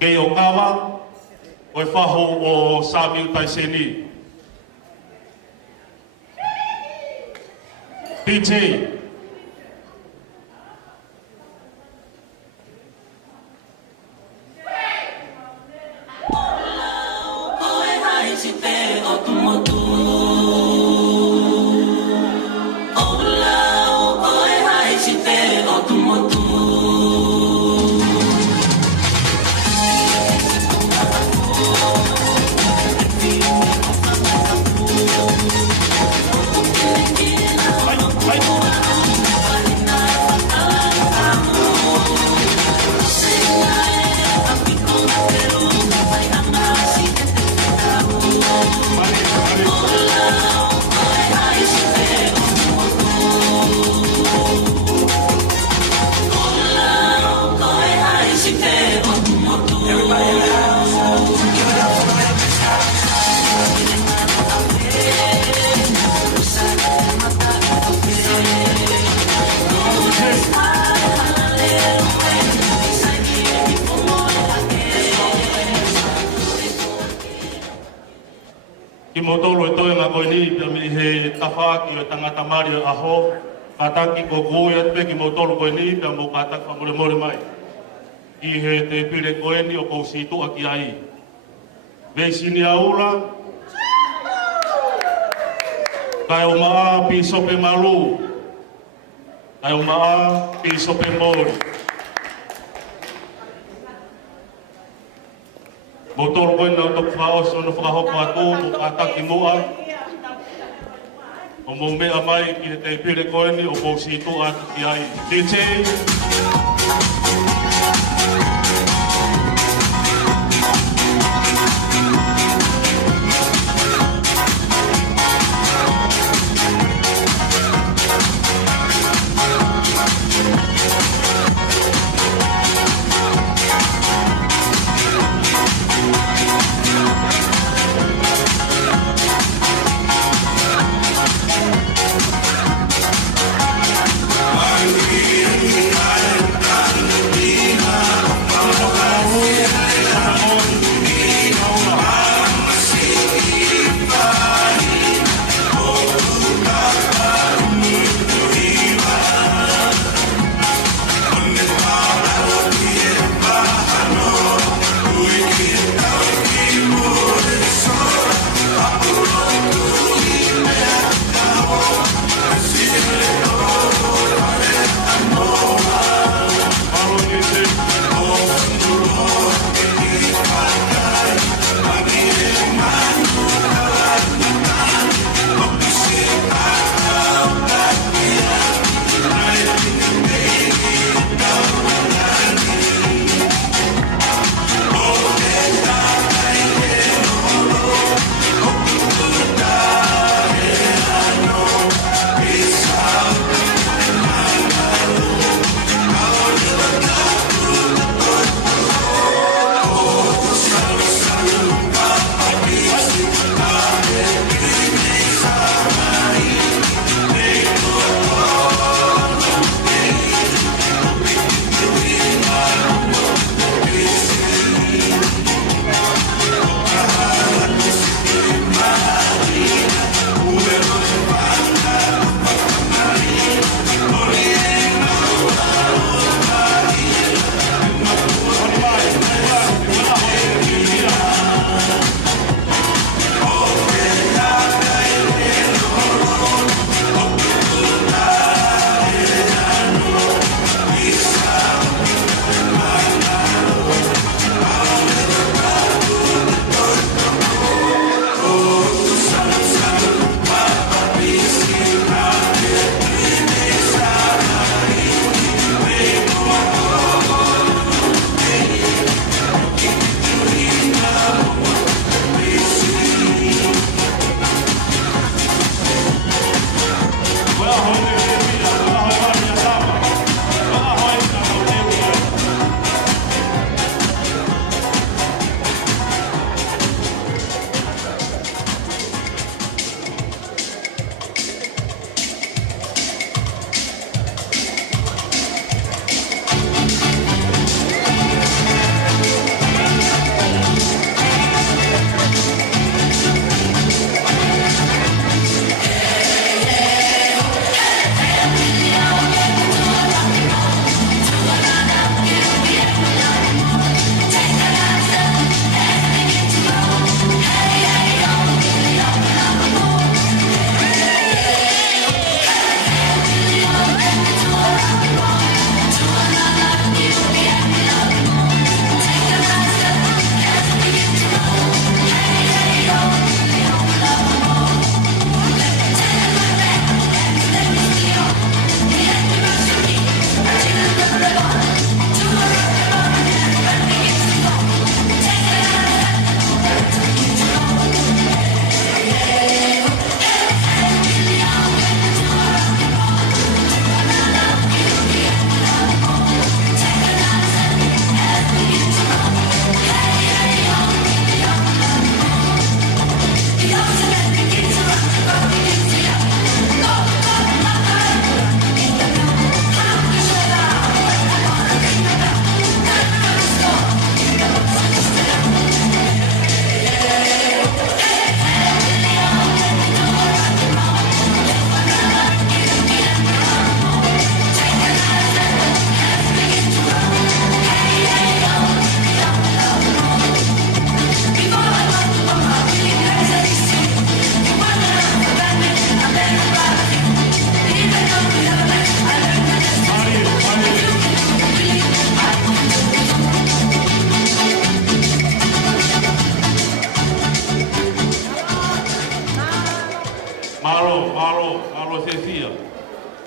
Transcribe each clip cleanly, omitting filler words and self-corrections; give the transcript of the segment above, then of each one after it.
Kei o kawa, o e whaho o Samuel Taiseni. PJ. Ki motolo e toi ngā koe ni, pia mi he tawhaki o tangata mari o aho, kataki ko koi at pe ki motolo koe ni, pia mo kataki whamore more mai. I he te pire koe ni o kou situ a ki ai. Veisini aula, kai o maa pi sope malu, kai o maa pi sope mori. Motoro koe nau tok whaos o no whakahoko atu, o kataki mua. O mo mea mai ki te pire koe ni o kou situ a ki ai. DJ. I'm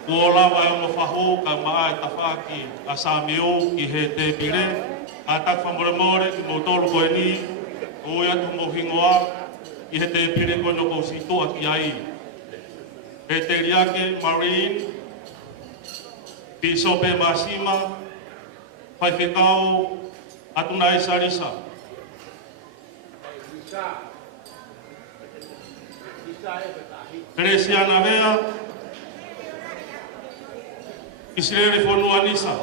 Kua lawa e mo whahu ka maa e tawhaki a Samiu ki he te pire. A tak whamoremore ki mo tolu koe ni. O ia tu mo hingoa ki he te pire koe no kou situa ki ai. He te riake Marine, Pisope Masima, Whaiwhekau, Atuna e Sarisa. Teresiana Vea, Israeli Fonua Nisa.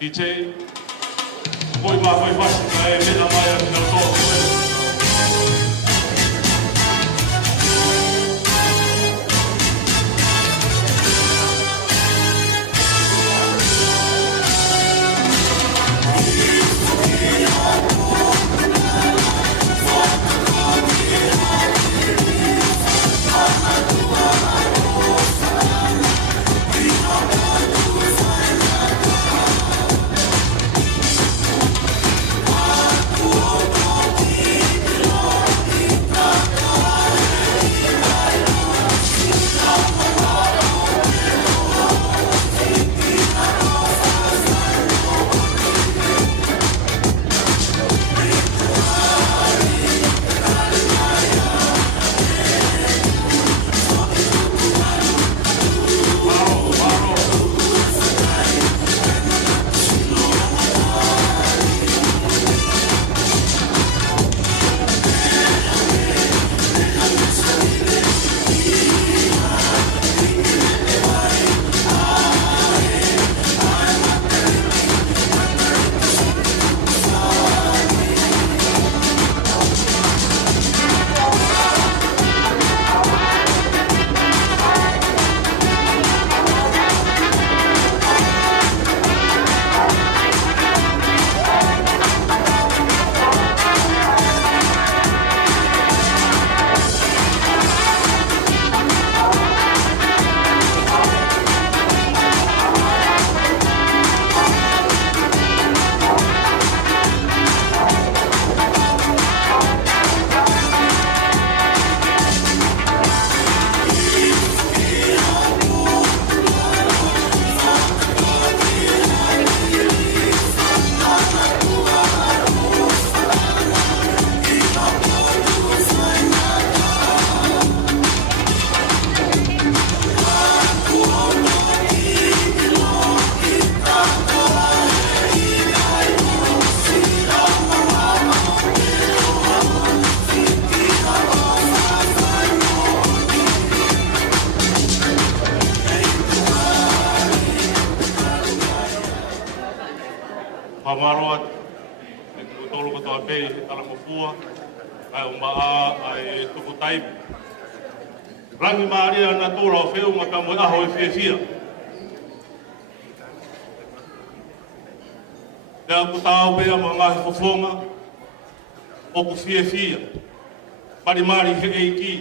DJ, voi vasta e mena mai a mena tō. Pamaroa, e kutolo ko toa pei, e tala mofua, ai umaa, ai tuku taipu. Rangi maaria na tōra o wheu ma ka mo aho e whiawhia. Nea ku tāo pea ma ngahi whawhonga, o ku whiawhia. Marimari he eiki,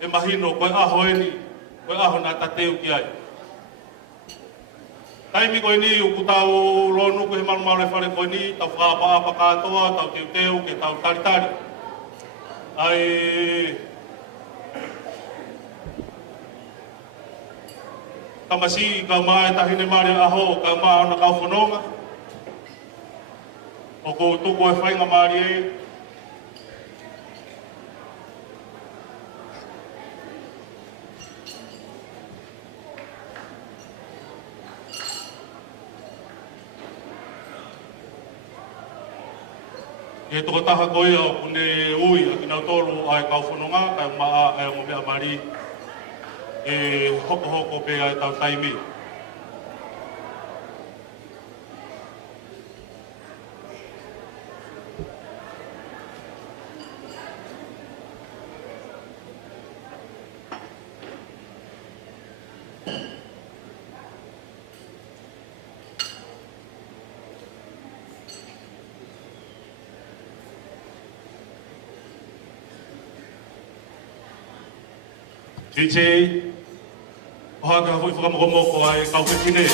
e mahino koe aho eni, koe aho na tateu ki ai. Taimi koe ni, o ku tāo lonu ko he marumaru e whare koe ni, tau whāpāpa katoa, tau teu ke tau taritari. Ai... Kamasi ka mai tahine mare aho ka ma ona ka fononga o ko tu ko fai nga mare e to taha ko ia o ne ui ki na tolu ai ka fononga ka ma ai mo me mari e hoko hoko pe ai tau taimi. DJ, o haka hui whakamoko ai kau kikine.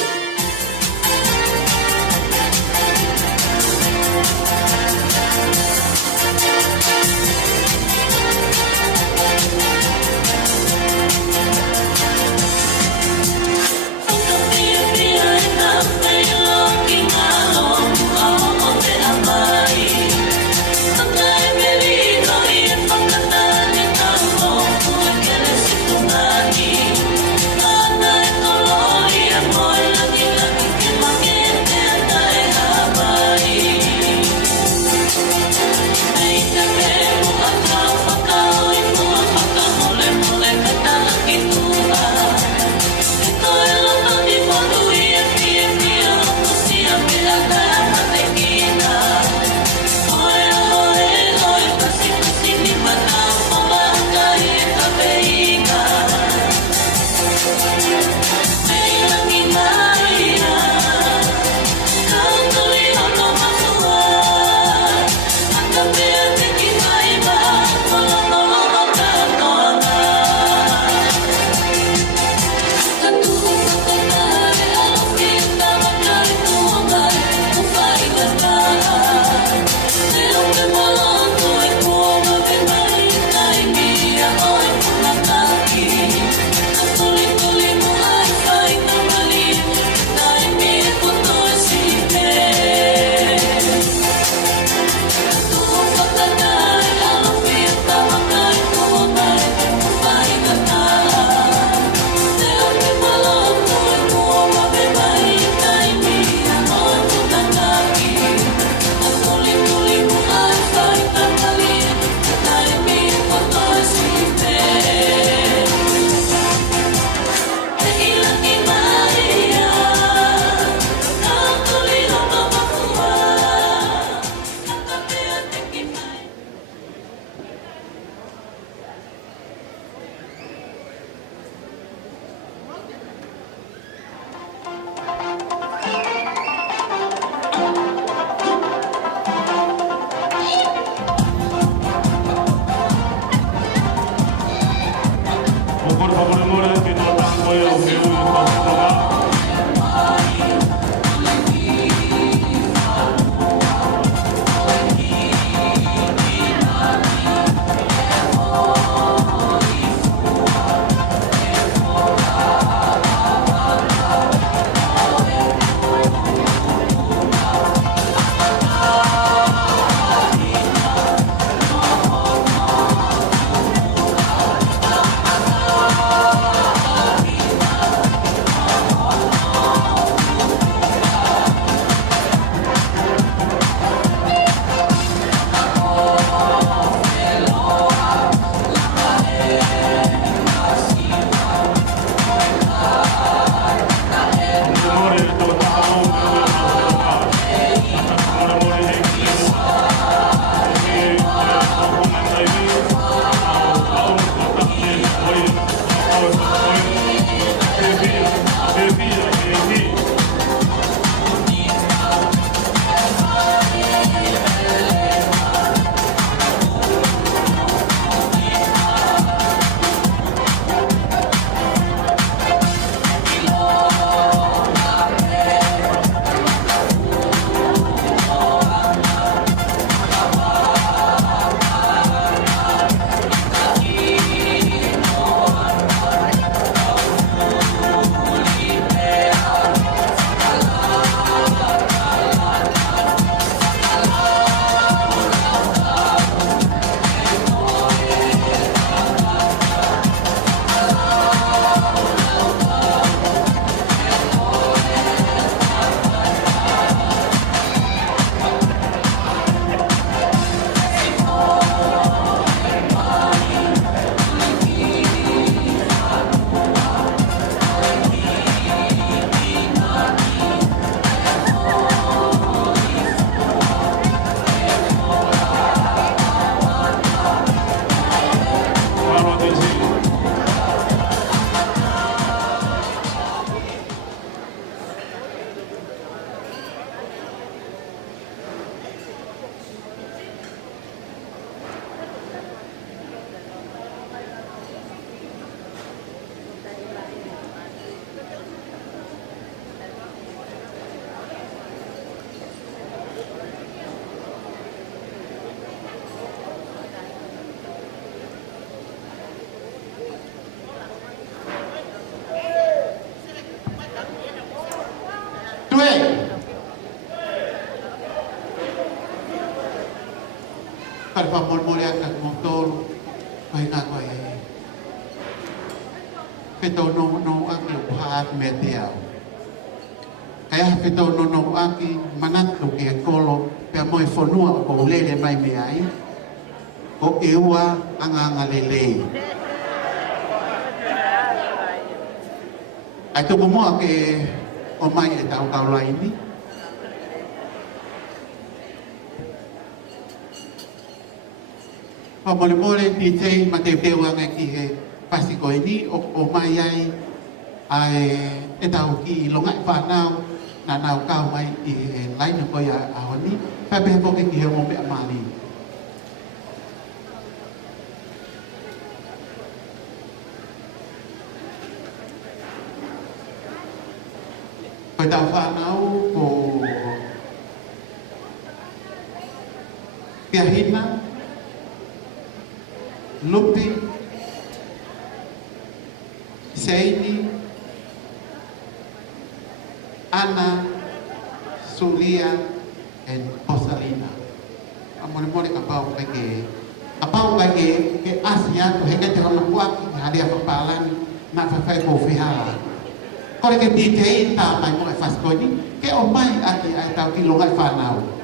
Tue. Kali pamol-mol akan motor. Kaya nga ko ay. Pito no ang lupaat mediaw. Kaya pito no ang manat luki kolo. Pia mo'y fonua ko lele may miyay. O iwa ang angalele. Ay tubo mo ke omay itaw lain ni. Pamole-mole DJ matetewa nga ki pasiko ini omay ay itaw ki longai panau nanau kau mai lain ko ya ahoni pabe ko ki mo be amani. Pada fanau ko Piahina Lupi Seini Ana Sulia and Posalina. Amor kapau kage ke Asia to heke te hono puak hadia papalan na fai ko fihala. Kore ke DJ ta mai mo fas ko ni ke o mai ati ai ta ki longai fanau.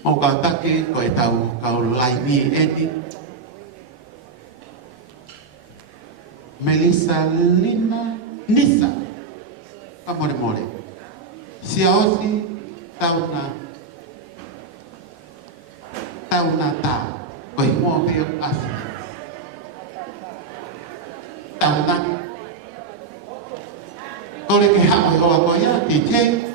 Mau kau taki kau tahu kau laini ini Melissa Lina Nisa amore more siaosi tahu na ta kau mau biar asli tahu na kau lagi hak kau ya DJ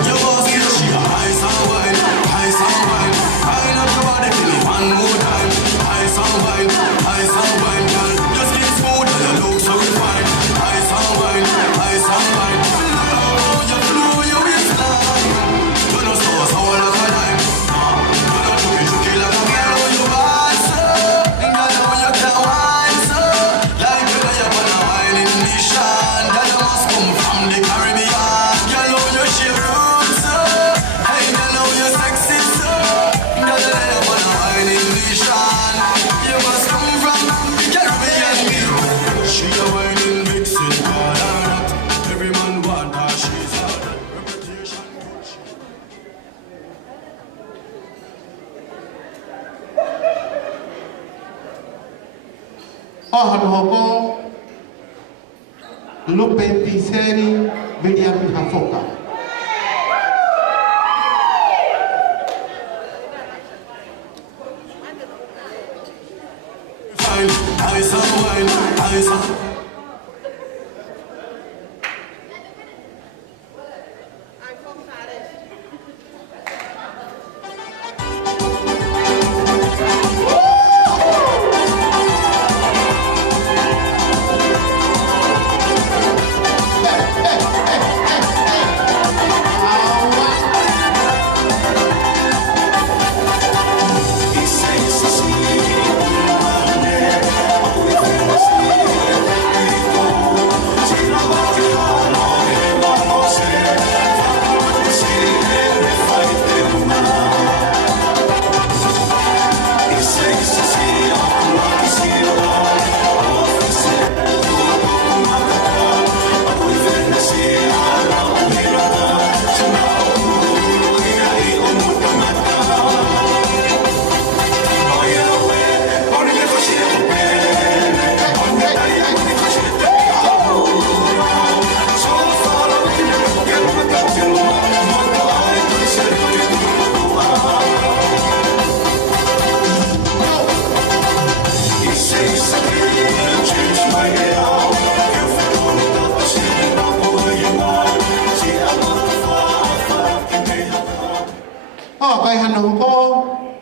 Your boss, she a high sound wine, high sound wine. Ohon hoko Lupe Piseri William Hafoka.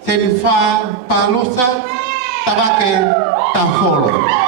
Senfa Palusa Tabake Tafolo.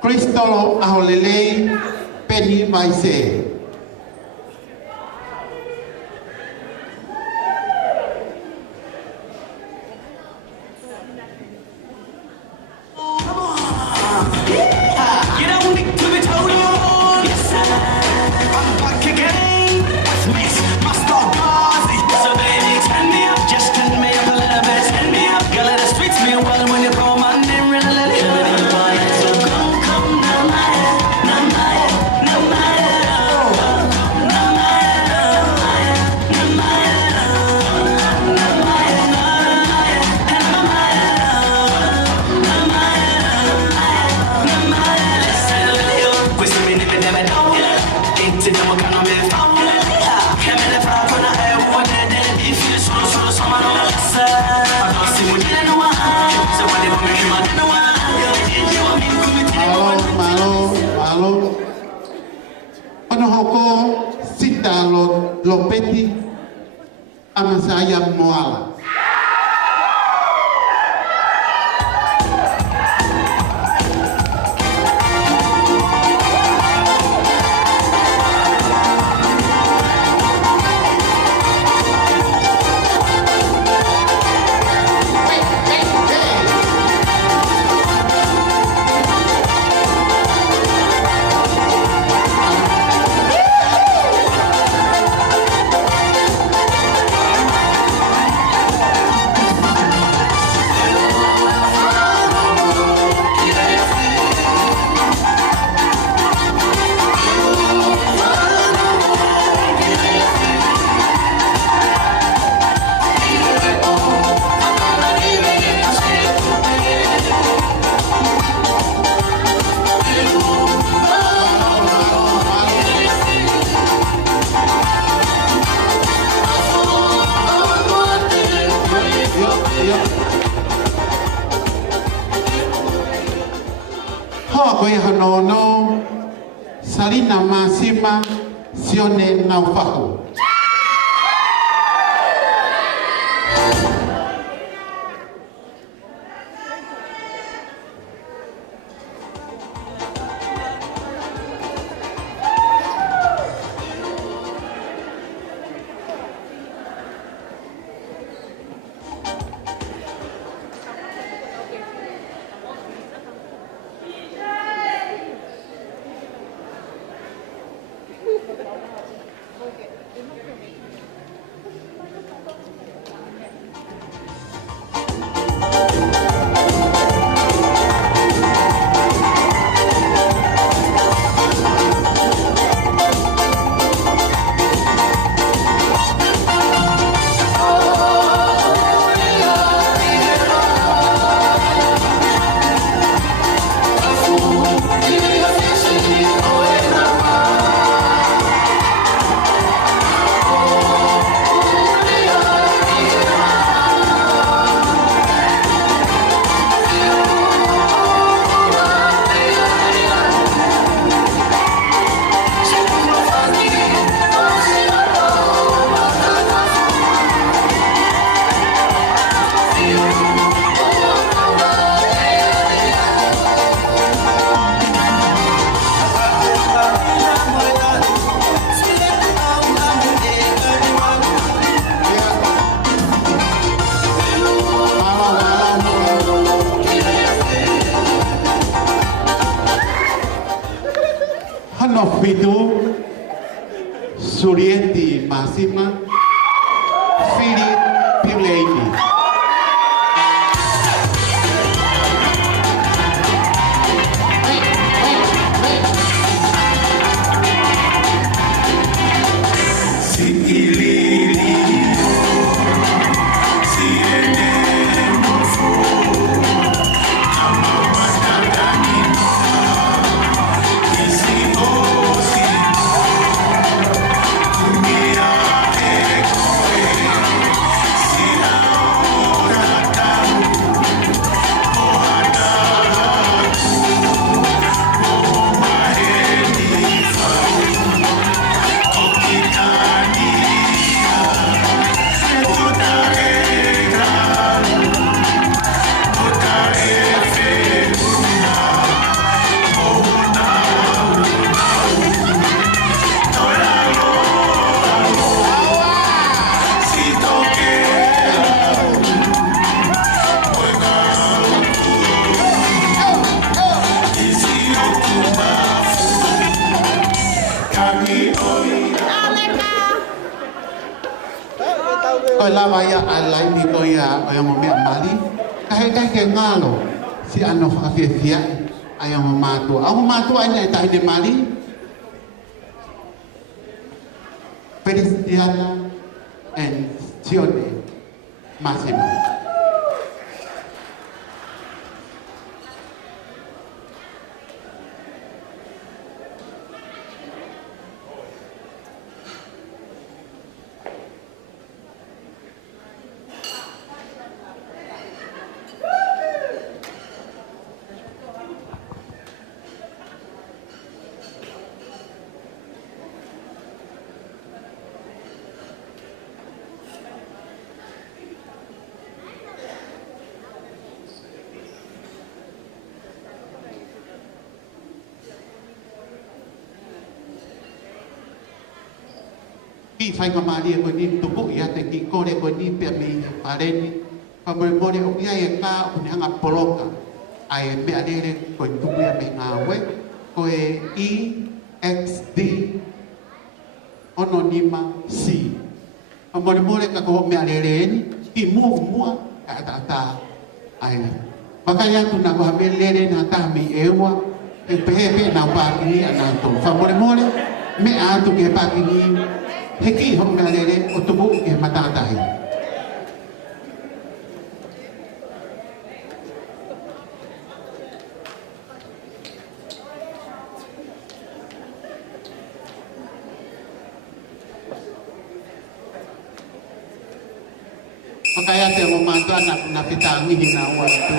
Cristolo Aholele Penny Maise. Lopeti Amasaya Moala. no Salina Masima Sione Naufahu. Hanofidu Surieti Masima Philip Pileini. Kau lawaya alai ni kau ya ayam mami amali. Kahit ke ngalo si ano fakafia ayam mamatu. Aku mamatu anya tahu di mali. Pedestiana and Sione Masima. Ki fai kamali ko ni tuku ya te ki kore ko ni pe mi pareni pamoi mori o ya ka un hanga poloka ai me alere ko tuku ya me ngawe ko EXD anonima si pamoi mori ka ko me alere ni ki mu ta ai makanya tu na ko habelere na ta mi ewa pe na pa ni ana to pamoi mori me a tu ke pa ni Heki hong nalere otubu ke matatahi. Makaya te mo manto anak na pitangi hinawa tu.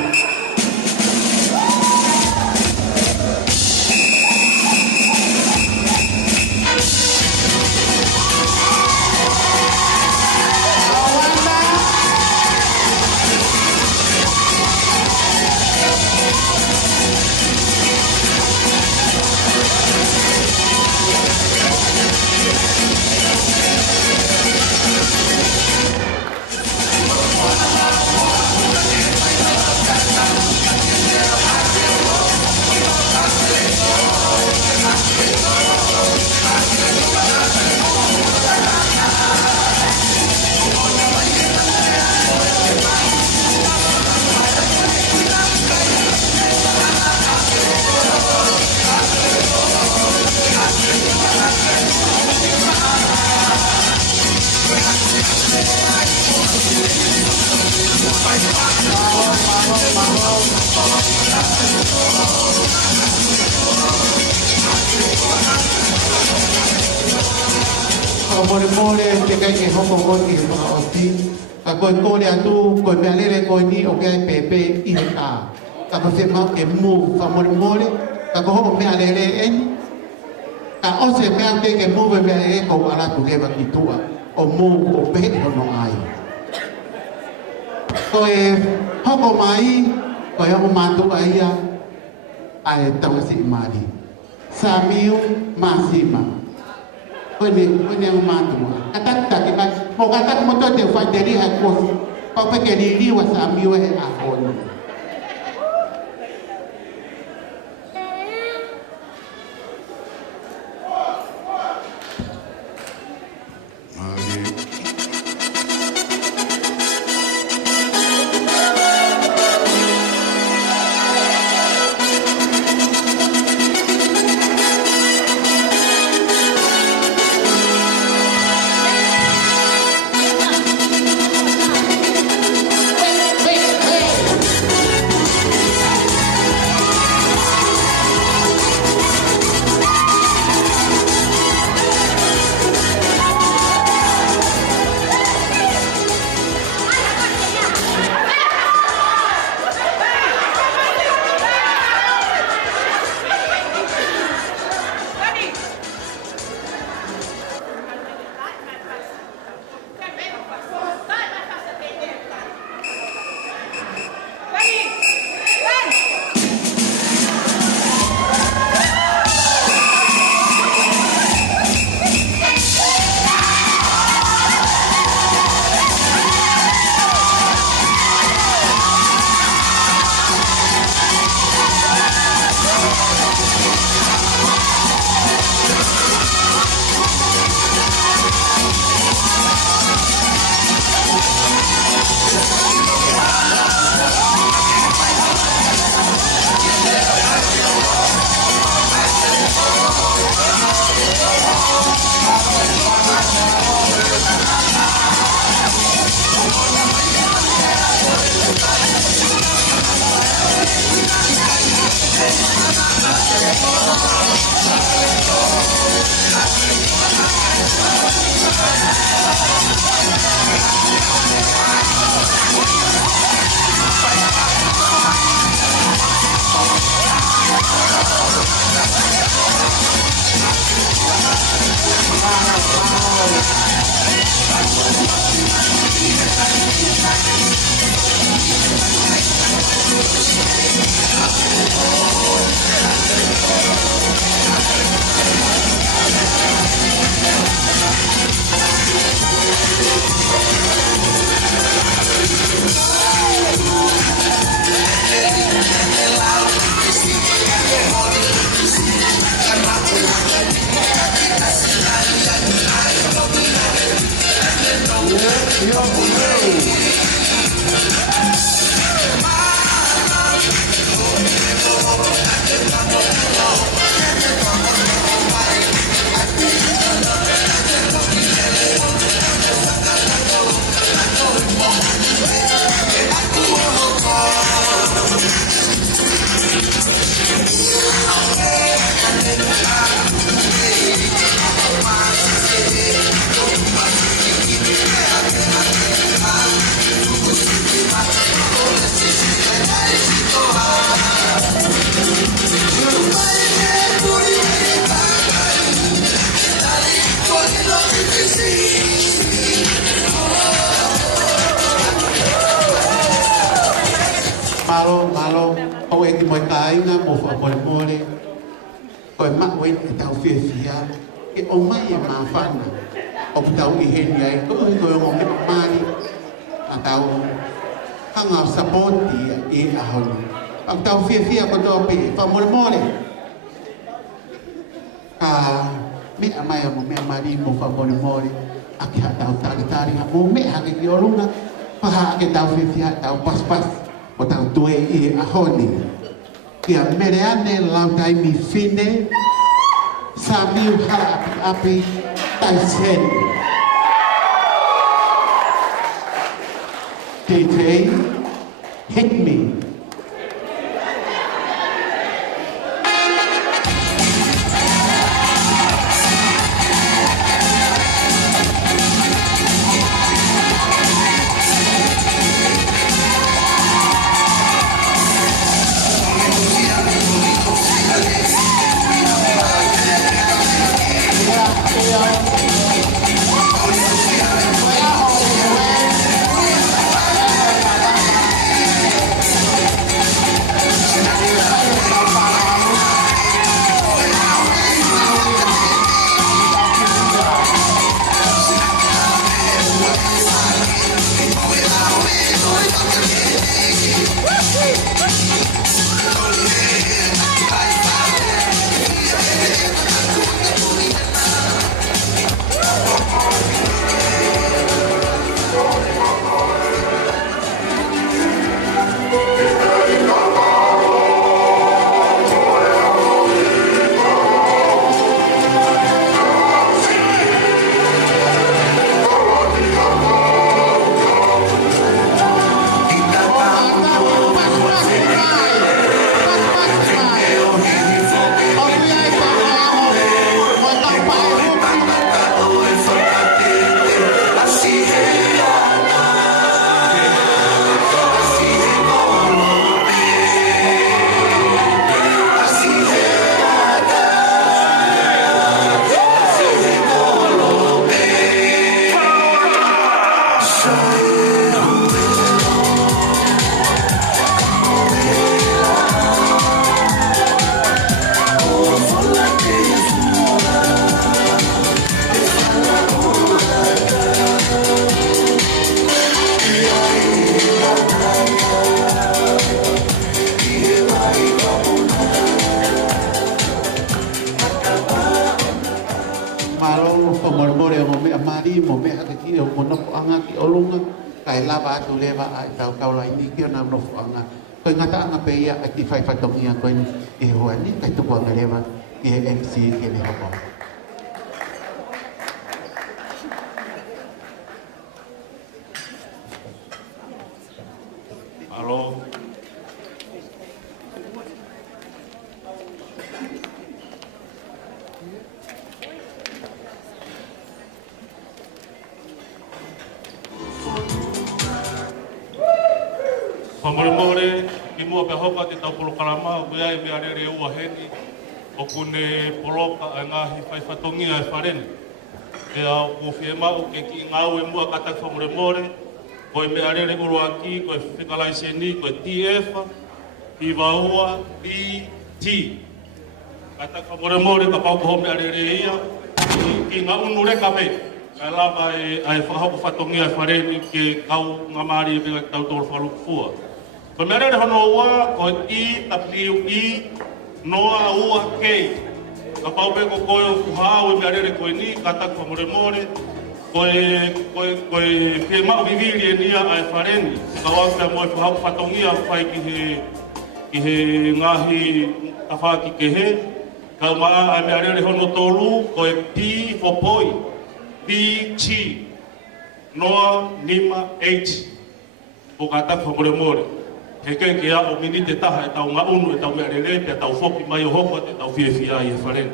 mole te kai ke hoko ngoti ke mga oti. Ka koe kore atu, koe mea lele koe ni o kia pepe i he ka. Ka koe se mau ke mu wha mole, ka koe hoko mea lele eni. Ka ose mea ke mu ve mea lele kou aratu lewa ki tua. O mu o pehe hono ai. Koe hoko mai, koe hoko mātu aia, ai tawasi imari. Samiu masima. Wene umatua. Kata kita mau kata moto te fa deri aku. Kau pakai diri wasami we ahon. Malo, o e ki mai tainga mo fa mole. Ko e mak wen e tau fia. E o mai e mawhana. O tau I heni ai, ko e o me mani. A tau hanga sapoti I ahonu. A tau fia ko tau pe, fa mole. Ka me amai mo me mari mo fa mole. A ki ha tau tari mo me ha ki orunga. Pa ha ki tau fia, tau pas. O tau tue I ahoni. Kia mereane lautai mi fine. Samiu hala api taisen. DJ, hit me. malo ko mo me amari mo me haka ki o no ko anga ki olunga kai lava tu leva ai tau kau lai ni ki na no anga ko ngata anga pe ia ki fai fa tong ia ko e ho ni kai tu ko leva ki MC ki le ho Alo. Pamore ki mua pe hoka te tau polo karama o ia e me arere ua heni o kune poloka a ngahi whai whatongia e wharene. E au ko fie mau ke ki ngau e mua katak whamore ko e me arere uru aki, ko e whikalai seni, ko e TF, i waua, DT. Katak whamore ka pau ko me arere ia, ki ngā unu reka me. Ka lava e whahoko whatongia e wharene ke kau ngā maari e venga tau tōru whaluku fua. Ko me arere hono ua, ko I, tapiu I, noa ua kei. Ka pau pe ko koe o kuhau e me arere koe ni, katak whamore koe pie mau viviri e nia ai whareni. Ka wawhia moe whahau whatongia whai ki he ngahi tawhaki ke he. Ka maa ai me arere hono tolu, koe P for poi, P chi, noa nima H. O katak whamore. He kei ke a o mini te taha e tau ngā unu e tau me arere, te tau whoki mai o hoko, te tau fie fia i e whareni.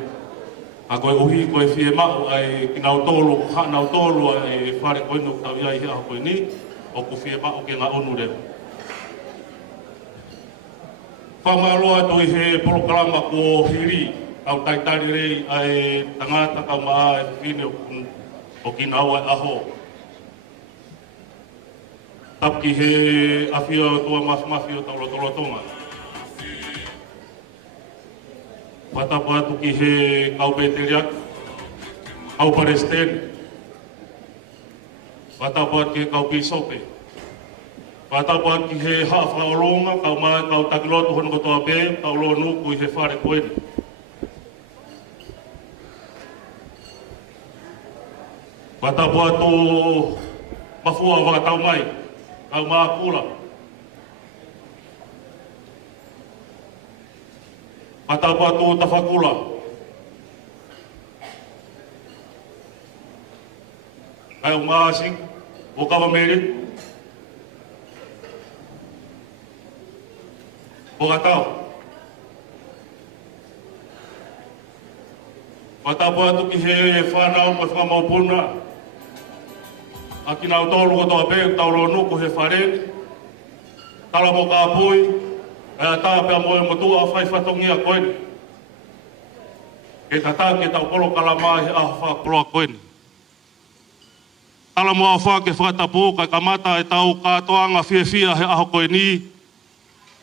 A koe uhi koe fie mau ai ki nau tolu, nau tolu ai whare koe no tau iai hea koe ni, o ko fie mau ke ngā onu rewa. Whamaroa to i he polokalama ko hiri, au taitari rei ai tangata kau maa e whine o ki nau ai aho. Tapki he awhia o tua mafi o tau lotolotonga. Whatapu atu ki he kau Peteriak, kau Paresten. Whatapu atu ki kau Pisope. Whatapu atu ki he hawhaolonga, kau mai kau takilotu hono kotoa pe, kau loa nuku i he whare koeni. Whatapu atu mafua whakatau mai, kau maa kula. Matapu atu tawhakula. Kai o maasing, o kawa meri. O katau. Matapu atu ki he whanau ma whamaupuna. Aki nau tolu kotoa pe, tau lo nuku he whareni. Tala mo ka apui. E tā pia moe motua a whai whatongia koeni. E tata ke tau polo kalamai a whakuloa koeni. Tala mo a wha ke whatapu kai kamata e tau katoanga fia he aho koeni.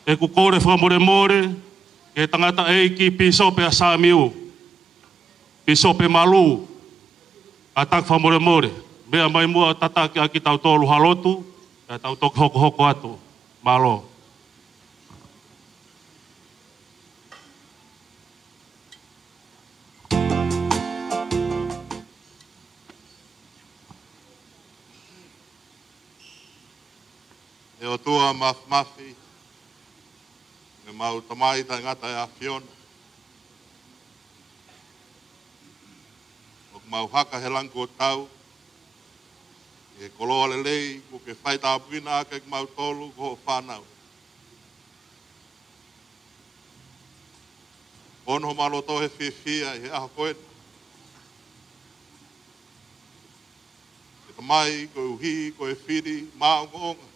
E kukore whamore, e tangata eiki Pisope a Samiu. Pisope Malu. A tak whamore. Mea mai mua tata ke aki tau tolu halotu. E tau tok hoko atu. Malo. E o tua mafi, e mau tamai ta ngata e a Fiona. O mau haka he lanku o tau, e koloa lelei, ko ke whai tā puina ake ki mau tolu ko whanau. Ono ho malo to he whiwhia he aho koe. E tamai, ko uhi, ko e whiri, maa ngonga.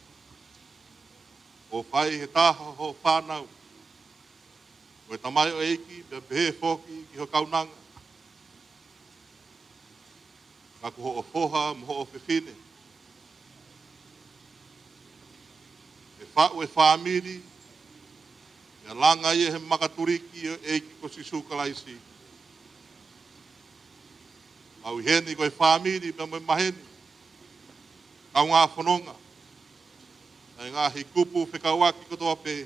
O whai he taha ho whanau. O e tamai o eiki, pia pehe whoki ki ho kaunanga. Kaku ho o whoha, mo ho o whiwhine. E whau e whamiri, e langa i he makaturiki o eiki ko sisukalaisi. Au heni ko e whamiri, pia mo e maheni. Kau ngā whanonga. Ai ngā hi kupu whekauaki kotoa pe.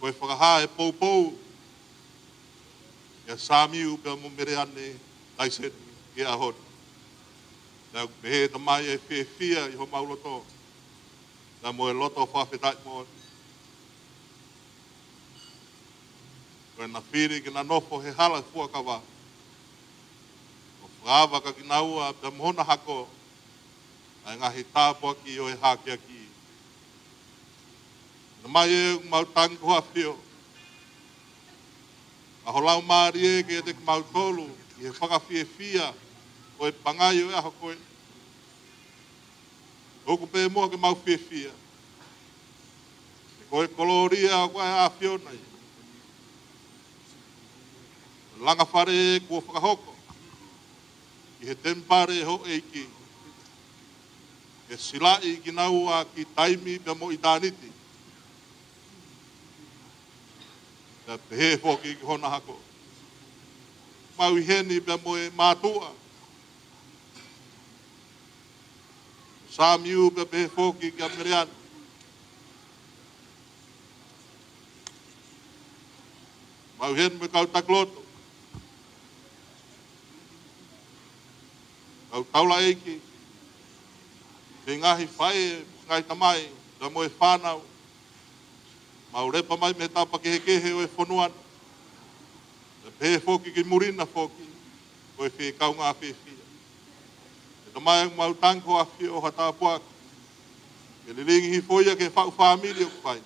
Koe whakaha e poupou. Ia Samiu pia mo mere ane taisen ke ahon. Na behe ta mai e fia i ho mauloto. Na mo e loto whawhetai mo. Koe na whiri ki na nofo he hala fuakawa. O whaawa ka ki naua pe mohona hako. Ai ngahi tāpua ki o e hākia ki. Na mai e mau tangi hoa whio. A holau maari e ke te mau tolu. I he whakawhie fia. O e pangai o e aho koe. Oku pe moa ke mau whie fia. E koe koloria o koe a whiona i. Langa whare e kua whakahoko. I he tempare ho eiki. E silai ki naua ki taimi pe mo i tāniti. Te pehe whoki ki hona hako. Mau i heni pe mo e mātua. Sāmiu pe pehe whoki ki Ameriana. Mau hen me kau takloto. Kau taula eiki. Te ngahi whae, ngai tamai, da mo e whanau. Mau repa mai me tapa kehe o e whonuan. Da pehe whoki ki murina whoki. O e whi kau ngā whiwhia. E tamai mau tanko a whio o hata puak. E liringi hi whoia ke whau whamili o kwhai.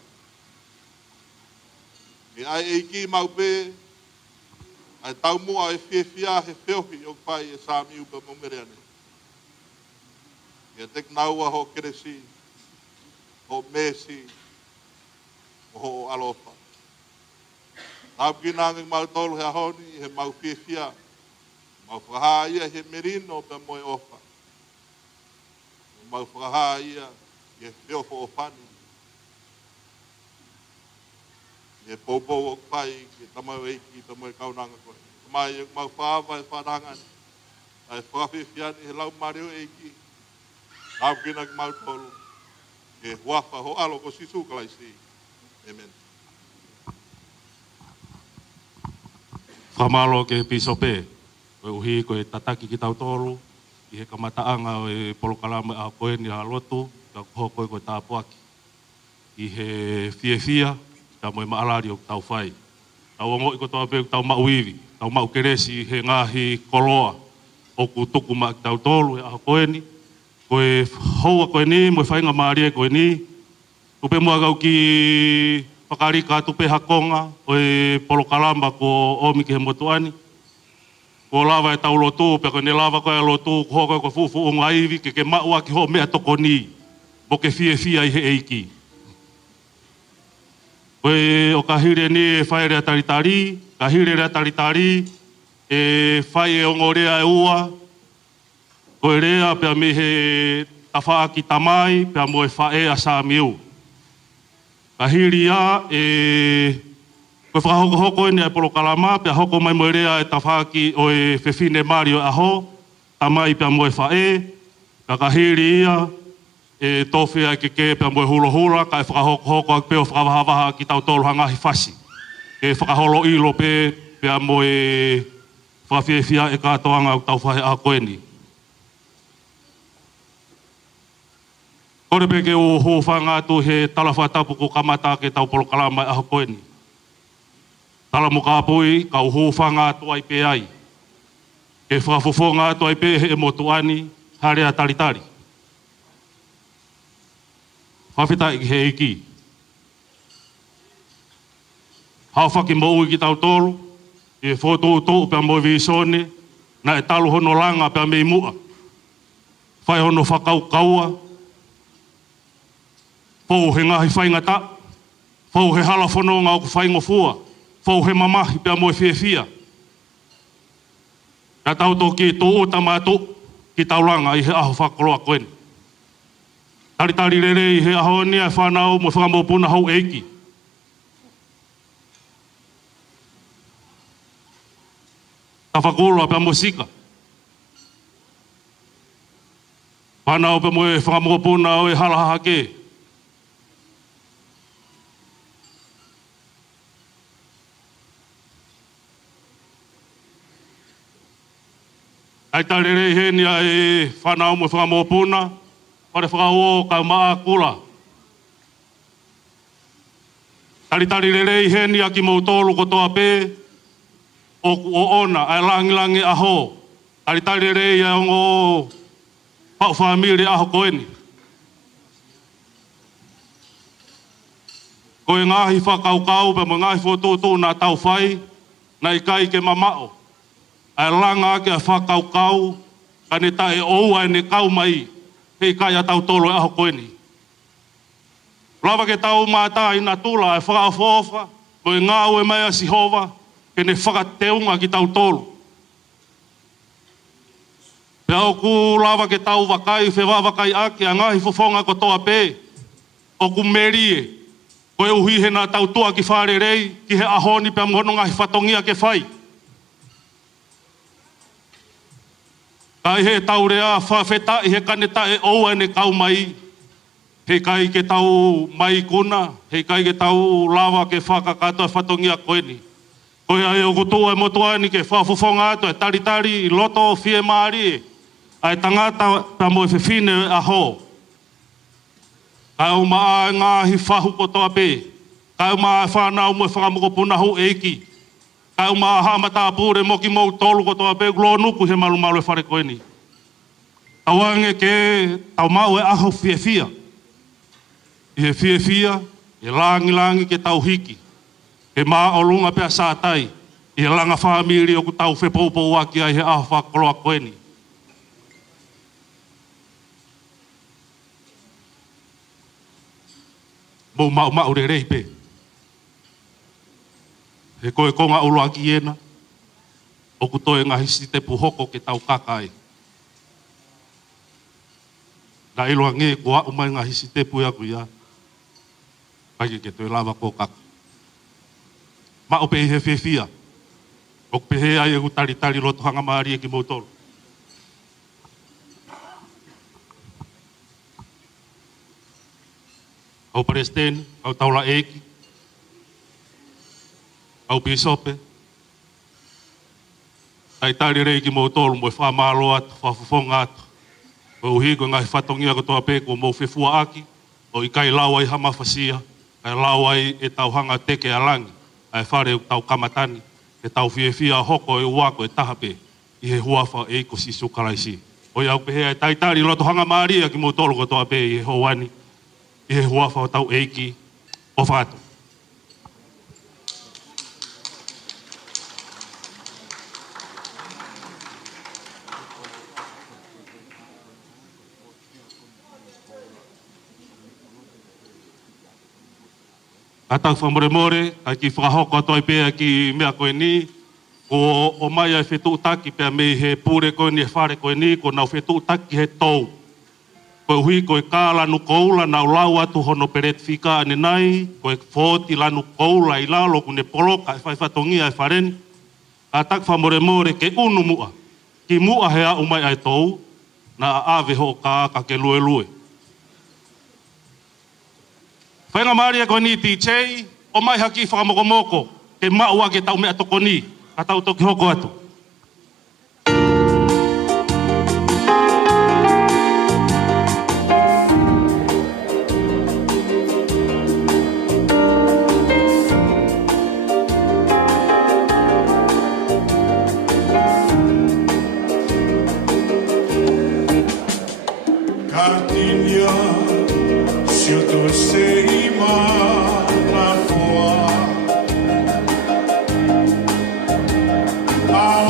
E ai eiki mau pe. Ai tau mua e whiwhia he whiohi o kwhai e sāmi upa maumereane. E tek naua ho keresi. Ho mesi. Ho alofa. Nau ki nangi mau tolu he ahoni, he mau whiwhia. Mau whakaha ia he merino pe moe ofa. Mau whakaha ia he whiofo o whani. He popo o kwhai, ke tamau eiki, pe moe kaunanga koe. Mai mau whaava e whanangani. Ai whakawhiwhiani he lau mareo eiki. Nau ki nangi mau tolu. He huafa ho alo ko sisu kalaisi. Amen. Whamalo ke pisope, koe uhi koe tataki ki tau tolu, i he kamataanga o e polokalama a koe ni a lotu, ka koe koe tāpuaki. I he whiewhia, ka moe maalari o tau whai. Tau ongo i ko toa pēku tau mauiwi, tau mau keresi he ngahi koloa, o ku tuku ma ki tau tolu e a koe ni. Koe houa koe ni, moe whainga maari e koe ni, tupe mua kau ki whakarika tupe hakonga o e polokalamba ko omi ki he motuani. Ko lava e tau lotu, pe koe ne lava koe a lotu, ko hoko koe fufu o ngaivi, ke maua ki ho mea toko ni, mo ke whiewhia i he eiki. Koe o ka hire ni e whae rea taritari, ka hire rea taritari, e whae e ongorea e ua, koe rea pia me he tawhaa ki tamai, pia mo e whae a sāmiu. Ka hiri a, koe whakahoko ni e polokalama, pia hoko mai mo rea e tawhaki o e whewhine Mario aho, tamai pia mo e whae, ka hiri ia, e tofi ai ke pia mo e hula, ka e whakahoko ak peo whakawahavaha ki tau tolu hangahi whasi. Ke whakaholo ilo pia mo e whawhiewhia e kātoanga au tau whahe a koe ni. Kore peke o ho whanga tu he talawhatapu ko kamata ke tau polokalama aho koe ni. Talamu ka apui, ka ho whanga tu ai pe ai. Ke whafofonga tu ai pe he motuani, harea taritari. Whawhitai ki he iki. Hau whaki moui ki tau tolu, e whotou tōu pia mo visone, na e talu hono langa pia mei mua. Whai hono whakau kaua, Fou he ngahi whaingata, fou he hala whanonga o ku whaingofua, fou he mamahi pia mo e whiewhia. Ka tau tō ki tō o tamātō ki tauranga i he aho whakoloa koeni. Taritari rere i he aho ni e whanau mo whakamopuna hau eiki. Ta whakoloa pia mo sika. Whanau pia mo e whakamopuna o e halahaha ke. Ai tarere heni ai whanau mo whakamopuna, pare whakao ka maa kula. Tari rerei heni aki mautolu ko toa pē, o ona, ai langi aho. Tari rerei ai ongo pau whamiri aho koeni. Koe ngahi whakaukau, pe mo ngahi whotutu nā tau whai, nai kai ke mamao. Ai langa ke a whakaukau, ka ne tae ou ai ne kau mai, hei kai a tau tolo e aho koeni. Lava ke tau mātai nā tula ai whakaofofa, koe ngāu e mai a Sihova, ke ne whakateunga ki tau tolo. Pe au ku lava ke tau wakai, whewawakai ake, a ngahi fofonga ko toa pē, o ku merie, koe uhi he nā tau tua ki whārerei, ki he ahoni pe amhono ngahi whatongia ke whai. Kai he tau rea whawheta i he kaneta e oua ne kau mai, he kai ke tau mai kuna, he kai ke tau lawa ke whakakato e whatongia koeni. Koe ai o kutua e motua ni ke whafufonga ato e tari loto fie maari, ai tangata pe mo e whiwhine aho. Kai o maa ngāhi whahu ko toa pē. Kai o maa whanau mo e whakamoko punahu eiki. Kai o maa hamata apure moki mou tolu ko toa pē. Glo nuku he malu e whare koeni. Tawange ke tau mau e aho fia. I he fia, e langi ke tau hiki. He maa o lunga pia sātai. I he langa whamiri o ku tau whepoupo waki ai he aho whakoloa koeni. Mou mau re rei pe. He koe konga ulu aki ena, o kutoe ngahi si te puhoko ke tau kakai. Na ilo nge kua umai ngahi si te puia kuia, pagi ke toi lava ko kaka. Ma o pehe he fia, o pehe ai e ku tari loto hanga maari e ki mautoro. Au presten, au taula eki, au bisope, ai tari rei ki mou tolu mo e whamalo atu, whafufonga atu, o uhigo ngai whatongia ko toa pēko mou whewhua aki, o i kai lau ai hamawhasia, kai lau ai e tau hanga teke alangi, ai whare tau kamatani, e tau whiewhia hoko e uako e tahape, i he huafa e ko si sukaraisi. O iau pehe ai taitari loto hanga maaria ki mou tolu ko toa pē i he hoani, i he huafa o tau eiki o whātu. Atau whamoremore, ai ki whakahoko atoi pēa ki mea koe ni, o mai ai whetu utaki pēa mei he pūre koe ni e whare koe ni, ko nau whetu utaki he tau. Koe hui koe kā lanu koula nau lau atu hono peret whika ane nai, koe fōti lanu koula i lalo kune poloka e whai whatongia e whareni. Ka tak whamoremore ke unu mua, ki mua hea umai ai tau, na aawe ho ka aka ke lue. Whainga maari e koe ni TJ, o mai haki whakamokomoko, ke maua ke tau mea toko ni, ka tau toki hoko atu. Ah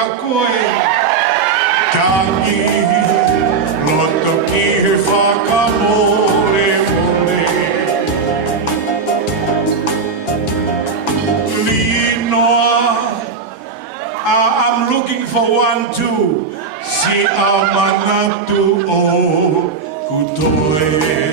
ka koe Tangi Loto ki he whakamore more Linoa I'm looking for one too Si amanatu o kutoe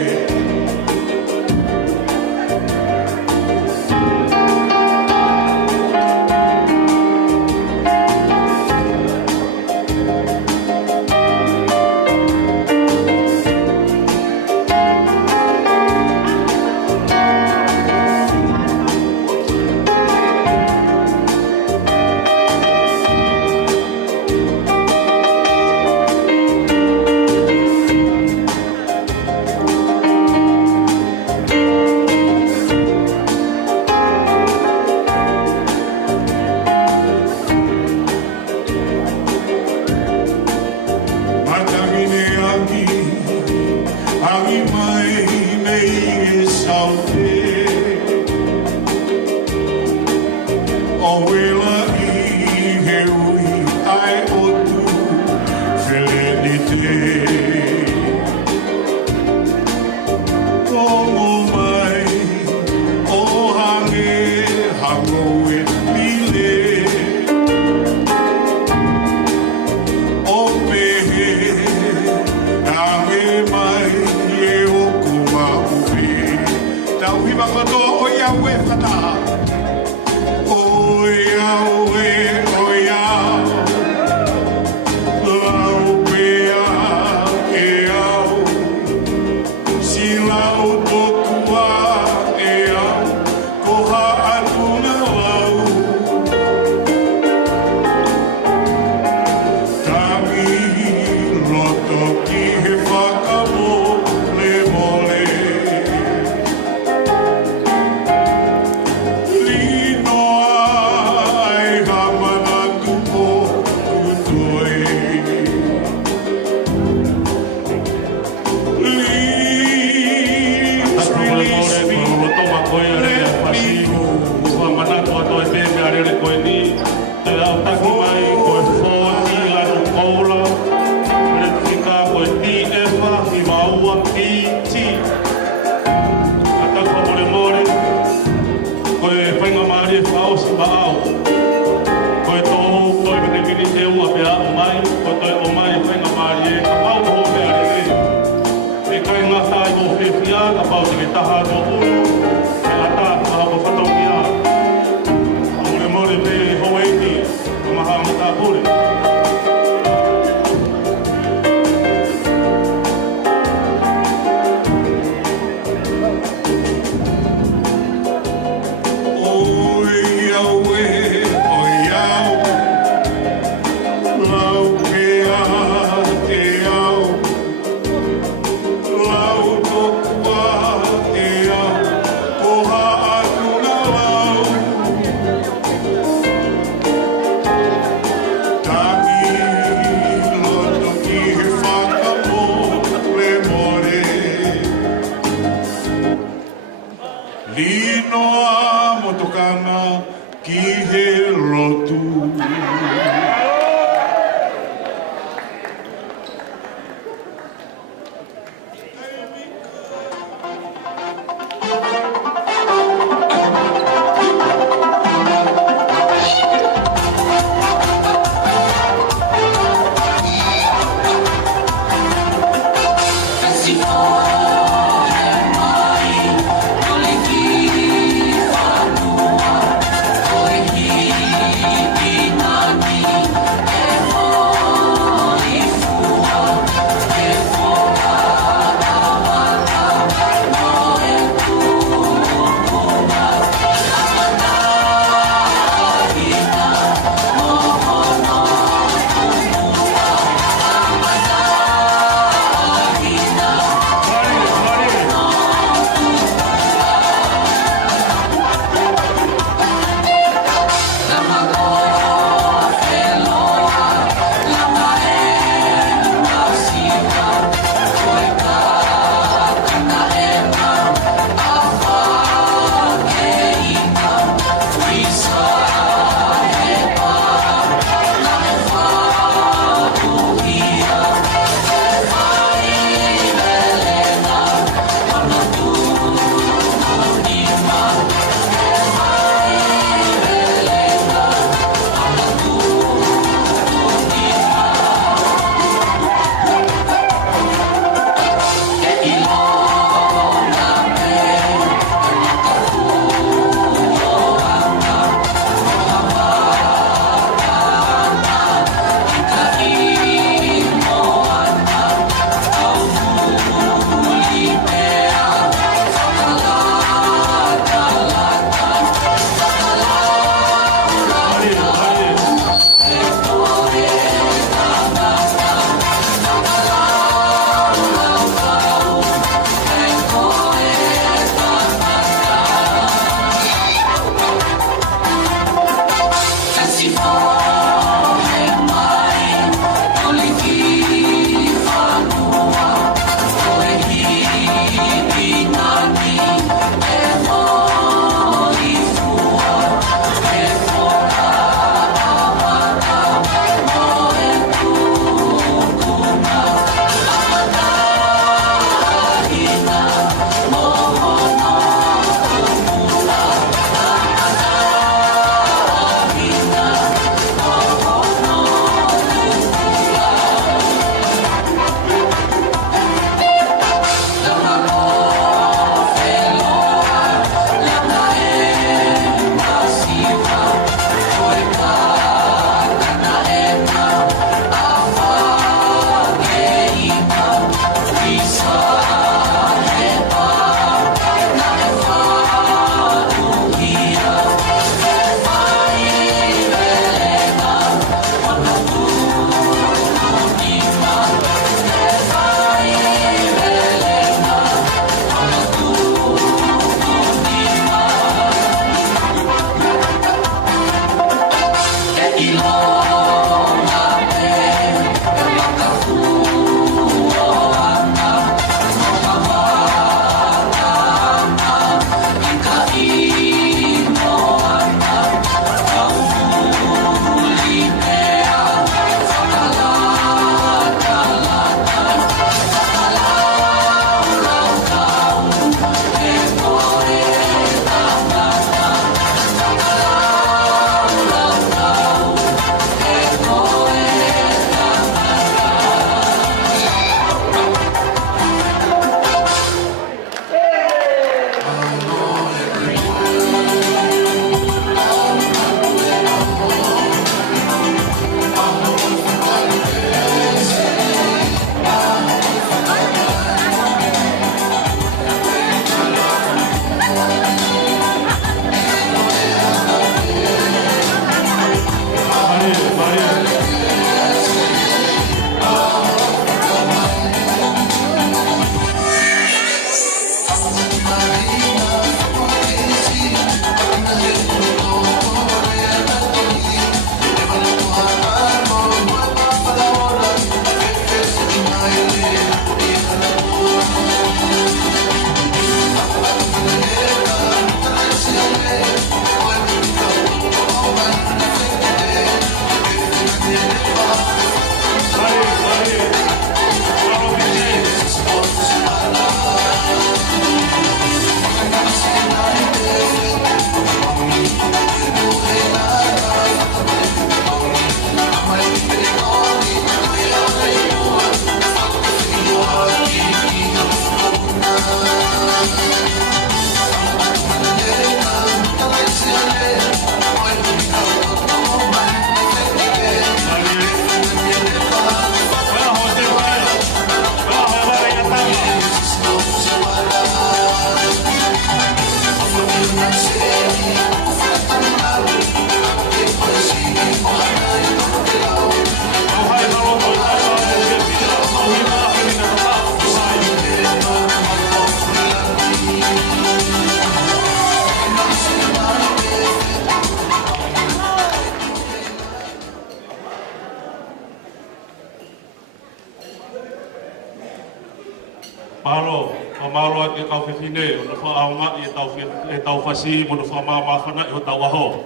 Palo, pamalo ake kau fefine, o fa aunga e tau fasi mo fa mama fana o tau aho.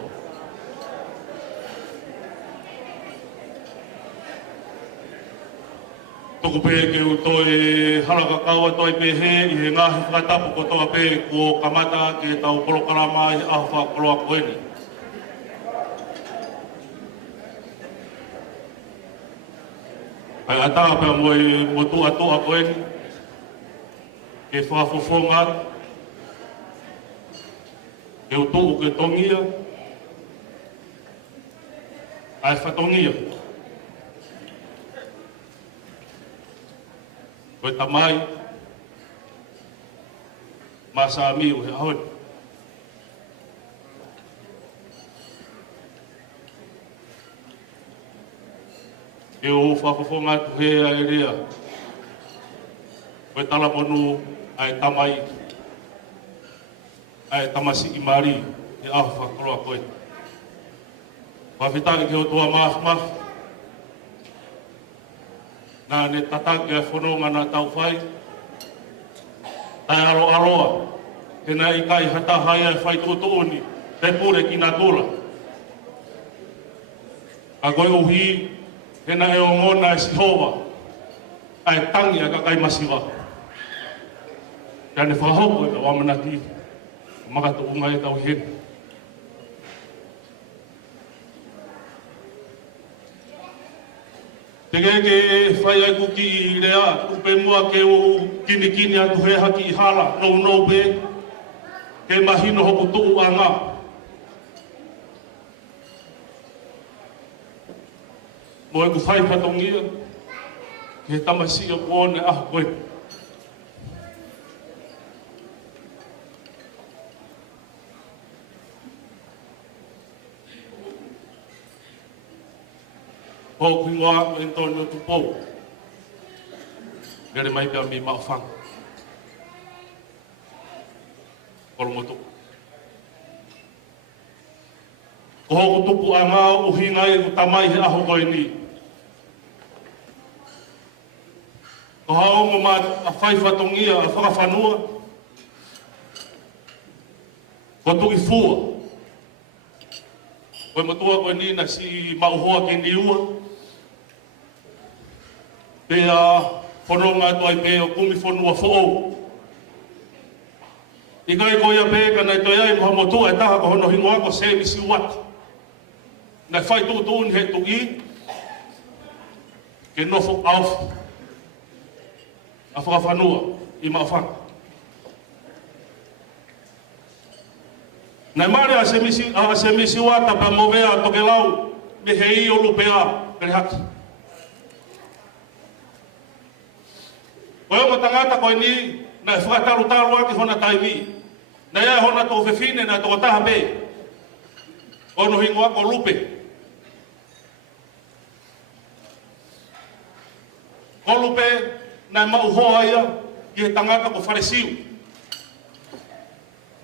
Toko pe ke o toi haraka kaua toi pe he i he ngahi whakatapu ko toa pe ko kamata ke tau kolokarama i aho whakoloa koeni. Ai ata pe mo tu atu a koeni ke whafofonga ke o tuu ke tongia ai whatongia. Koe tamai, masa amiu he ahoi. E o whafofonga tu he ai rea. Koe tala monu ai tamai, ai tamasi i mari, e aho whakoroa koe. Whawhitangi ke o tua maaf. Nā ne tatake a whanonga nā tau whai. Tai aroa, he nā i kai hata hai ai whai tōtooni, te pure ki nā tōra. A koe uhi, he nā e o ngona e sihova, ai tangi a kakai masiwa. Kia ne whahoko e ka wamanati, makata unga e tau hena. Te ke whai ai kuki i rea, upe mua ke o kini atu he haki i hala, nou pe, ke mahino hoku tuu a ngā. Mo e ku whai patongia, ke tamasi o kuone aho koe. Ho kuingoa o Antonio Tupou. Gere mai pia mi maofang. Kolo motu. Ko hoku tupu a ngā uhinga e utamai he aho koe ni. Ko haongo mā a whaifatongia, a whakawhanua. Ko tuki fua. Koe motua koe ni na si mauhoa ke niua. Pea whanonga toi pe o kumi whanua who'o. I kai koia pe ka nei toi ai moha motua e taha ko hono hingo ako se misi wat. Nei whai tūtūni he tuki ke nofo auf a whakawhanua i maawhanga. Nei mare a se misi wata pa movea toke lau me hei o lupea kere haki. Koe o tangata koe ni, na e whakataru aki hona taimi. Na ia hona tō whewhine na tō taha pe. Ono hingo ako lupe. Ko lupe, na mauhoa ia, i he tangata ko wharesiu.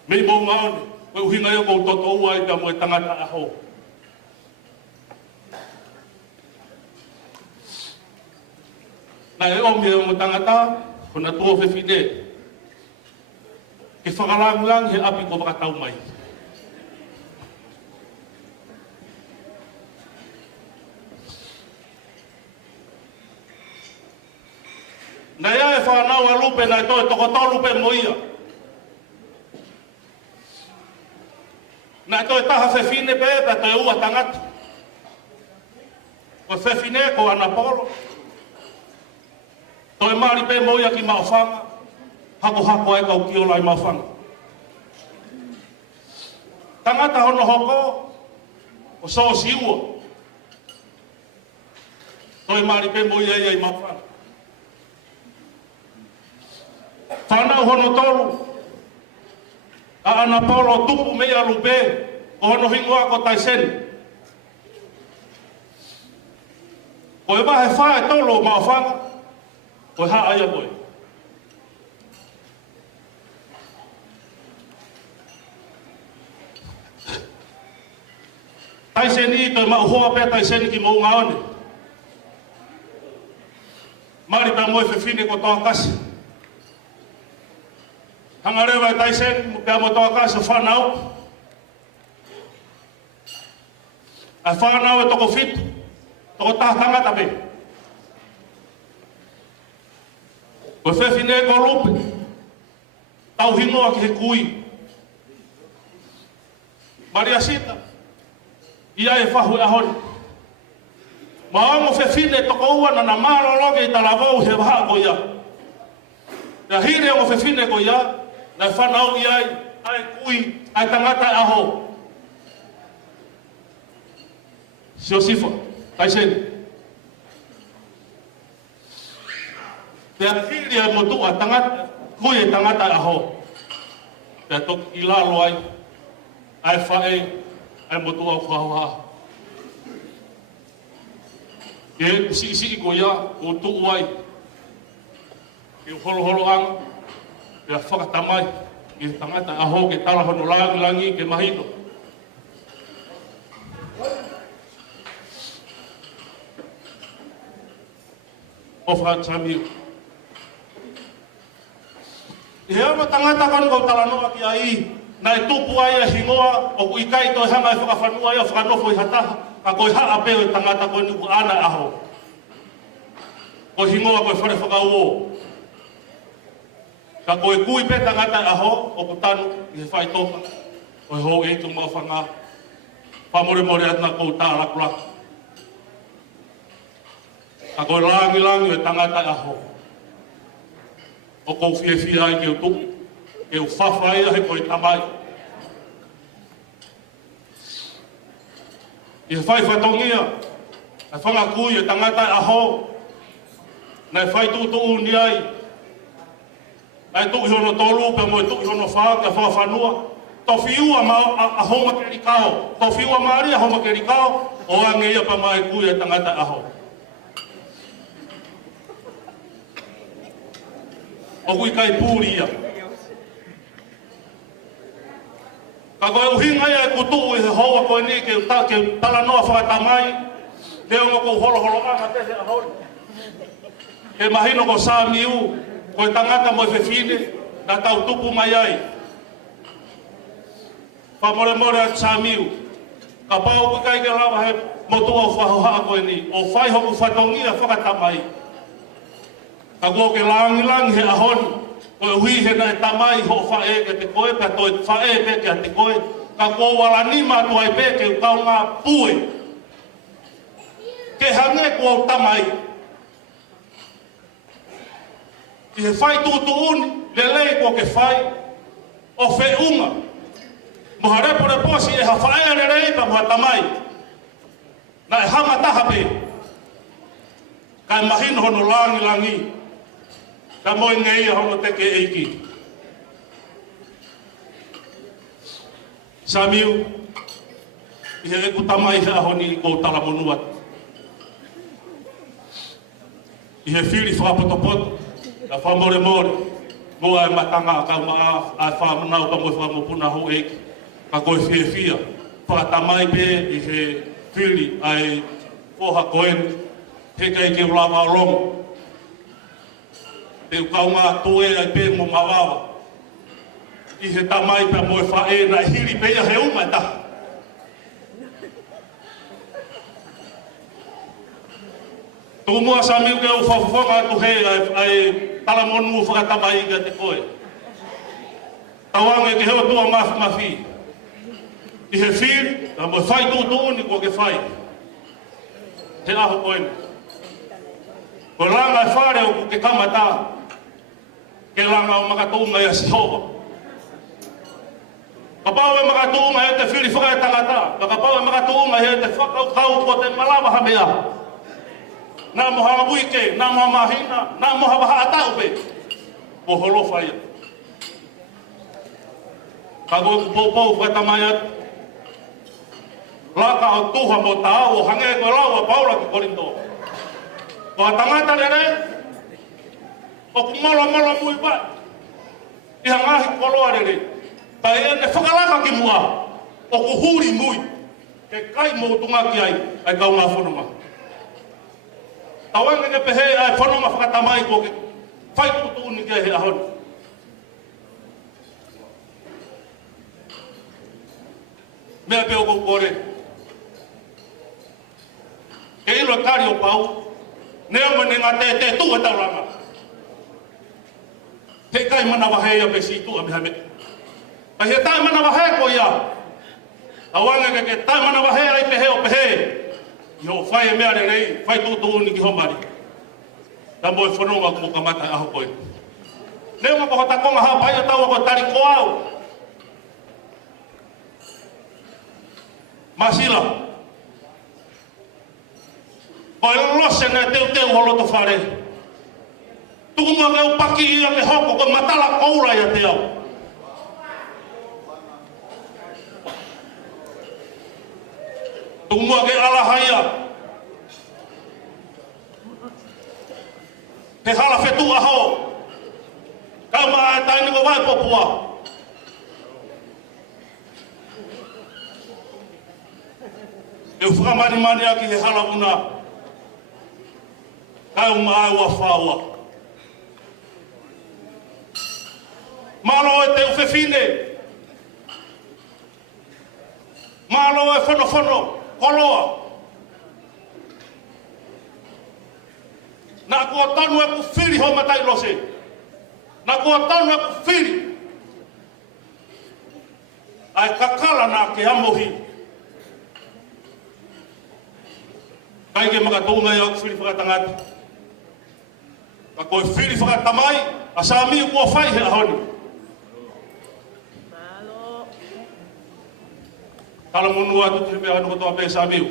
Mei mou ngaone, koe uhinga ia kou toto ua i te mo e tangata aho. Na e omi e mo tangata, kona tua whewhine. Ke whakalangang he api ko wakatau mai. Na ia e whanau a lupe na e toi toko tō lupe mo ia. Na e toi taha whewhine pe, pa toi ua tangata. Ko whewhine ko anapolo. Toi mari pe mo ia ki maofanga, hako ai kau ki ola i maofanga. Tangata hono hoko, o so siua. Toi mari pe mo ia i maofanga. Whanau hono tolu, a ana polo tupu mea lupe, o hono hingoa ko taiseni. Ko e wahe whae tolo maofanga, koe haa aia koe. Taiseni toi mauhoa pea taiseni ki mou ngaone. Mari pea moe whewhine ko toa kasi. Hangarewa taisen pia mo toa ka sa whanau. A whanau e toko fit, toko tātanga tabe. Ko whewhine ko lupe, tau hingoa ki he kui. Maria Sita, ia e whahu e ahoni. Maongo whewhine toko ua na marologe i talavou he waha ko ia. Na hire o whewhine ko ia, na whanau iai, ai kui, ai tangata aho. Siosifa, taisen. Pea hiri ai motua tangata, kui e tangata aho. Pea tok ilalo ai whae, ai motua o whaua. E si ko ia, o tuu ai. E holo ang, pea whakatamai, ke tangata aho, ke talahono langi, ke mahino. Ofa Samuel. Ia ma tangata kan ko talanoa ki ai, na tupu ai hingoa o ku ikai to hanga e whakawhanua ia whakanofo i hataha, ka koe haa apeo i tangata koe nuku ana aho. Ko hingoa koe whare whakauo. Ka koe kui pe tangata aho o ku tanu i he whaitoka, koe ho e tu mau whanga, whamore atna kou tā lakulaku. Ka koe langi e tangata aho. O kou whiawhia ai ke utuku, ke u whawhai ahe koe tamai. I he whai whatongia, e whangakui e tangata aho, na e whai tutu ni ai. Ai tuki hono tolu, pe mo e tuki hono whaa, ka whawhanua. Tau whiua ma a homa keri kao, tau whiua maari a homa keri kao, o ange ia pa mai kui e tangata aho. O kui kai pūri ia. Ka koe uhinga ia e kutuu i he hoa koe ni ke talanoa whakatamai, te ongo kou holo anga te he ahori. Ke mahino ko Samiu, koe tangata mo e whewhine, na tau tupu mai ai. Whamore at Samiu, ka pau kui kai ke lawa he motua o whahoha koe ni, o whai hoku whatongia whakatamai. Ka kua ke langi he ahoni, koe hui he na e tamai ho whae ke te koe, pia toi whae pe ke te koe, ka kua wala nima tuai pe ke ukau ngā pue. Ke hange kua o tamai. I he whai tūtu uni, le lei kua ke whai, o whe unga. Moha repore posi e ha whae re rei pa moha tamai. Na e hama taha pe. Ka e mahino hono langi. Ka moi ngei hono teke eiki. Samiu, i he eku tamai he ahoni i kou tala monuat. I he whiri whakapotopoto, ka whamore, moa e matanga ka maa a whamanau ka moi whamopuna ho eiki. Ka koe whiawhia, whakatamai pe i he whiri ai poha koen, heka i ke ulawa o longo. Te ukau ngā toe ai pe mo mawawa. I he tamai pe mo e whae na hiri pe ia he uma e taha. Tō mua Samiu ke o whawhawhanga tu he ai talamonu o whakatamai ka te koe. Tauange ke heo tua mawhi. I he whiri, na mo e whai tūtū ni kua ke whai. Te aho koe. Ko langa e whare o ke kamata. Ke langa o makatūnga ia Sihova. Ka pau e makatūnga e te whiri whaka e tangata. Ka pau e makatūnga e te whakaukau ko te malawa hamea. Nā moha muike, nā moha mahina, nā moha waha atau pe. Ko holo whaia. Ka koe ku pōpau whatamai atu. Laka o tuha mo tāu o hange koe lau a paula ki korinto. Ko a tangata re, o ku molo mui pai. I hangahi koloa re. Ta e ne whakalaka ki mua. O ku huri mui. Ke kai mo tunga ki ai kau ngā whanoma. Tawange ke pehe ai whanoma whakatamai ko ke whai tutu ni ke he ahoni. Mea peo ko kore. E ilo kari o pau. Nea mane ngā te tua tauranga. Te kai mana wahea pe si tua me hame. Ai he tai mana wahea ko ia. Awanga ke tai mana wahea ai pehe o pehe. Yo fai mea re rei, fai tutu ni ki homari. Tambo e whanonga kumo kamata aho koe. Nea ma ko takonga ha pai o tau ko tari ko au. Masila. Ko e lose na teu holo to whare. Tukuma leo paki ia le hoko ko matala koura ia te au. Tukuma ke ala haia. Te hala whetu aho. Kauma e taini ko vai popua. E whakamani mani aki he hala una. Kauma ai wa whaua. Malo e te uwhewhine. Malo e whono, koloa. Nā kua tanu e ku whiri ho matai lose. Nā kua tanu e ku whiri. Ai kakala nā ke amohi. Kai ke makatunga i au whiri whakatangata. Ka koe whiri whakatamai, a sa mi kua whai he ahoni. Kala monu atu te mea anu katoa pe sa miu.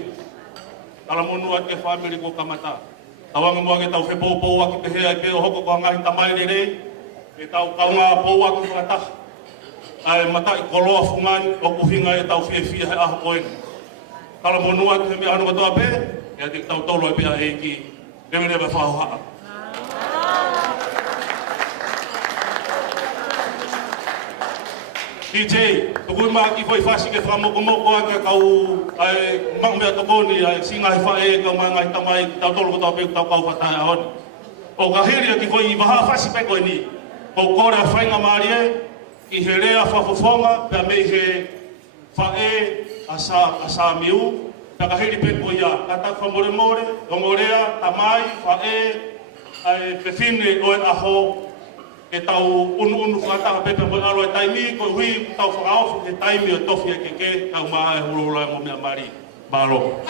Kala monu atu ke whamiri ko kamata. Tawanga mua ke tau whepopou aki te hea i peo hoko ko ngahi tamai le rei. E tau kaunga pou aki whakataha. Ai matai koloa whungani o kuhinga e tau whia he aho koena. Kala monu atu te mea anu katoa pe, e ati tau tolo e pia e ki rewe whahohaa. DJ, tukui maa ki whai whasi ke whamoko ake kau ai mangmea tokoni ai singa hi whae kau mai ngai tamai ki tau tolo kutau peku tau kau whatai ahoni. O ka hiria ki whai waha whasi peko ni. Ko kore a whainga maari e, ki he rea whafofonga, pia mei he whae asa miu, pia ka hiri peko ia. Kata whamore, ongorea, tamai, whae, ai whewhine oe aho, e tau unu whakataha pepe mo alo e taimi, ko hui tau whakaofu he taimi o tofi e keke, kau maa e hurula e mo mea mari. Baro.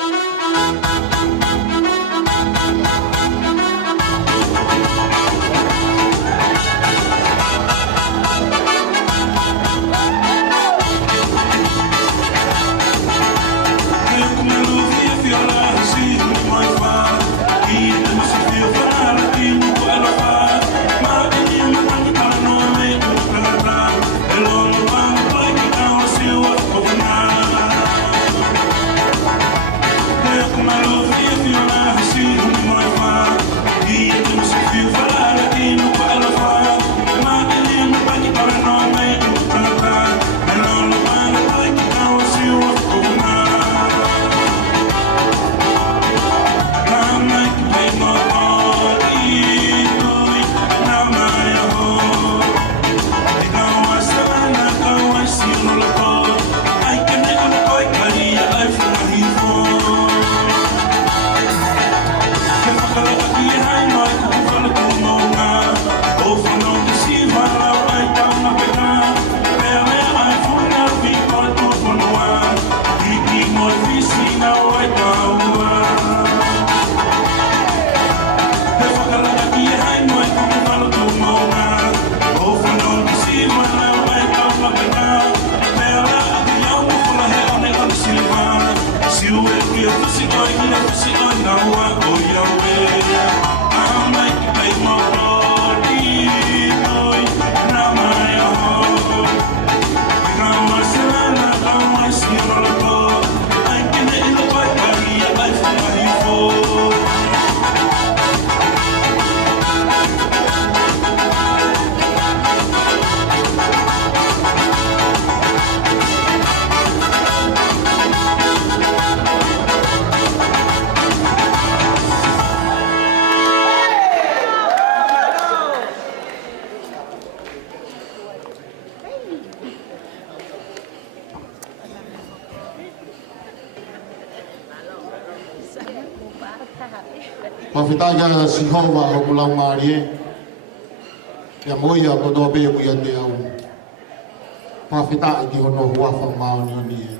Mawhitaga si Hova o kulau marie. Ia moia ko doa bea kuia te au. Mawhita i ki hono huafa maoni o ni e.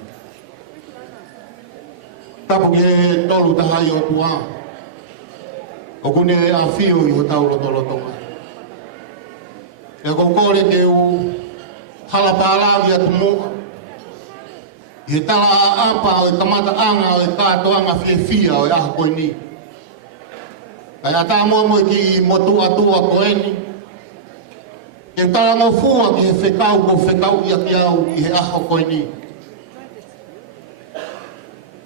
Tapu ke tolu tahai o tua. O kune a fio i ho tau lotonga. Ia kokore ke u halapalawi atu mua. I tala apa o i kamata anga o i kātoanga whiawhia o i aha koe ni. Kai ata mua mo ki motu atua koe ni. I tala mo fua ki he whekau ko whekau ia ki au i he aha koe ni.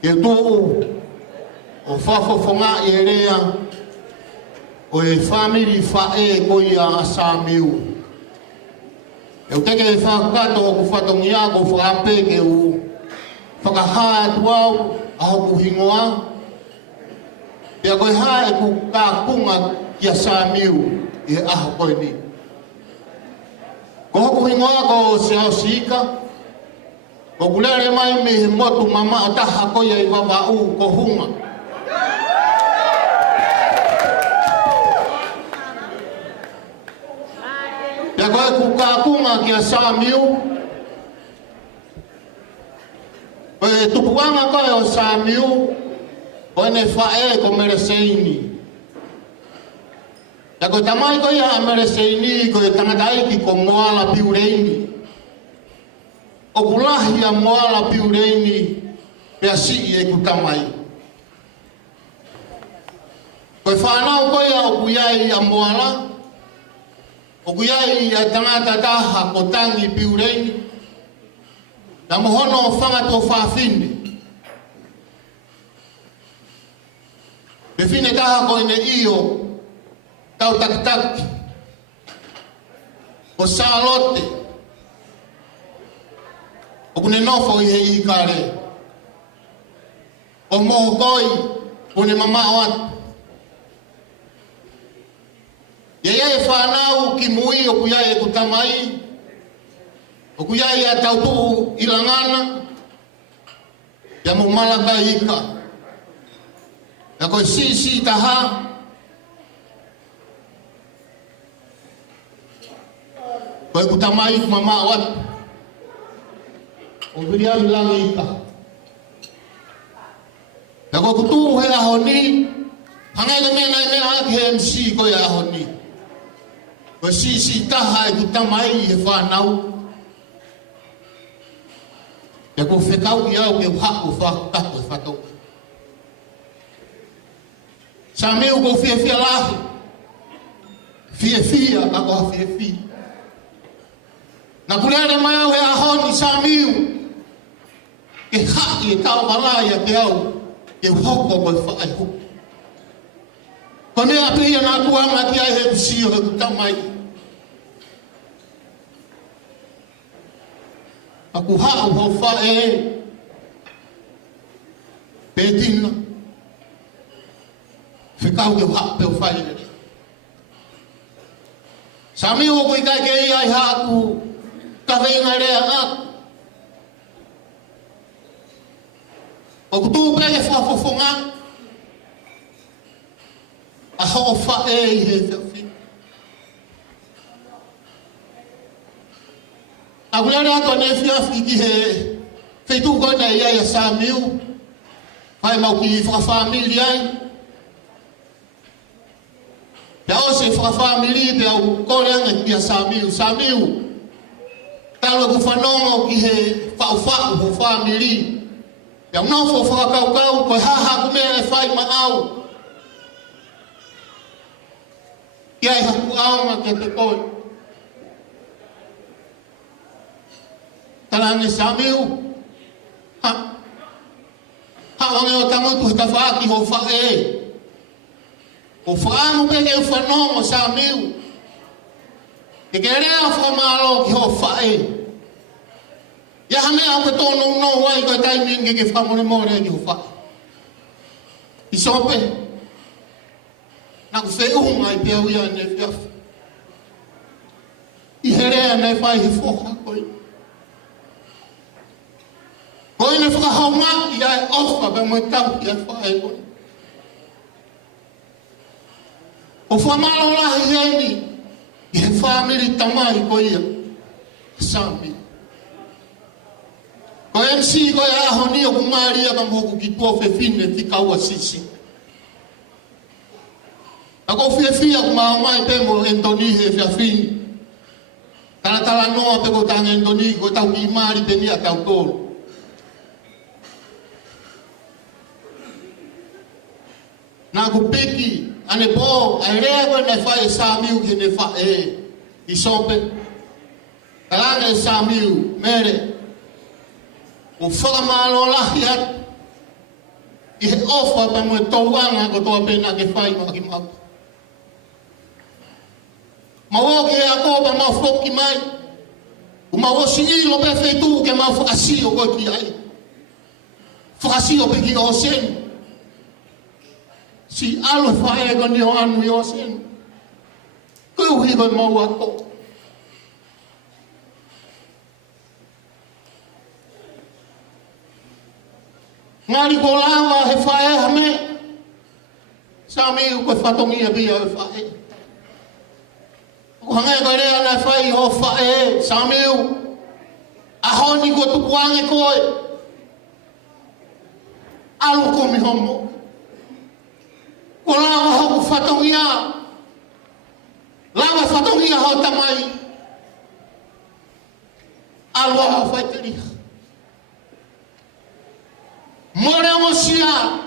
I tūu o whawhawhonga i e rea o e whamiri whae ko i a Samiu. E o teke e whakato o ku whatongi a ko whape ke u whakahaa tu au a hoku hingoa. Pea koe haa e ku kākunga ki a Samiu i he aha koe ni. Ko hoku hingoa ko se au sika. Ko kulere mai me he motu mama o taha koia i wawau ko hunga. Pea koe ku kākunga ki a Samiu. Koe tupuanga koe o Samiu. Koe ne whae ko Mereseini. Pea koe tamai koe a Mereseini koe tangataiki ko Moala Piureini. O kulahi a Moala Piureini pea si e kutamai. Koe whanau koe a o kuiai a Moala. O kuiai a tangata taha ko tangi Piureini. Na mohono o whangato whawhine. Me whine taha koe ne io tau takitaki. O Salote. O kune nofo i he i kare. O moho koi, kune mama o atu. Ia e whanau ki mui o kuiai e kutamai. O kuiai a tautu i langana. Ia mo malaka ika. Ia koe si taha. Koe kutamai mama o atu. O viria langi ika. Ia koe kutu he aho ni. Hangai mena i mea aki he MC koe aho ni. Koe si taha e kutamai he whanau. Ia koe whekau i au ke uhaku whakako e whatou. Sa meu koe whiawhia lahi. Whiawhia kako ha whiawhia. Na kulere mai au he ahoni sa meu. Ke haki e tau malaya ke au. Ke hoko koe whaai huku. Ko mea pia nā kuanga ki ai he usio he kutamai. Aku hau ho whae. Pētina. Whikau ke hau peo whae. Sa mi o koe kai ke ai haku. Ka whenga rea aku. O kutu pēke whafofonga. A ho whae i he whiawhi. A kulere ato ne whiawhi ki he whaitu koe nei ai a Samiu. Pai mau ki whakawhamili ai. Pea o se whakawhamili pea u koreanga ki a Samiu. Samiu. Talo ku whanongo ki he whau ho whamili. Pea unofo whakakaukau koe haha kumea e whai maau. Ki ai haku aonga ke te koe. Talange Samiu. Hawange o tangotu he kawhaaki ho whae. O whaanu peke u whanongo Samiu. Ke rea whamalo ki ho whae. Ia hame au ke tono no wai koe taimingi ke whamone more ki ho whae. I sope. Nā ku whehunga i te auia ne whiawhi. I herea nei whai he whoha koe. Koe ne whakahaunga i ai ofa pe mo tau ki ai whae koe. O whamalo lahi heini, i he whamiri tamai ko ia, Sami. Ko MC ko ia aho ni o kumaria ka moku ki tua whewhine ki kaua sisi. Ako whiawhia ku maomai pe mo Endoni he whiawhini. Tala noa pe ko tanga Endoni ko tau ki mari pe nia tau tolu. Nā ku peki, ane po, ai rea koe nei whae Samiu ki ne whae i sope. Kalanga e Samiu, mere, o whakamalo lahi atu. I he ofa pa mo e tauanga ko toa pena ke whae ma ki mako. Mawo ke a ko pa mau whoki mai. O mawo si ilo pe whetu ke mau whakasio koe ki ai. Whakasio pe ki o senu. Si alo whae ko ni o anu i o senu. Koe uhi koe mau ako. Ngari ko lawa he whae hame. Sami koe whatongia bia he whae. Ko hangai koe rea na whai ho whae. Sami ahoni ko tupuange koe. Alo ko mi homo. Ko lawa hoku whatongia. Lawa whatongia ho tamai. Alwa ho whaiteria. Mora o sia.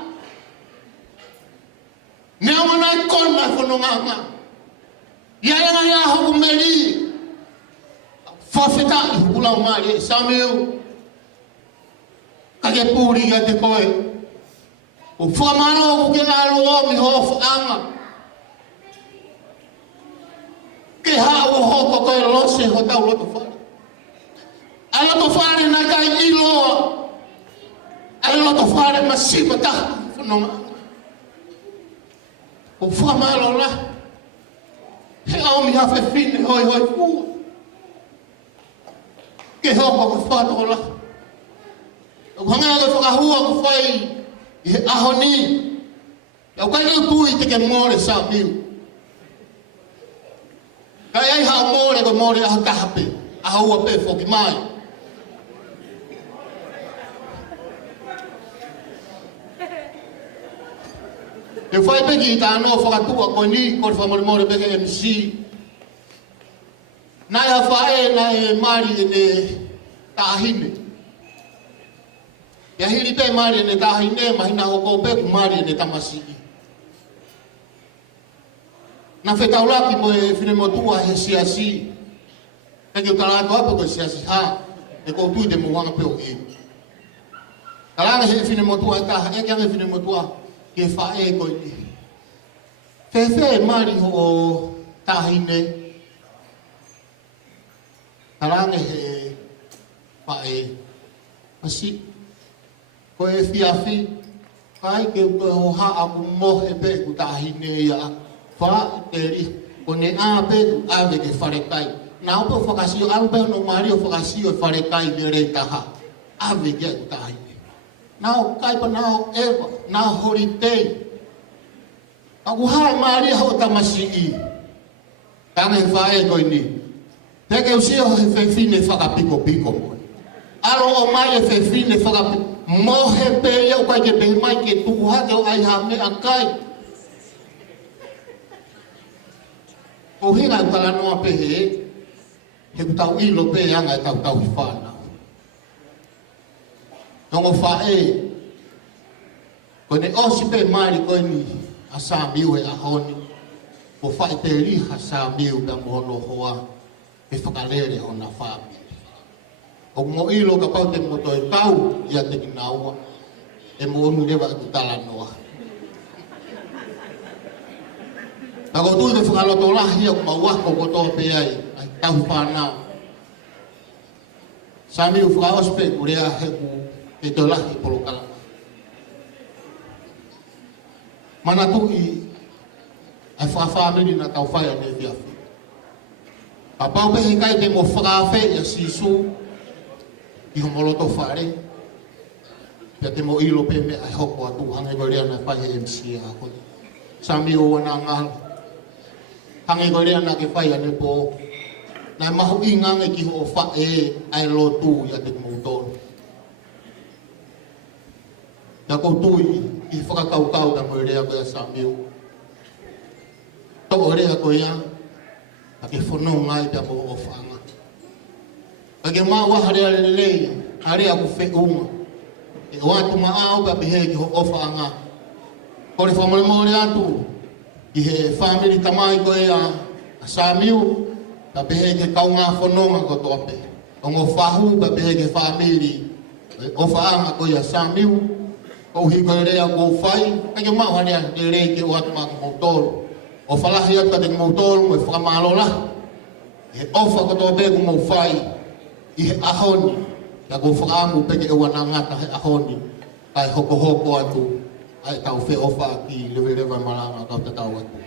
Nea mana kona whanonganga. Ianga ia hoku meri. Whawheta i hukula umari. Samiu. Kake puri ia te koe. O whamano ku ke ngaro o mi ho whaanga. Ke hao hoko koe lose ho tau loto whare. A loto whare na kai iloa. Ai loto whare masipa taha whanonga. O whamalo la. He au mi hawhe whine hoi hoi fua. Ke hoko ko whato la. O hangai ko whakahua ko whai. I he aho ni. Au kai ni pui te ke more Samiu. Kai ai hao more ko more aho kahape. Aho ua pe whoki mai. E whai peki i tāno whakatua koe ni, kore whamore peke MC. Nai a whae, nai mari e ne tāhine. Ia hiri pe mari e ne tāhine, mahina hoko peku mari e ne tamasiki. Nā whetauraki mo e whine motua he siasi. Peki o talato apo koe siasi ha, e koutu te muanga peo e. Kalanga he whine motua e taha, e kia me whine motua. Ke whae koe ni. Whewhe mari ho tāhine. Tarange he whae. Asi. Koe whiawhi. Kai ke koe ho haa ku mohe pe ku tāhine ia. Wha te ri. Ko ne a pe ku ave ke wharekai. Nā upo whakasio. Alpe no mari o whakasio e wharekai me rei taha. Ave ke ku tāhine. Nau kaipa nau ewa, nau horitei. Aku hai maari hau tamasiki. Tange whae koe ni. Teke usio he whewhine whakapiko-piko. Aro o mai e whewhine whakapiko. Mohe pe iau kai ke pehi mai ke tuhate o ai hame a kai. O hinga utala noa pehe. He kutau ilo pe anga e tau hi whana. Tongo whae, ko ne osi pe mari koe ni a Samiu e ahoni, ko whae te riha Samiu ka mohono hoa, e whakalere o na whaami. O mo ilo ka pau te moto e tau, ia te kinaua, e mo onu rewa e kutala noa. Tako tui te whakaloto lahi au mauako kotoa pe ai, ai tau whanau. Samiu whakaospe kurea he ku, e te lahi polokala. Mana tui ai whaafamiri na tau whaia ne whiawhi. A pau pehe kai te mo whakawhe ia sisu i ho moloto whare. Pia te mo ilo pe me ai hoko atu hange koe rea na whaia MC a kone. Sami o wana ngal. hangi ko rea na ke whai ane po. Nai mahu ingange ki ho wha e ai lotu ia te kumautono. Ia koutui i whakakaukau na moe rea ko ia Samiu. Tō rea ko ia, a ke whanau ngai pia mo o whanga. A ke maa waha rea lelei, a rea ko wheunga. E o atu maau pia pihe ki ho o whanga. Kore whamole mo rea atu, i he family tamai ko ia a Samiu, pia pihe ke kaunga whanonga ko tope. O ngō whahu pia pihe ke family, o whaanga ko ia Samiu, o hiko rea ko whai, kake mau harea ke rei ke o atu maa kumautoro. O whalahi atu te kumautoro mo e whakamalola. He ofa ko tō pēku mau whai, i he ahoni, ka ko whakaamu peke e wana ngata he ahoni, ai hoko hoko atu, ai tau whe ofa ki lewe lewe maranga kau te tau atu.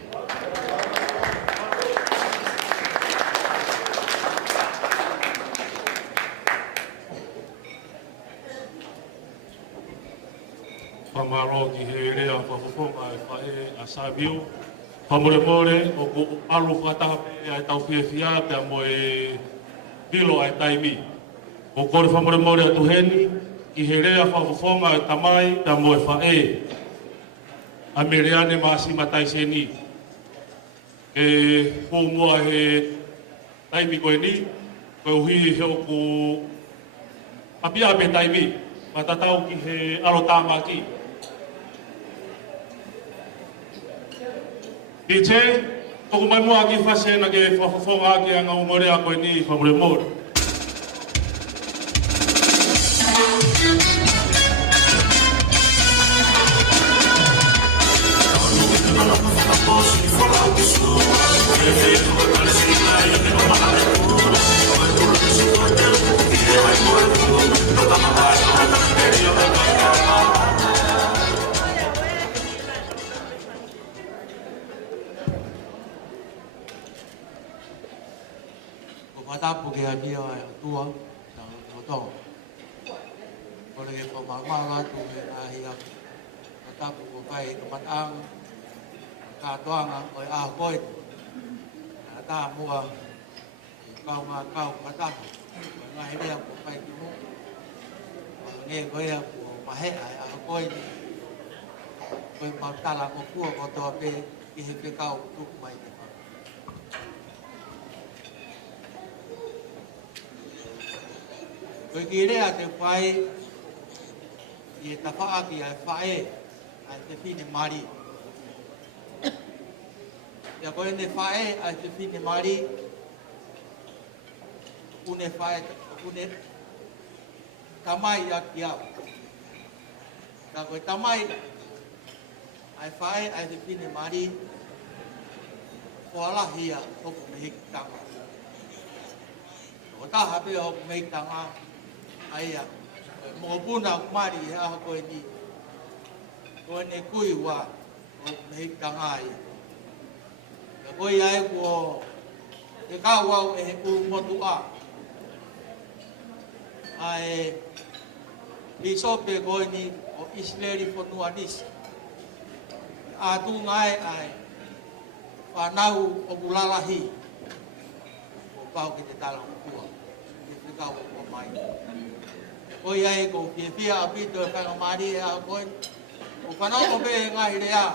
Whamaro ki he rea whawhawhonga e whae a Samiu. Whamore more o ko alu whataha pe ai tau whiawhia pia mo e pilo ai taimi. O kore whamore more atu heni, ki he rea whawhawhonga e tamai pia mo e whae. A me reane maasi matai seni. E ho mua he taimi koe ni, koe uhi he o ko apia pe taimi. Matatau ki he alotama ki. I te, toko mai mua ki whase na ke whawhawhonga ki anga umore a koe ni whamure mora. Matapu ke adia ai tua na moto. Kore ke pamama tu ke ahia. Matapu ko kai ke matang. Ka toanga oi a koi. Ta mua. Kau ma kau matapu. Ngai dia ko kai ki mu. Nge ko ya ko mahe ai a koi. Koi ma tala ko ku ko to pe ki he pe kau tu mai. Koe ki rea te whae, i e tawhaaki ai whae, ai te whine mari. Ia koe ne whae ai te whine mari, une whae, une tamai aki au. Ka koe tamai ai whae ai te whine mari, whalahia hoku me hikitanga. O taha pe hoku me hikitanga, aia, mō puna kumari he aha koe ni. Koe ne kui wā, o mehik tangai. Ka koe ai ko, te kāwau e he kuru motu a. Ai, i sope koe ni o Isleri whanua nisi. A tu ngai ai, whanau o bulalahi. O pau ki te tala o kua. Te whikau o mai. Oi ai ko pia apito e whanga mari e a koe. O whanau o pe ngai rea.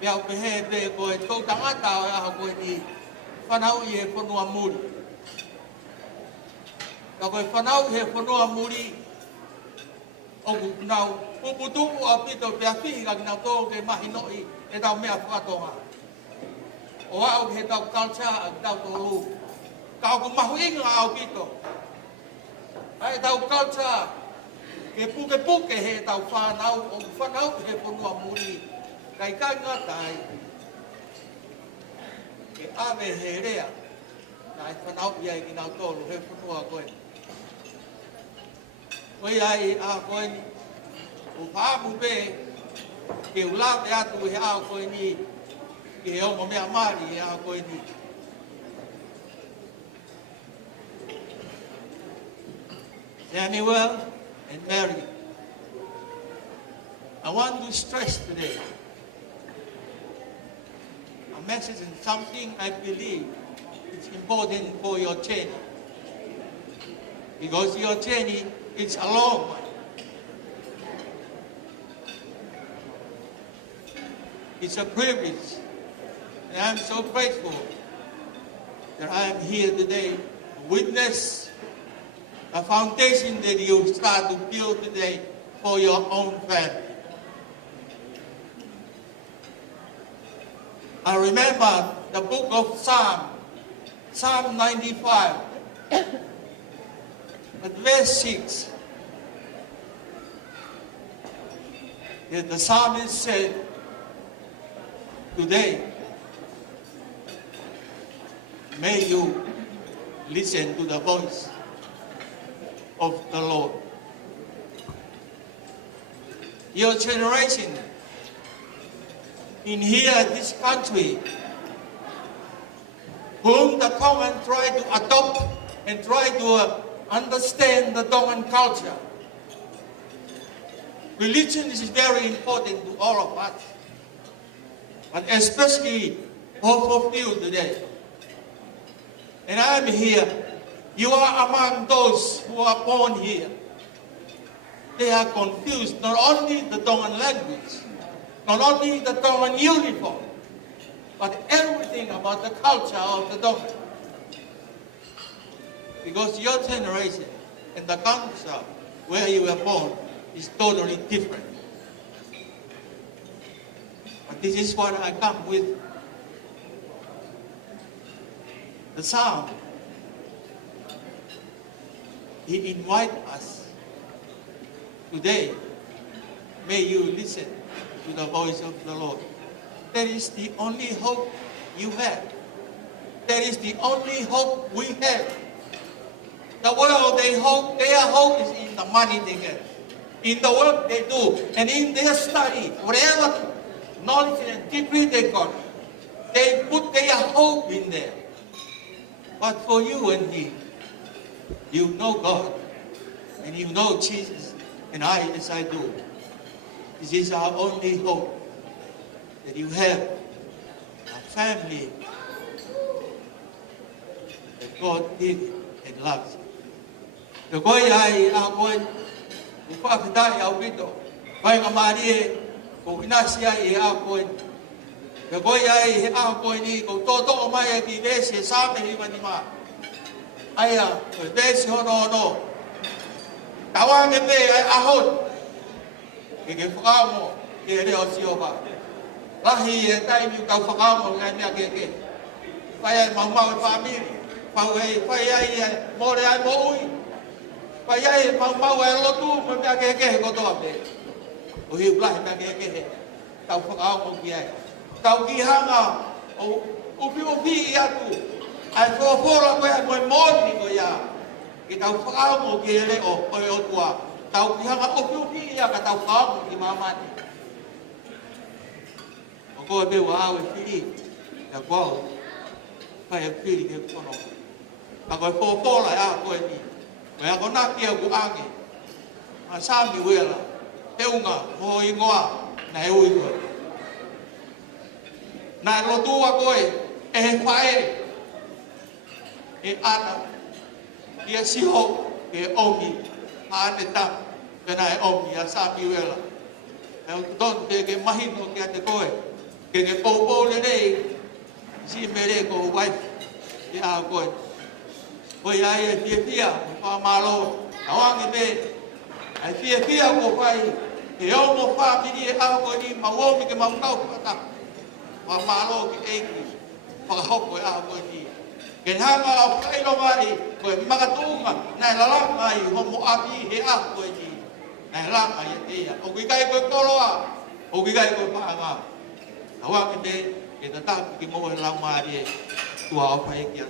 Pia o pehe pe koe tau tangata o e a koe ni whanau i he whanua muri. Ka koe whanau he whanua muri o kupunau. Puputuku apito pia whihi ka kina tō ke mahi noi e tau mea whakatonga. O au he tau culture a tau tōru. Kau ko mahu inga au pito. Ai tau culture. Ke puke he tau whanau. O whanau he whanua muri. Kai kai ngatai. Ke ave he rea. Nai whanau iai ki nau tolu he whanua koe. Koe ai a koe ni. O whaamu pe. Ke ulawe atu he au koe ni. Ke he ongo mea mari he au koe ni. Samuel and Mary. I want to stress today message and something I believe it's important for your journey. Because your journey is a long one. It's a privilege. And I'm so grateful that I am here today to witness the foundation that you start to build today for your own family. I remember the book of Psalm 95, at verse 6. That the psalmist said, today, may you listen to the voice of the Lord. Your generation in here, this country, whom the Tongan try to adopt and try to understand the Tongan culture. Religion is very important to all of us, but especially for you today. And I'm here. You are among those who are born here. They are confused, not only the Tongan language, not only the Tongan uniform, but everything about the culture of the Tongan. Because your generation and the culture where you were born is totally different. But this is what I come with. The Psalm, he invites us today. May you listen to the voice of the Lord. That is the only hope you have. That is the only hope we have. The world, their hope is in the money they get, in the work they do, and in their study, whatever knowledge and degree they got. They put their hope in there. But for you and me, you know God, and you know Jesus, and I, as I do. This is our only hope, that you have a family that God did and loves. The boy I going to fuck die out window. By a Marie, who Inasia, going. The boy I going to go to my diverse, something even. I am the best no. Tawang the day I hold. He gave Famo, he had Osioba. Lahi, a time you go for Famo, and again. Fire Mamma family, fire more than boy. Fire Mamma, Lotu, Magage, go to it. Oh, you blind Magage. Tau Famo, yeah. Tau Gihanga, oh, Upi Yatu. I saw four of my morning, yeah. It out for our gale or Oyotua. Tau Hanga Opuki, Yakatau Farm, Imamati. Go a bit while we feed the ball. I have feeling it for no. I got four like our going. Where I go not here to Angie. I saw me well. Teunga, Hoingoa, Naui. Nalotua boy, and fire. E ana ia siho e omi ane ta pena e omi a sapi wela e don te ke mahino ke ate koe ke popo le nei si mere ko wife e a koe koe ai e fia pa malo awangi be ai fia ko pai e o mo fa mini e a koe ni mawomi ke mautau pata pa malo ke e ki pa hoko e a koe ni Kenhanga of Kailomari, where Magatunga, Nailanga, Homo Abi, Hea, Koji, Nailanga, Ogigai Koloa, Ogigai Kopanga. I walk in there in the top of Kimo and Lamari to our Paikia.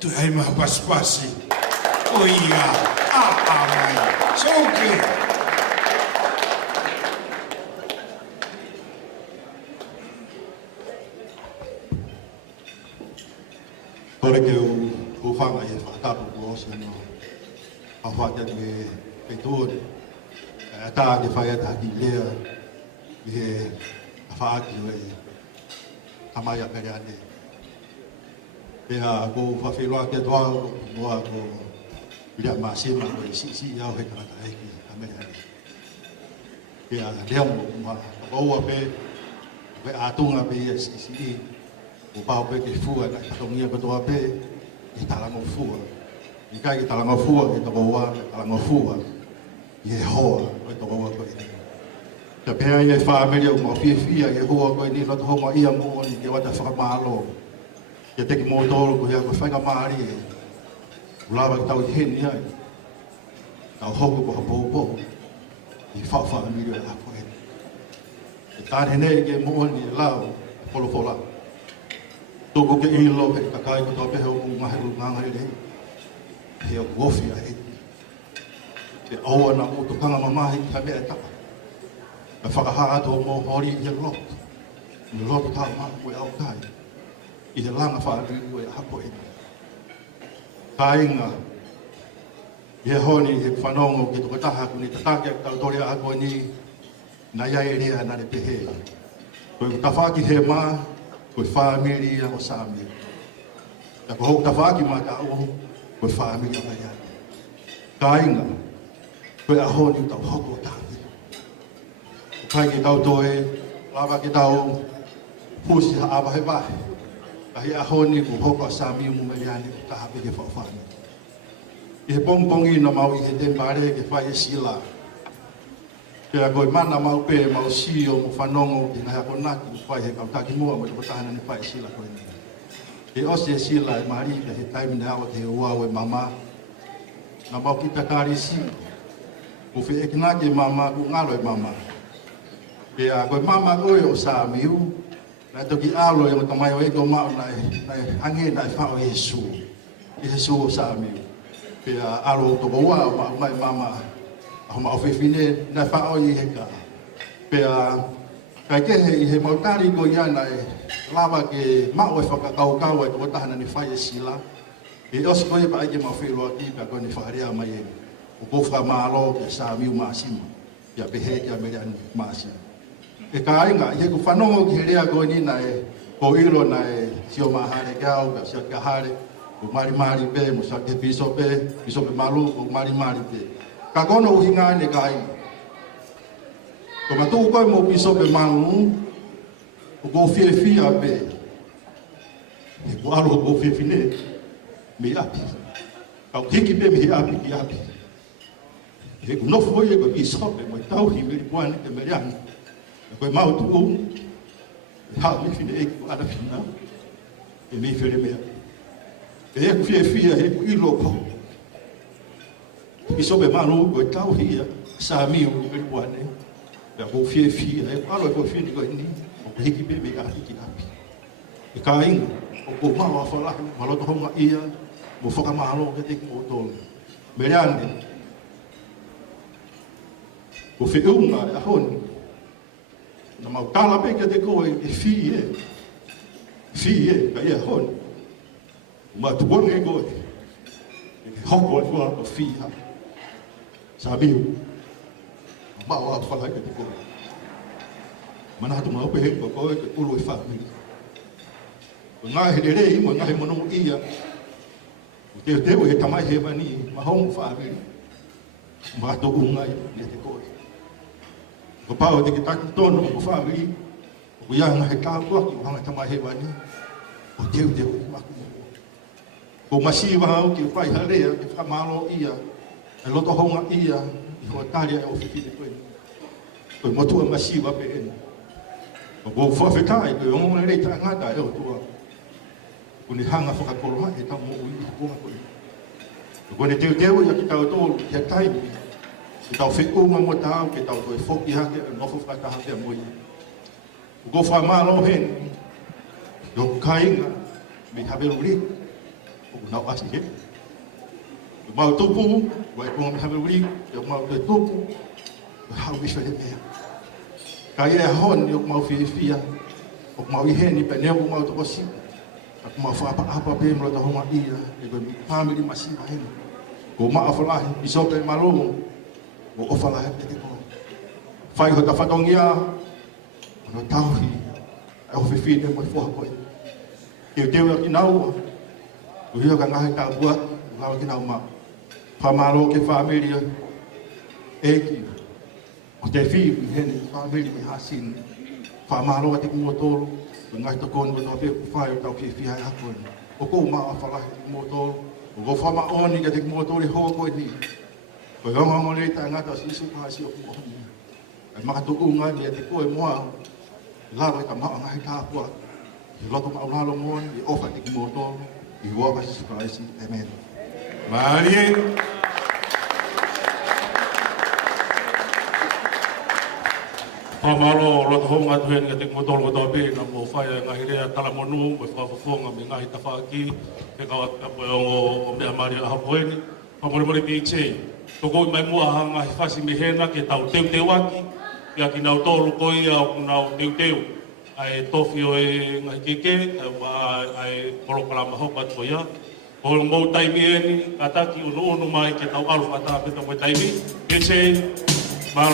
Tu hai mapaspasi. Oh yeah. Mai. So okay. Kore ke o whanga e whakapu o se no. awak jadi betul. Tak ada faya tak dia, dia afak juga. Amaya kerjanya. Dia aku fafilah dia doa aku tidak masih aku isi jauh ke kata lagi. Amaya. Dia mau bawa be atung abe isi. Upah be ke fuga nak tongnya betul abe. Kita lang fuga. Jika kita lang fuga kita bawa lang fuga. Yehowa itu bawa ko ini. Tapi yang family yang mau fia Yehowa ko ini lot homa ia mo ni dia wada famalo. Dia tek motor ko ya ko fanga mari. Ulava tau hen ya. Tau hogo ko bobo. Di fa family ya ko ini. Kita hene ke mo ni lao polo pola. Toko ke ilo ke kakai ko to pe ho ngahi ngangai le. He wofi ya. Te awa na o to kanga mamahi ka mea taka. Na whakahato mo hori i he lot. Ni lot ka ma koe au kai. I he langa whaari koe hako e. Ka inga. I he honi he whanongo ki toko taha kuni tatake ak tau tori a koe ni. Na iai rea na re pehe. Koe tawhaki he ma. Koe whamiri a o sami. Ta ko hok tawhaki ma ka o. Koe whamiri a mai. Ka inga. Koe aho ni tau hoko tāki. Kai ki tau toe, lava ki tau pusi ha awa he wahe. Kahi aho ni ku hoko sami umu meliani ku tahape ke whawhani. I he pongpongi na mau i he tembare ke whai e sila. Kea koe mana mau pe mau si o mu whanongo ki ngai ako naki ku whai he kau taki mua mo te potahana ni whai e sila koe ni. He osi e sila e maari ka he taimine awa te he uau e mama. Na mau ki takari si. Ko fe ekina ke mama ku ngalo e mama. Ke a ko mama ko o sa miu. Na to ki alo e ko mai o e ko ma nai ange nai fa o Yesu. Yesu o sa miu. Ke a alo to wa ma mai mama. A ma o fe fine na fa o i he ka. Ke a kai ke he mau tari ko ia nai lava ke ma o e fa ka kau kau e ko tahana ni fa sila. E os ko e ba ke ma fe lo ki ka ko ni fa ria mai e. O kofa malo ke sa miu masima ya behe ya merian masima e ka inga ye ku whanongo ki herea ko ni na e ko ilo na e sio mahare kau ka sia ka hare o mari mari pe mo sa ke piso pe malu o mari pe ka kono uhinga ne ka inga ko matu ko mo piso pe malu o go fia pe e ko alo go fine me api ka hiki pe me api ki api. He ku nofo ye ko isope mo tau hi me kwani te merian. Ko mau tu ha mi fine e ku ada fina. E me fere me. E ku fia he ku ilo ko. Isope manu ko tau hi sa mi u me kwani. Ya ko fia e alo ko fia ko ni. Ko hiki be me ka hiki api. E ka ing ko mau afala malo to ma ia mo foka malo ke te ko to. Merian ko fe unga a hon na mau tala pe ke te ko e fie ka ia hon ma tu bon e ko e hoko ko fie sabi ma wa fala ke te ko mana tu mau pe ko ke ulu fa mi nga he re mo nga he mo no ia te o he tamai he bani ma hom fa mi ma to unga e te ko ko pao te kita tono ko family ko yang he ka ko ki hanga tama he bani o te ma ko masi wa o ki pai hale ki fa malo ia e loto honga ia ko talia o fiti ko mo tu masi wa pe en ko fo fe kai ko o mo le ta ngata e o tu ko ni hanga fa ko ma e ta mo ko ko ni te ya ki ta to ya tai ke tau whikunga mo tau, ke tau toi whoki hake, nofo whakaha ke moi. Ko wha malo hen, yo kainga, me habelu ri, o nau asi he. Yo mau tupu, wai kunga me habelu ri, yo mau te tupu, yo hau wisha he mea. Ka ia hon, yo mau whiwhia, o mau i heni, pe neu mau toko si, a mau whaapa apa pe mro ta honga ia, e koe family masiva heni. Ko maafalahi iso pe malu. Mo ofalahi te ko. Fai ho ta fatongia. No tauhi. Ai ho fifine mo fo ko. Ke te wa kinau. Ko hia ka ngai ta buat, ngau kinau ma. Famalo ke familia. Eki. O te fi hene family me hasin. Famalo te motor. Ngai to kon mo pe fai ta ke fi ha ko. O ko maafalahi motor. O fama oni ke te motor ho ko ni. Ko nga mo le ta ngata sisu pa si o ko. Ai maka tu unga dia te ko mo. La ka ma ngai ta po. Lo to ma lo mo ni ofa te motor. I wa ba si pa si amen. Marie. Pamalo lo honga tuen ke motor mo dobe na mo fai nga hire tala monu mo fa fonga me nga hita faki ke ka o me amari a hoeni pamole mo piche to go mai mo hanga fasi me hena ke tau te waki ya ki nau tolu ko ia nau te ai tofio e nga keke ai polo kala ma hopa to ya o mo tai mi ataki uno mai ke tau alfa ta peta mo tai mi piche mal.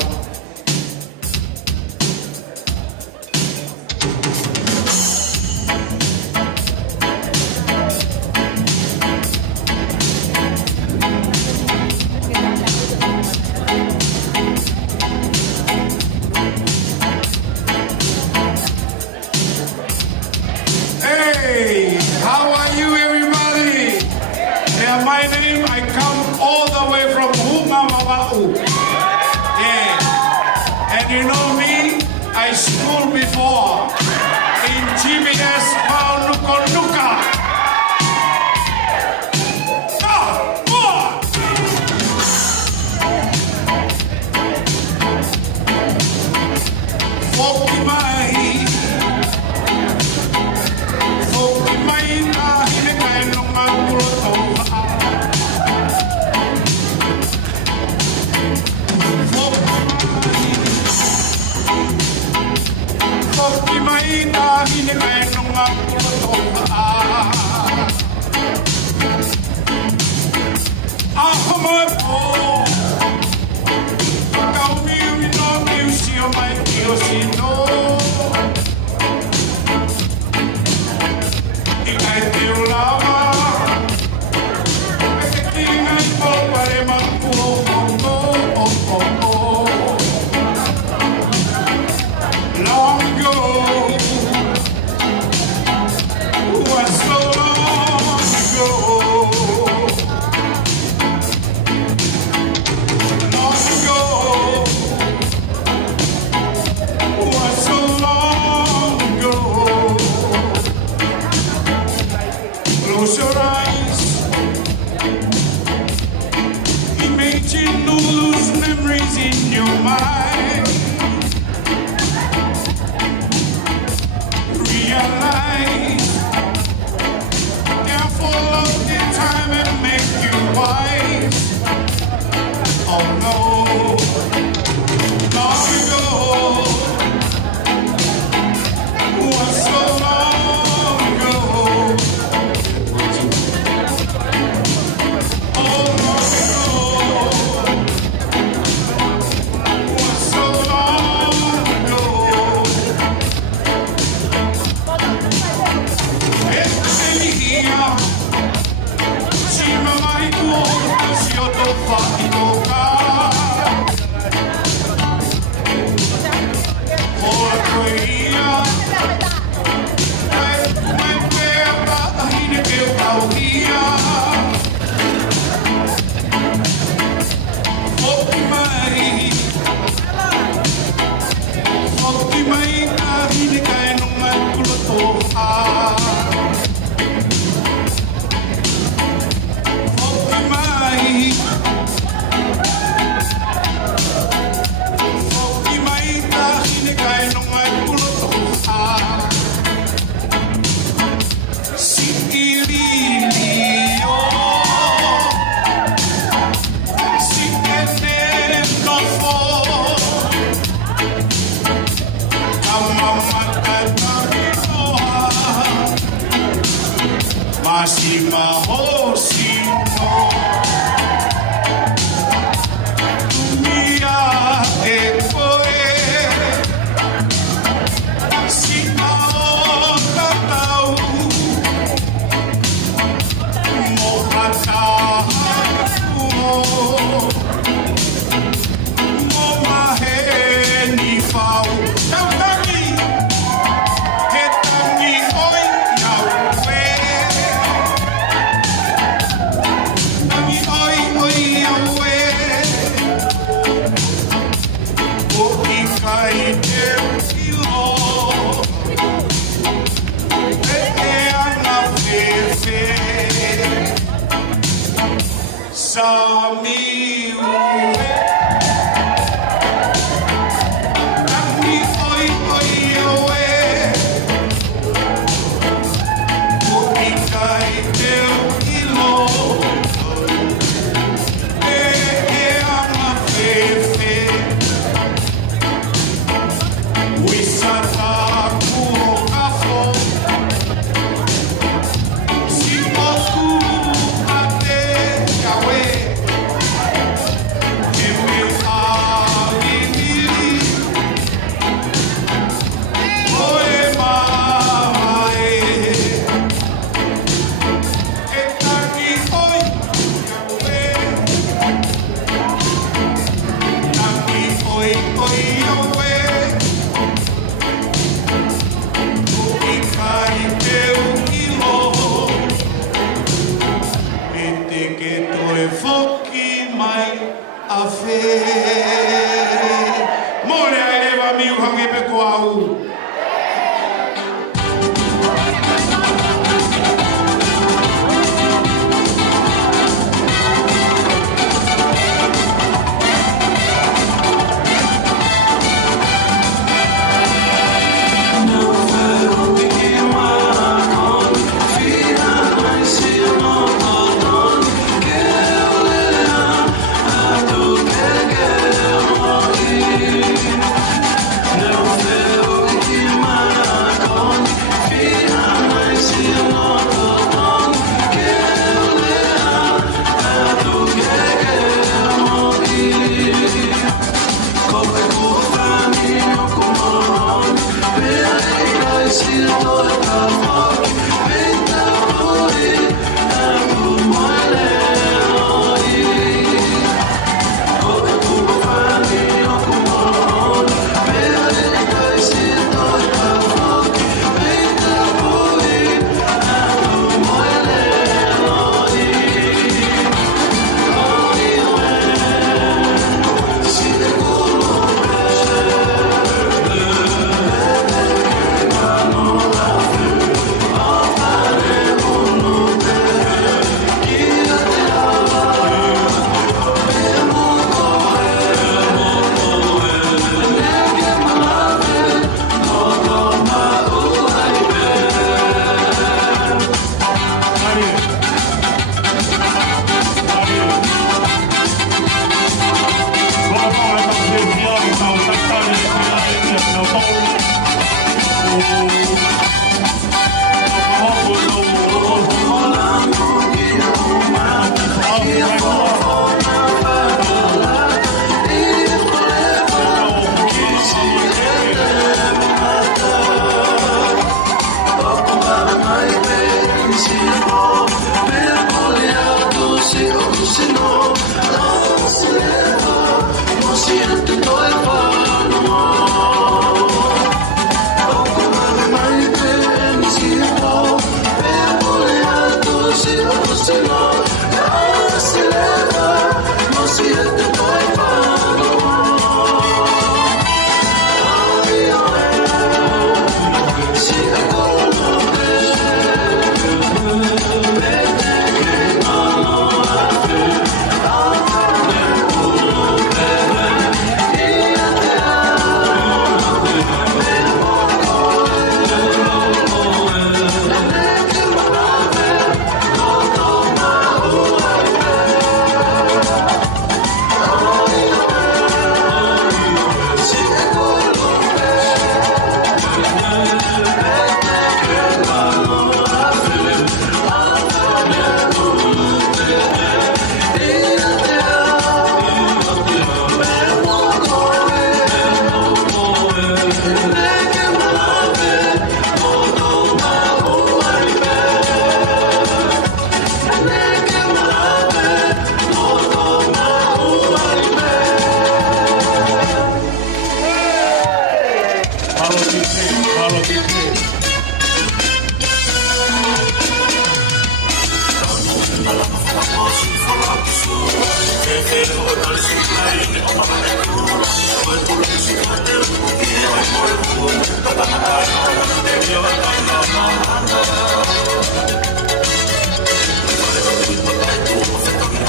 Masima Hosimo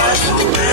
Thank you.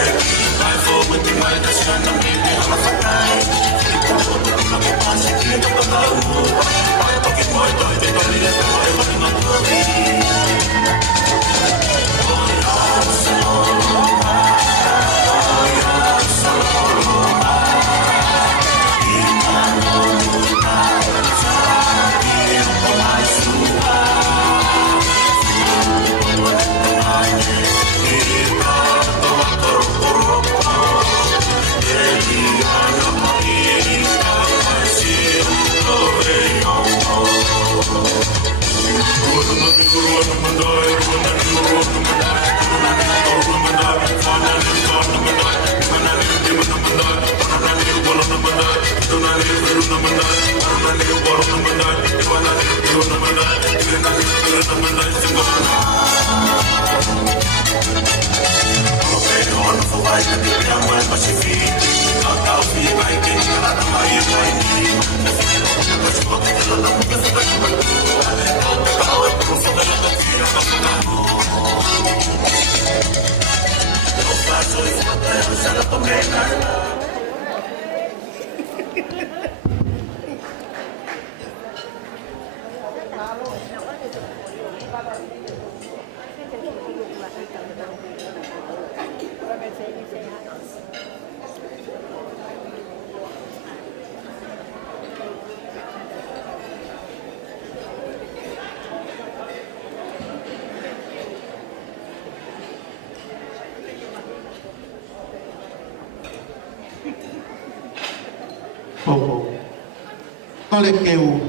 Kole keu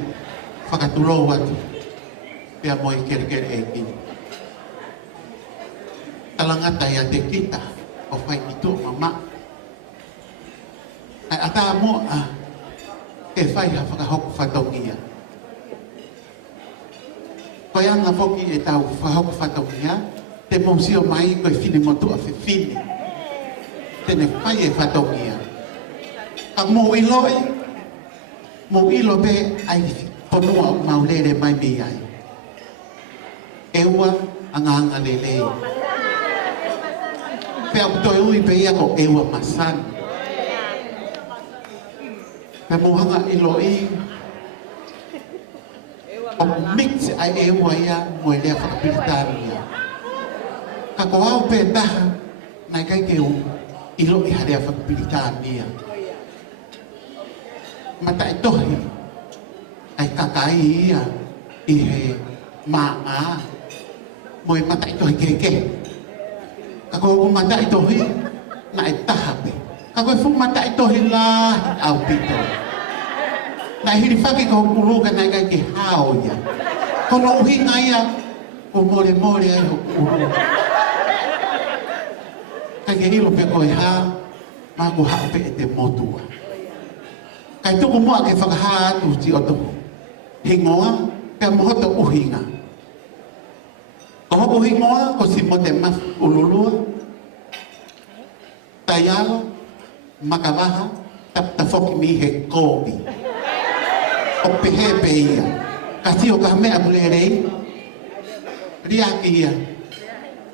whakatulo watu pia moi kere eki. Talangata ya te kita o whai itu mama. Ai ata mo e whai ha whakahoku whatongia. Koe anga whoki e tau whahoku whatongia te monsio mai koe whine motu a whine. Tene whai e whatongia. Ka mo iloi mo ilo be ai ponua maulele mai me ai. Ewa anga lele. Pe au ui pe ia ko ewa masan. Pe mohanga ilo i o mix ai ewa ia mo ele whakapilitania. Ka ko au pe taha nai kai keu ilo i harea whakapilitania. Mata tohi ai kakai ia i he maa moi mata tohi keke kako mata tohi na tahape kako fu mata tohi la au pito na hiri faki ko kulu kana kai ke hao ya kono hinga ia ko more ai ho kulu kai ke ilo pe ko ha ma ko ha pe te motua kai tu ko mo ke whakaha tu ti o tohu. Hingoa, ka mohoto uhinga. Ko hoko hingoa, ko si mo te mas ululua. Tayalo, makawaha, ta whoki mi he kōpi. O pehe pe ia. Kasi o ka mea kurerei. Ria ki ia.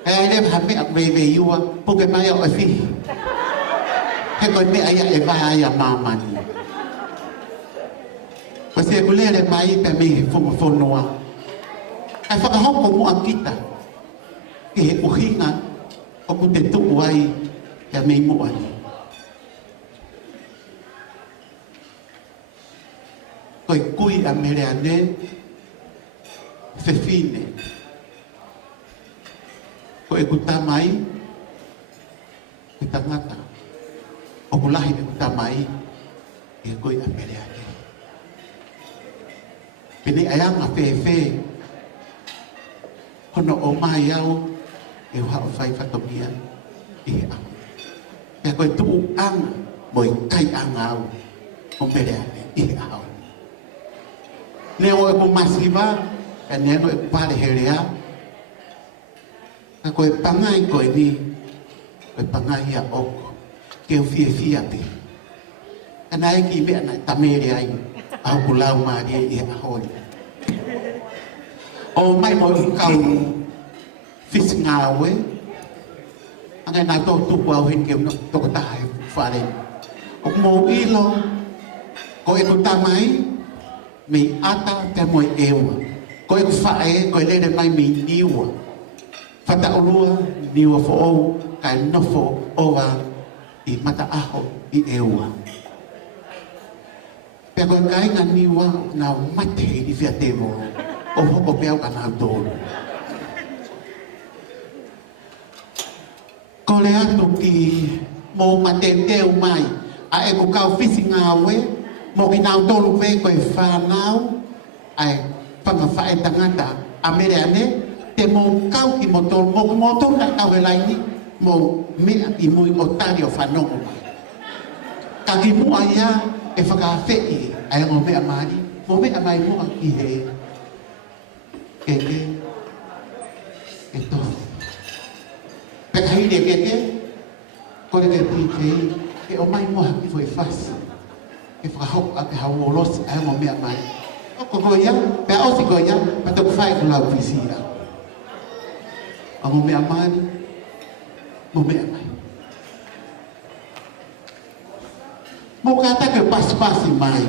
Hei ai lewa hame a kurerei iua, puke mai o e whihi. He koe mea ia e waha ia mamani. Pasi aku lere mai pe me fonga ai whakahoko mo a kita ke he uhinga o ku te tuku ai kia mei mo ani. Koe kui a mere ane whewhine. Koe ku tamai ku tangata o ku lahi ku tamai e koe a mere ane. Pene ayanga fefe kono o mai au e wa o fai fatomia e au e koe tu ang moi kai ang au o mere e au ne o e masiva e ne o e pare herea ka koe pangai koe ni koe pangai a oko ke o fie pe ana e ki me ana tamere ai au pulau maria e ahoi. O mai mo kau fisngawe. Angai na to tu wa hin kem no to ta hai fare. O mo ilo ko e ko tamai me ata te mo ewa. Ko e fa e ko le mai me niwa. Fata olua niwa fo o kai no fo ova i mata aho i ewa. Pero kai nga niwa na mate i via tevo o hoko peo ka na tolu. Ko le atu ki mo mate teu mai a e ko kau fisi ngawe mo ki nau tolu ve ko e whanau ai panga whae tangata amere ane te mo kau ki motor na kau laini mo me i mo otari o whanongo mai. Ka ki mua ia e whakawhei ai ngō mea maari, mo mea mai mua i he kete e tohu. Peka hiri e kete, kore ke pītei, ke o mai mua haki fo e whasi, ke whakahok a ke hauolosi ai ngō mea mai. O ko goia, pe a osi goia, pa toku whai ko lau pisia. A ngō mea maari, mo mea mai. Mo kata ke pas-pasi mai.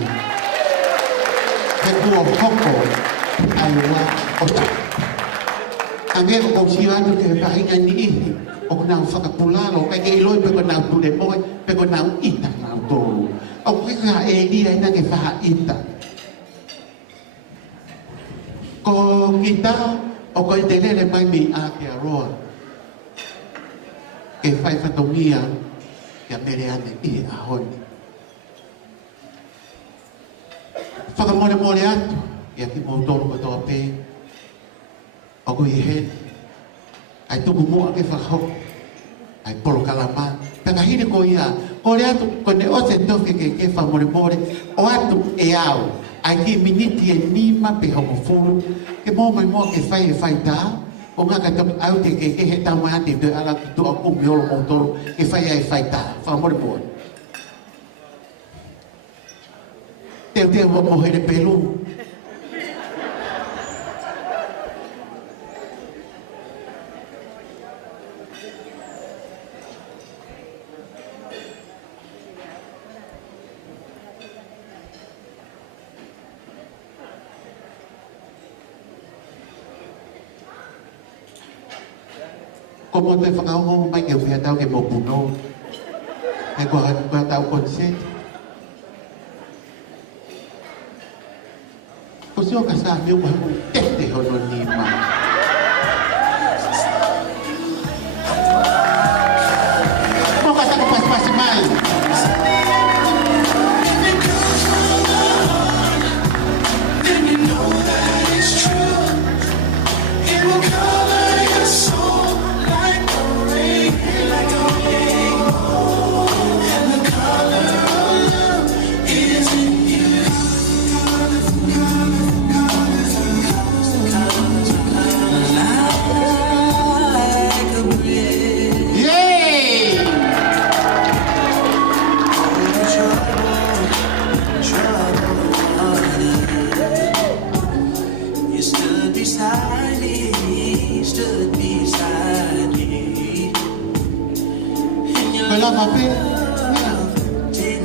Ke kua hoko aiwa ota. Ange o siwa tu ke pahinga ni ihi. O kuna whakapulalo, kai ke iloi pe kuna tule moe, pe kuna ita na tolu. O kika e dia ina ke whaha ita. Ko kita, o ko i te lele mai mi a ke aroa. Ke whai whatongia, ke mere ane i a honi. Whakamore atu, ia ki mō tōru katoa pē, o kui he, ai tuku mua ke whakahok, ai polo kalama, peka hiri ko ia, kore atu, kone ose toke ke whamore, o atu e au, ai ki miniti e nima pe homo furu, ke mō mai mua ke whai tā, o ngā katoa au te ke he tau mai ate, te ala ki tua kumi olo mō tōru, ke whai tā, whamore. Teu vou morrer de pelu. Como te whakahongo mai ke whia tau ke mō puno. Ai kua tau consent. Ko sio ka sa meu ba mo tete hono ni ma. Mo ka sa ko pas mai. Pela pape,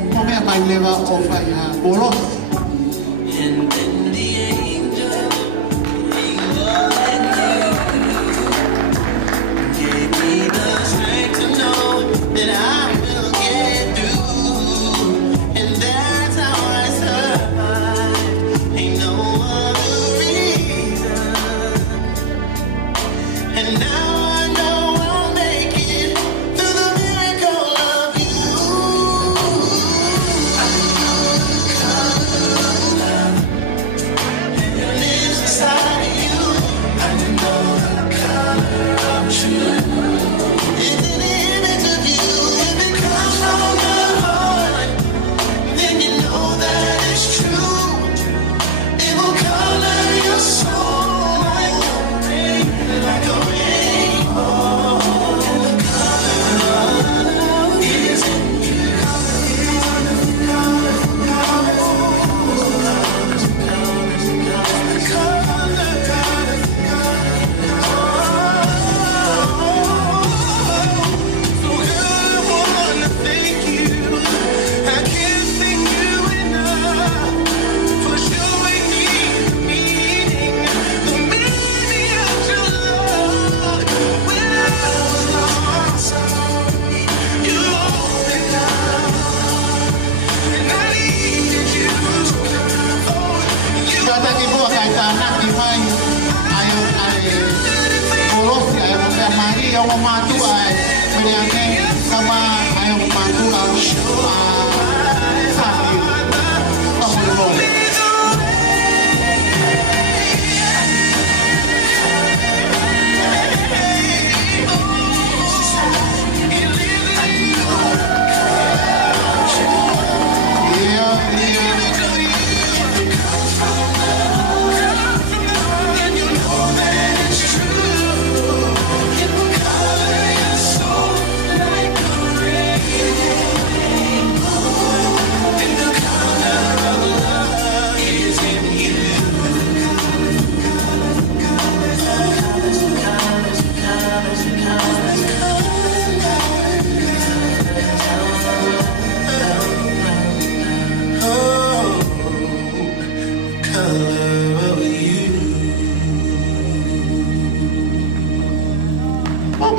kome mai leva o fai ha bolos.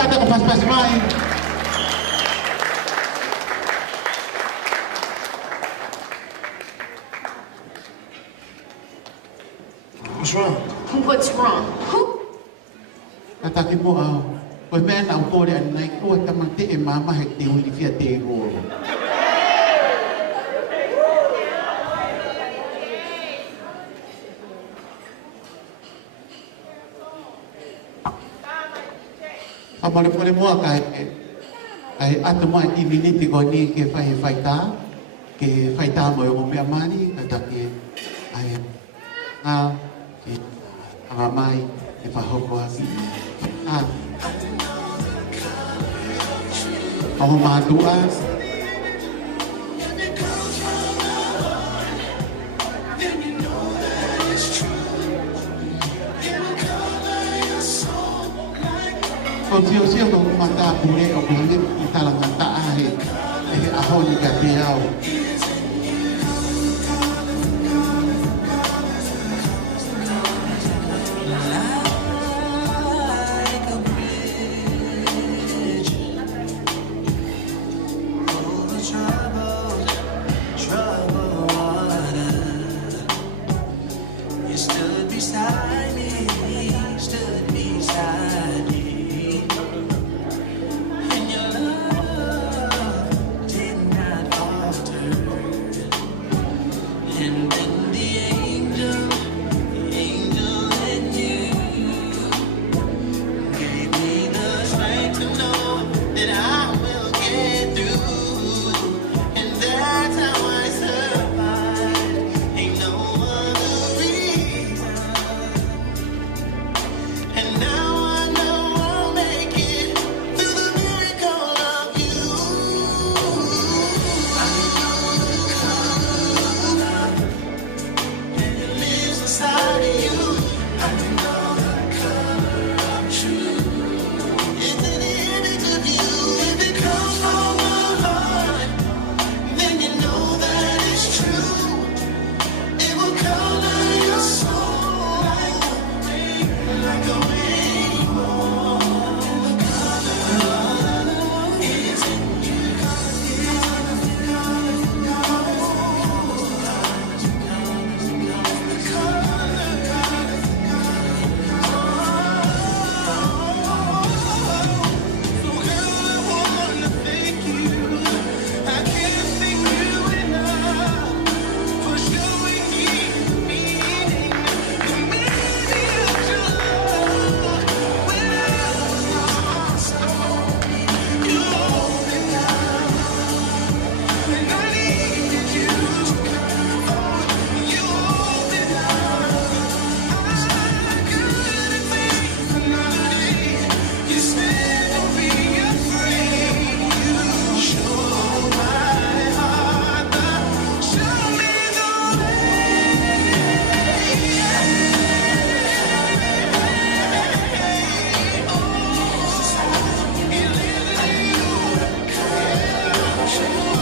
kata ko pas-pas mai. What's wrong? What's wrong? Who? Kata ki mo au. Koe mea na au kore anai kua tamate e mama he te uli fia te roro. Pare mua kai atu mai i miniti ko ni ke faita mo yo mea mani kata ke ai nga ke anga mai e whahoko aki. Ako matua. Kung siyo kung kumanta pure o kulit talagang taahe ako ni Gabriel.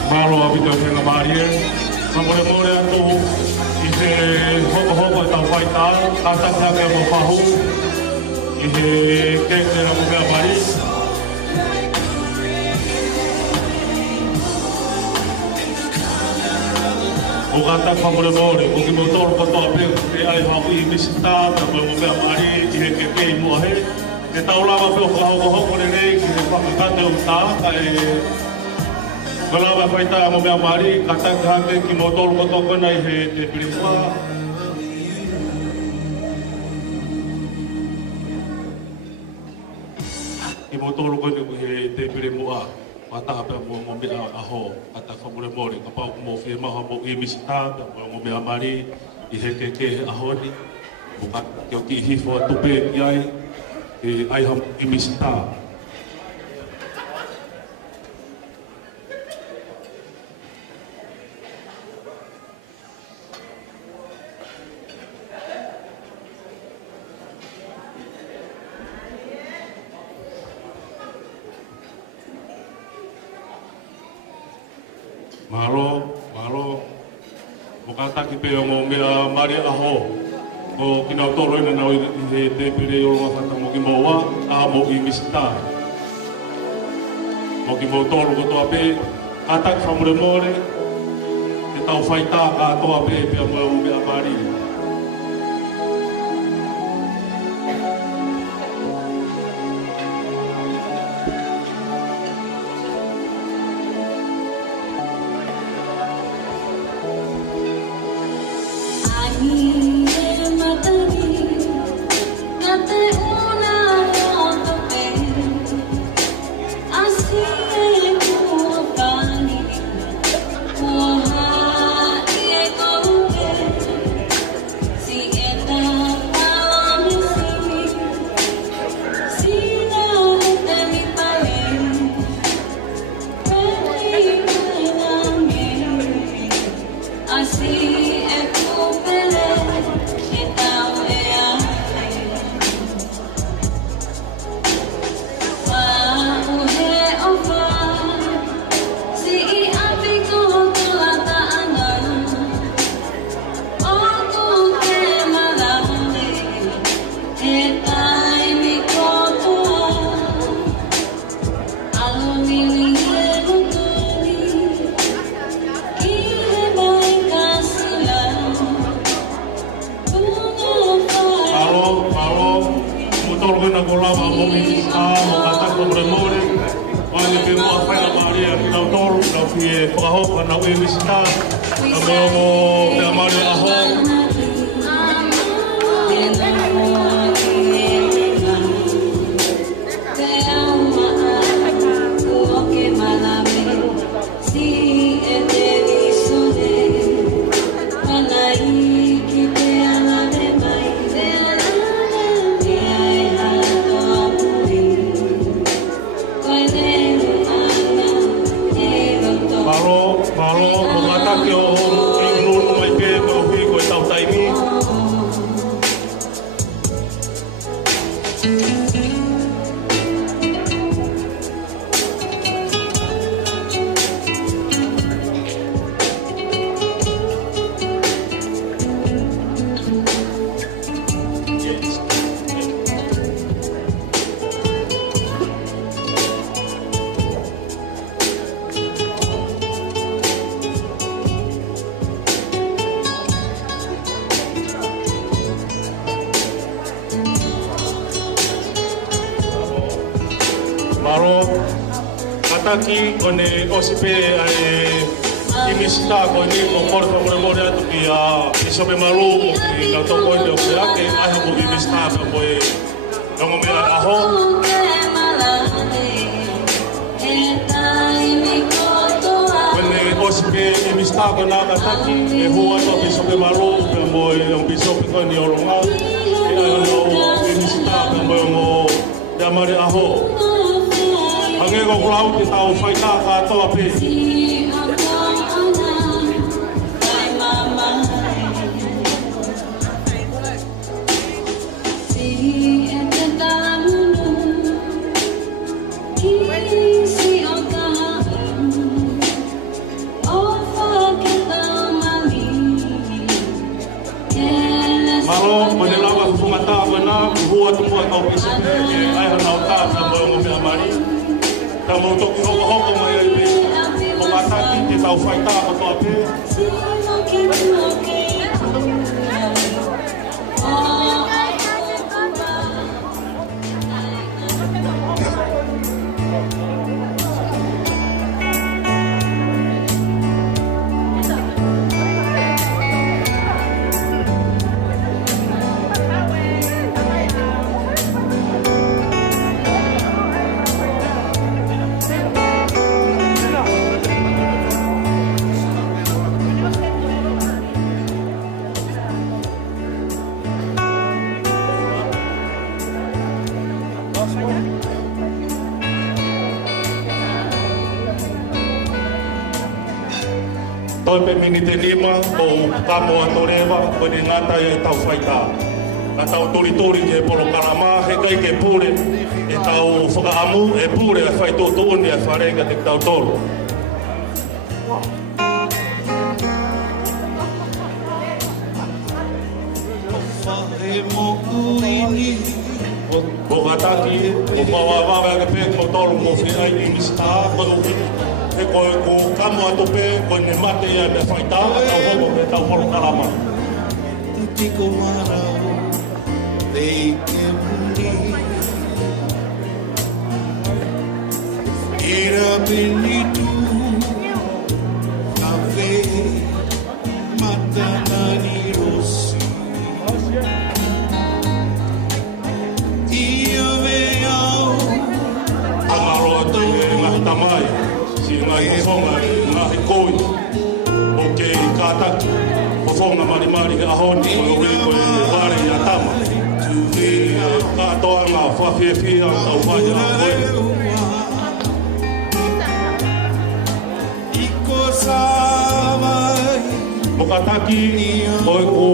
Malo abito ke nga marie. Mamore atu i he hoko e tau whaita, ataka ke mo whahu, i he keke na mo mea mari. O gata mamore, o ki mo toro kotoa pe, te ai haku i misita, ta mo mea mari, i he keke i mua he. Te taulawa pe o hoko ne rei, ki he whakakate o ta, ka e Kalawa whaita mo mea mari, katakate ki mo tolu kotoko nei he te piripua. Ki mo tolu kotoko he te piripua, wataha pia mo mea aho, kata whamure mori, ka pau mo whie maha mo i misita, pia mo mea mari, i he keke he ahoni, mo ki o ki hifo a tupe ki ai, e aiham i misita. Malo, bukata ki pe o mea mari aho, o kina toro ina nau i he te pire o longa whata mo ki moa, a mo i misita. mo ki mo tolu ko toa pe atak famure more ke tau whaita ka toa pe pe mo u be amari Ataki kone osipe imisita kone ko porta more atu ki a isope malu ki ka to ko de ke ake ai ho imisita pa boe no me la aho kone osipe imisita kona ataki e ho ato isope malu pa boe on isope kone oronga e ai no imisita pa boe mo damare aho Angge ko kulau ki tau whaita ka toa pe. Malo menelawa fumata wana buat semua tau pisau ni ai hanau ta sama ngombe amari. Tamo toki hoko mai ai pe. O mataki te tau whaita ka toa pe. Toi pe minite lima o kamo atorewa o ni ngata e tau whaita. Nga tau tori e polo karama he kai ke pure e tau whakaamu e pure e whaito tuoni e wharenga te tau toro. Whae mo uini Ko kataki, ko pawawaga ke pe ko tolu mo fi ai ni mista ko uki. E ko kamo atu pe ko ne mate ia me faita tau hobo me tau holo kalama. Tiko marau, they can be. Ira benitu, ave, matana ni rosi. Ia veao, Amaro atu e ngahi tamai, si ngahi fonga, ngahi koi. O ke kātaki, o fonga mari ke ahoni, ko uri ko e wari a tama. E katoa ngā whawhiawhia tau whai a koe. iko savai, Mo kataki, koe ko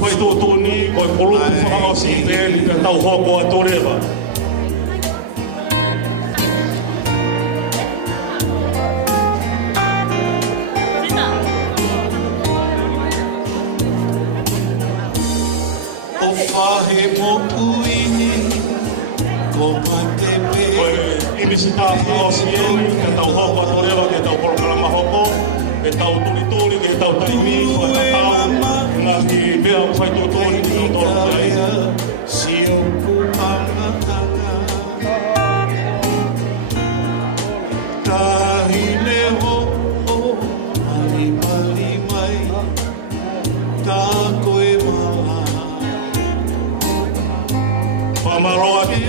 whaitotoni, koe kolutu whakaosi pēni pe tau hoko a torewa. o whahe moku ini, ko patepe, Koe imisi tā whakaosi eni, ke tau hoko a torewa, ke tau polokalama hoko, ke tau turi, ke tau taimi, koe tatau, ngā ki mea whaitotoni ki o tōru kai. si o puangatanga. Tahine ho, mari mai, tā koe maa. Whamaroa ki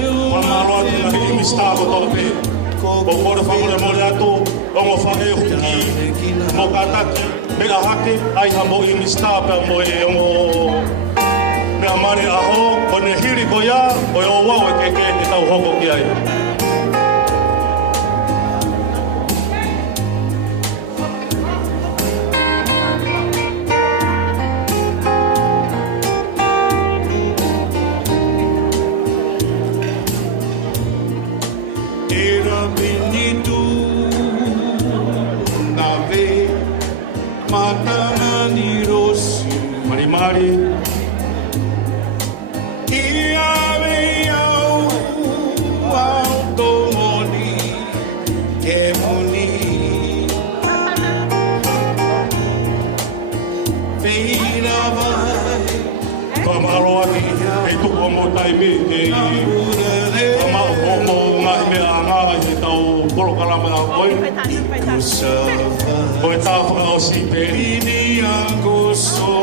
ngā imisi tā ko tōru pe. Ko kore whamore more atu, ongo whake huki, mo kataki, mea hake, ai ha mo imisi tā pe mo e ongo mea mare aho, ko ne hiri ko ia, ko e o wau e keke te tau hoko ki ai. Era benitu, nave, matana ni rosi. Mari, Ia veao, au tō moni, ke moni. Whira vai, whamaroa ki, e tuko mo taimi, e urare, whamau ko mo ngāhi mea ngā, e tau polokalama a koe, usava. ko e tā whakaosi pēni. Ini aku so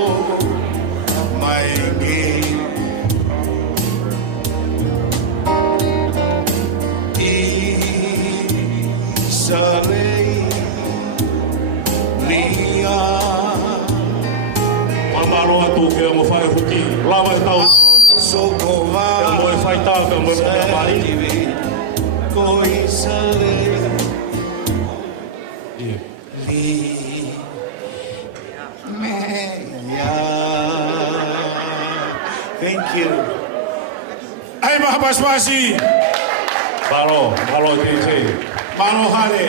maigi Isarei Lia Whamaroa tu ke mo whae huki, lawa e tau, Sokova ke mo e whaita, ke mo e mea mari. Ko Isarei Thank you. Ai mahapaswasi. Malo te se. Malo hale.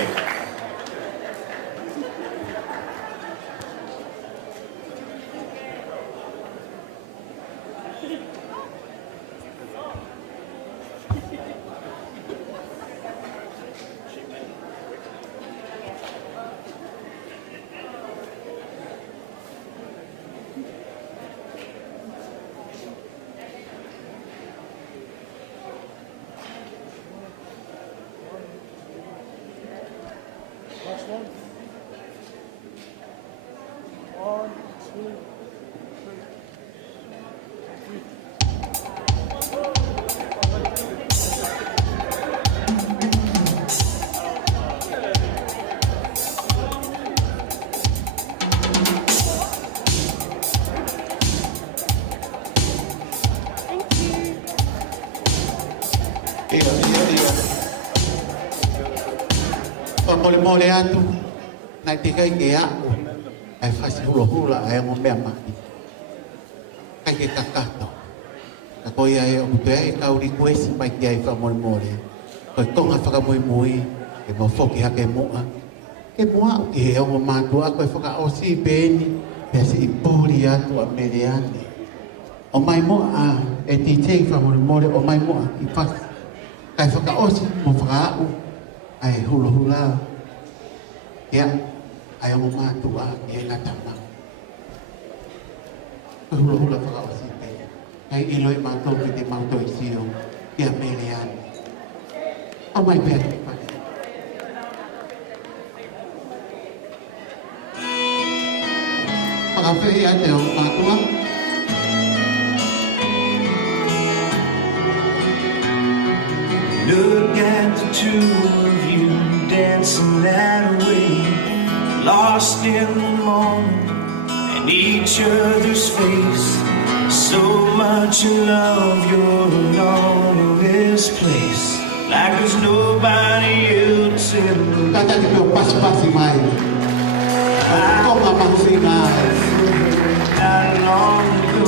Mole atu, nai te kai ke aku, ai whasi hula ai mo mea maki. Kai ke kakato. Ka koi ai o te ai kauri kuesi mai ki ai whamole. Koi konga whakamoi, ke mo whoki hake moa. Ke moa o ki he ongo mātua, koe whaka osi pēni, pēsi i pōri atu a mereane. O mai moa e ti te whamore o mai moa I pas. Kai whakaosi mo whakaau. Ai hula hula. Ia, ai o mātua e ngatama. Kai hula hula whakaosi te. Kai iloi mātou ki te mātou I sio. Ia meleani. O mai pēr ki pane. Whakawhi ai te o mātua. Look at the two of you dancing that way, lost in the moment and each other's face. So much in love, you're alone in this place, like there's nobody else in the world. Kata ki peo pas-pasi mai. Konga mangsi mai. Not long ago,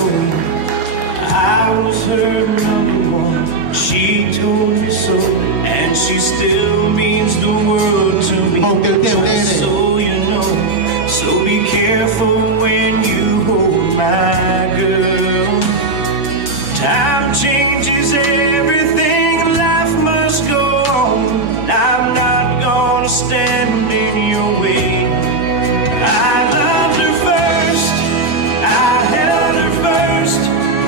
I was her number one. She told me so, and she still means the world to me. So you know, so be careful when you hold my girl. Time changes everything, life must go on. I'm not gonna stand in your way. I loved her first, I held her first,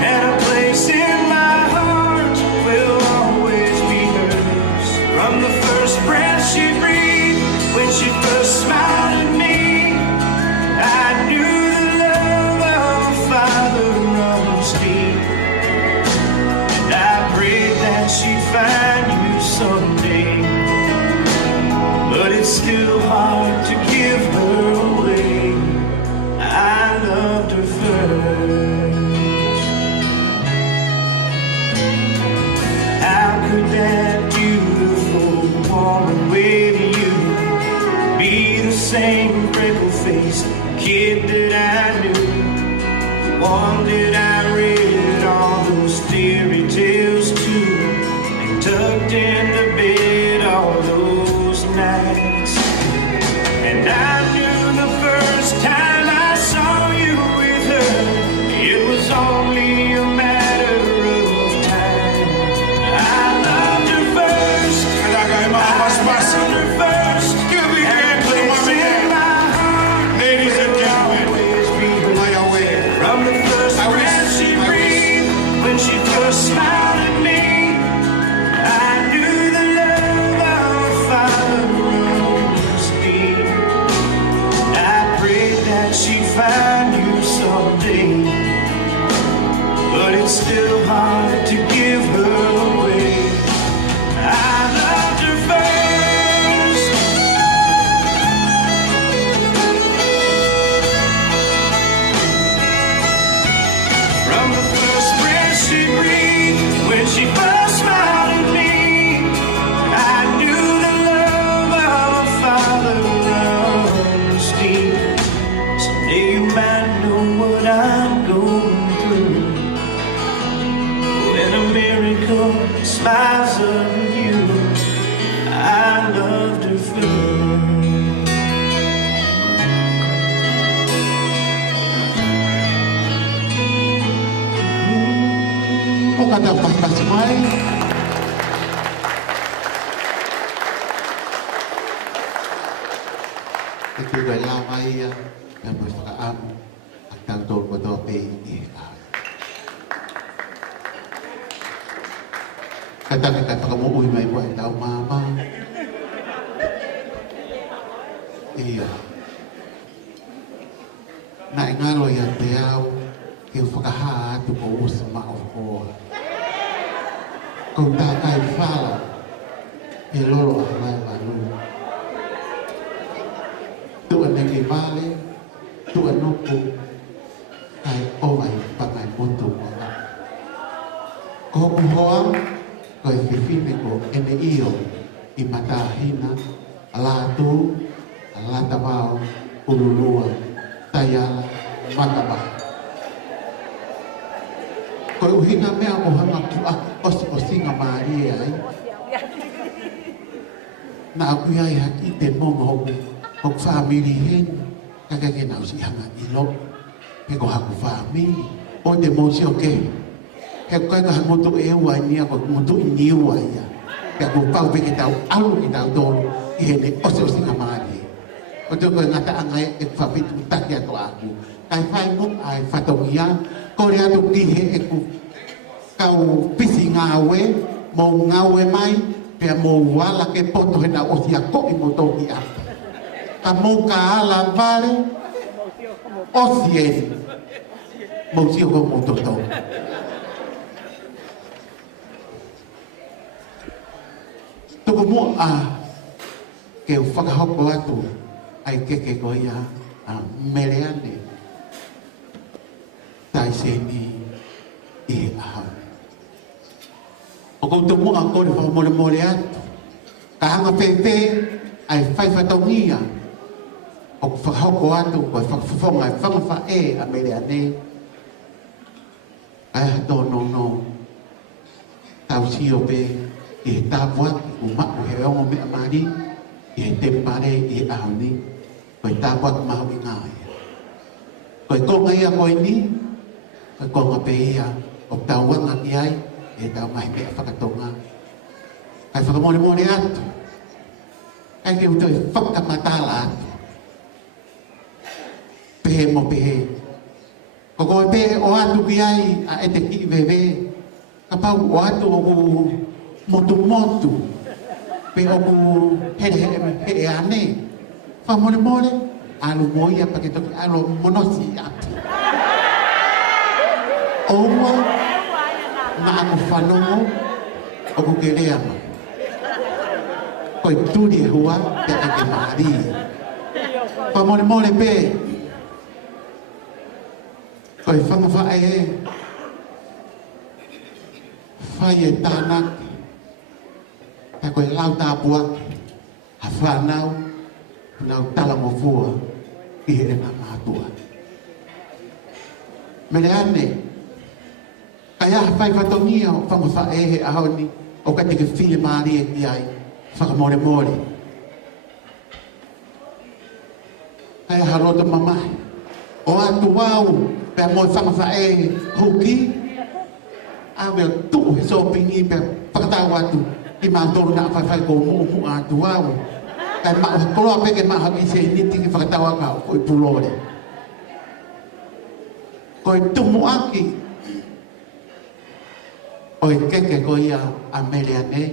and a place in my heart will always be hers. From the first breath she breathed, when she first smiled at me, I knew the love of a father runs deep. And I prayed that she'd find you someday, but it's still hard to give her away. I loved her first. How could that beautiful woman waiting you be the same freckle-faced kid that I knew? One that I read all those fairy tales to, and tucked into bed all those nights. And I knew the first time I saw you with her, it was only a matter of time. I loved her first. I loved her first. And a place in my heart, Ladies and gentlemen, always be hers. From the first breath she breathed, when she first smiled at me, I knew the love of a father runs deep. I prayed that she'd find you someday, but it's still hard to give her away. I loved her first. From the first breath she breathed, when she first smiled at me, I knew the love of a father runs deep. Someday you might know what I'm going through, when a miracle smiles on you. I loved her first. O kata pas-pasi mai. Ito gai lama ia. Yang berpakaamu. Ang tol ko to pe ini. Kata kita pakamuuy may buhay daw mama. Iya. Naingalo yan tiyaw. Kaya pakahato ko usma ko. Kung tatay fala. Ilolo ang may malu. Tuan yang ibali. Tuan nupu. Ay oway pangay punto ko. Kung huwag. Kau fifine ko ene iyo imatahina alatu alatabao ululua tayala mataba. Kau uhinga mea mo hanga tua osinga Maria ai. Na aku yai haki te mongo hok family hen kakake na usi hanga ilo. Peko haku family o o te mosi o ke he koe ka motu e wai ni ko motu ni wai ya pe ko pau pe ke tau alu ki tau do i he ne ose ose ka mari o te koe ngata angai e whapitu taki ato aku kai whai mo ai whatongia ko rea tu ki he e ku kau pisi ngawe mo ngawe mai pe mo wala ke poto he na osi a ko i mo toki a ka mo ka ala vale osi e mo si o mo toto tuku mo a ke u whakahoko atu ai ke ko ia a meleane tai se ni i ahau o koutou mo a kore whakamore more atu ka hanga pepe ai whaifatongia o whakahoko atu ko whakafonga ai whangawha e a meleane ai hato no tau si o pe i he tāpua ki mako he ongo me amari i he tempare i he ahoni koe tāpua ki mahu i ngāi koe konga ia koe ni koe konga pe ia o tau wanga ki ai e tau mai mea whakatonga kai whakamore more atu kai ke uto e whakamatala atu pehe mo pehe ko koe pehe o atu ki ai a ete ki vewe ka pau o atu o ku motu pe o ku here ane whamore alu moia paketoki alu monosi atu oua na aku whanongo o ku kereama koe turi hua te ake maari whamore pe koe whangawha e whai e tānaki ta koe lau tāpua ha whanau nau talango fua i here na mātua mele ane kai aha whai whatongia o whangawha e he ahoni o kai teke while maari e ki ai whakamore kai aha roto mamai o atu wau pe moi whangawha e huki awe tu he sopingi pe whakatau atu i mātoro na whai ko mu atu wau kai maa koloa peke maa haki se niti ki whakatau aka o koe pulore koe tumu aki oi keke ko ia a meleane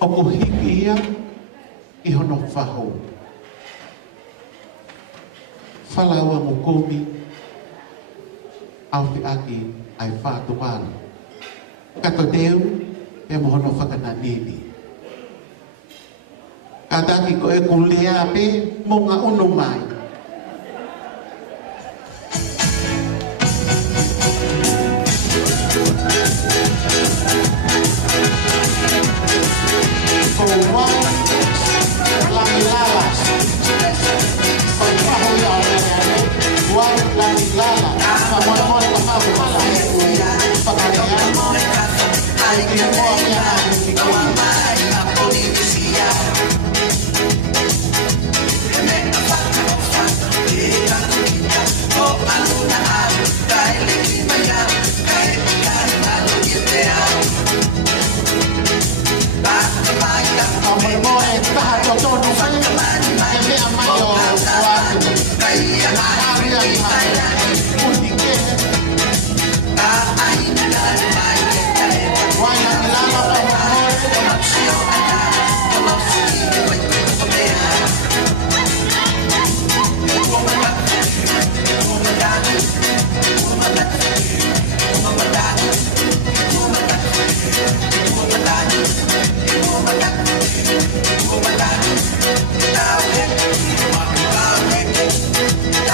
o ku hiki ia i hono whaho whalaua mukomi au te aki ai whātu wāna kato teu e mohono whakananini kataki ko e kulea pe mo ngā unu mai ko wai langi lalas ko whaho ia o meleane wai langi lala ka mole ka whaho hala e whakareane ai ki moa mea ane ki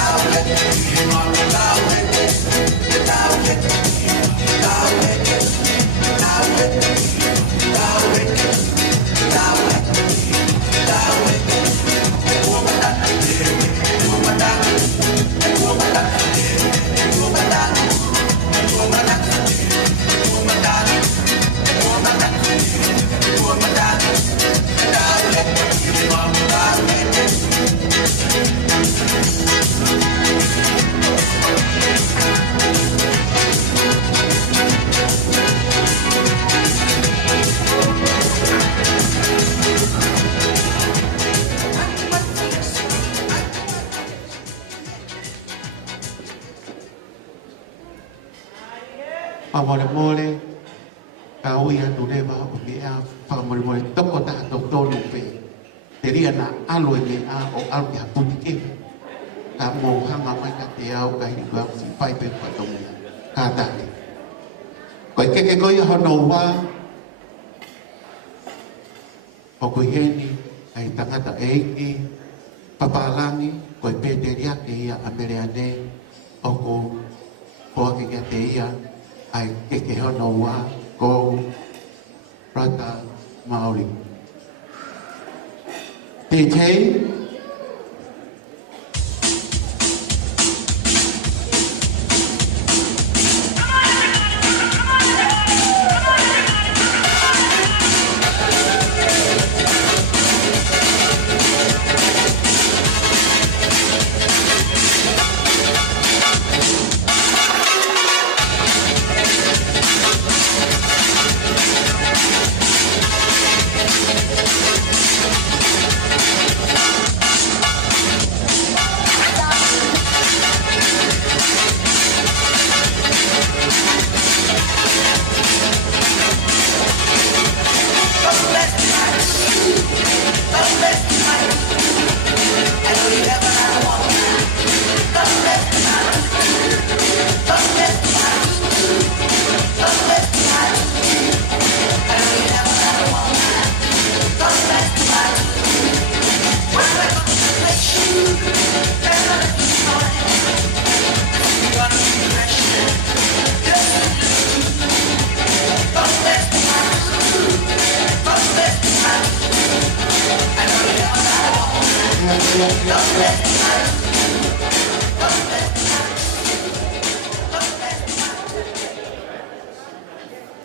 Now mole kau ia tu leva o dia mole toko ta tonu pe jadi ana alu ni a o alu ya punike ka mo hanga mai ka te au kai ni ba si pai pe patong ka ta ko ke ko ia hono wa o ko heni ai tangata eiki papalangi ko pe te ria ke ia ameriane o ko po ke te ia ai ke hono wa ko rata maori DJ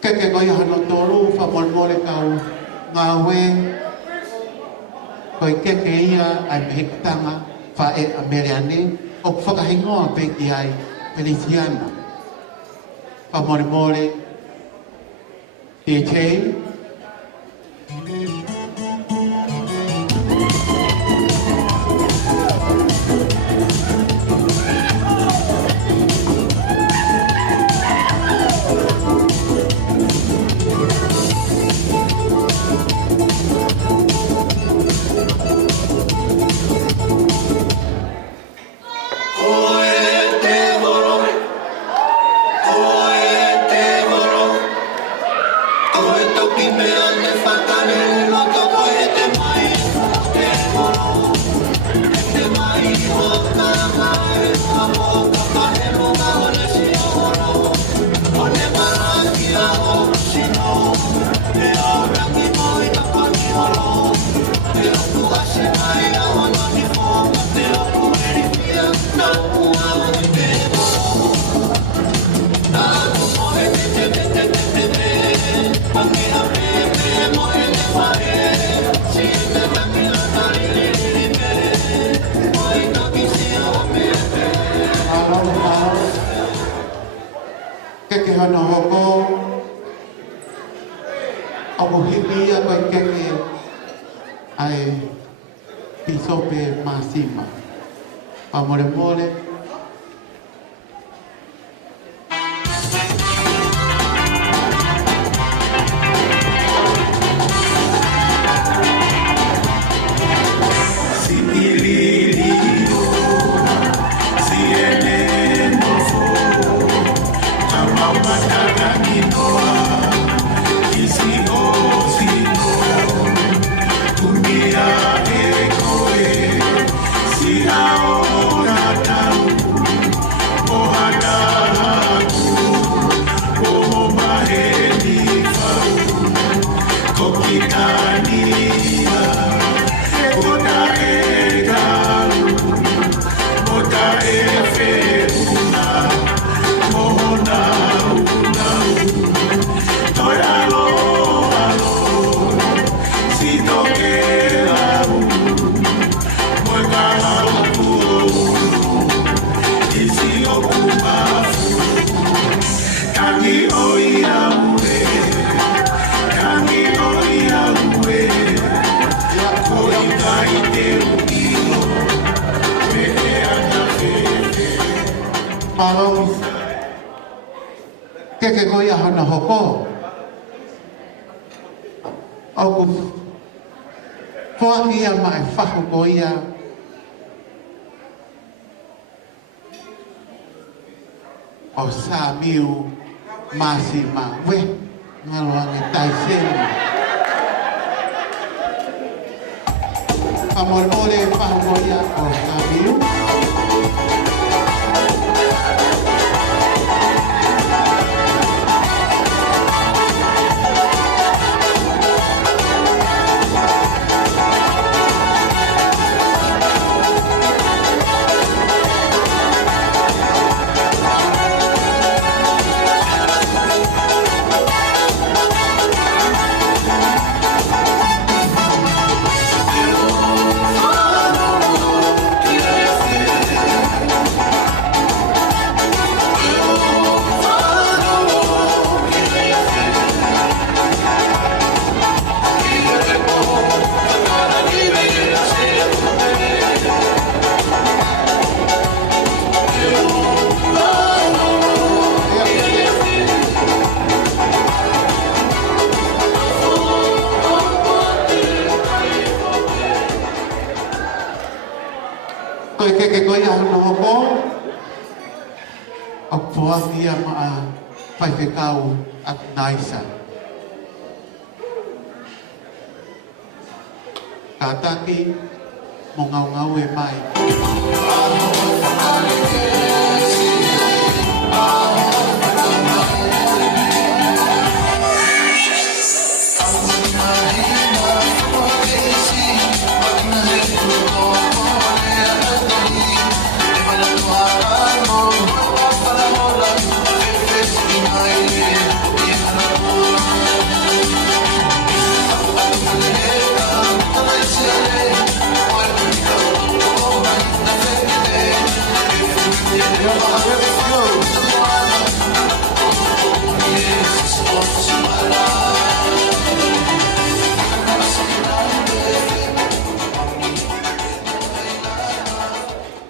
Keke ko ia hano toru fa mole kau ngawe ko keke ia ai mehtanga fa e ameriani o fa hingoa pe ki ai Feliciana fa mole DJ Keke hano hoko ako hindi ako keke ay pisope masima pamore Si ahora ke ko ia hana hoko. Au ku whaki ia mai whahu ko ia. O sa miu masi ma we ngaloangi tai senu. Pamolole whahu ko ia o sa miu. Dia maa paifekau at naisa. Kataki mongau-ngau e mai.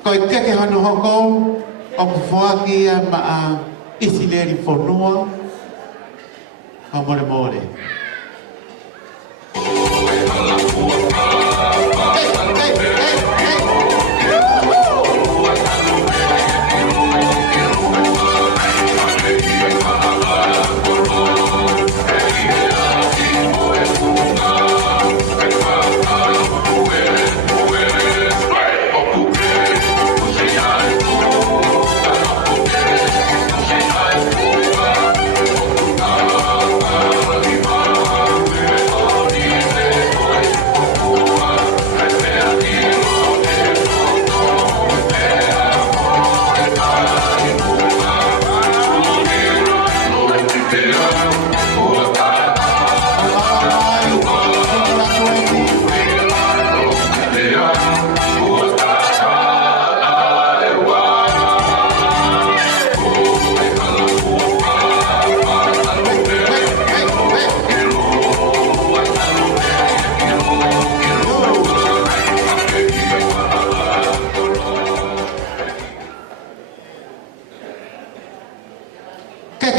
Koi keke hano hoko o kufuaki a maa isileri fonua o more more.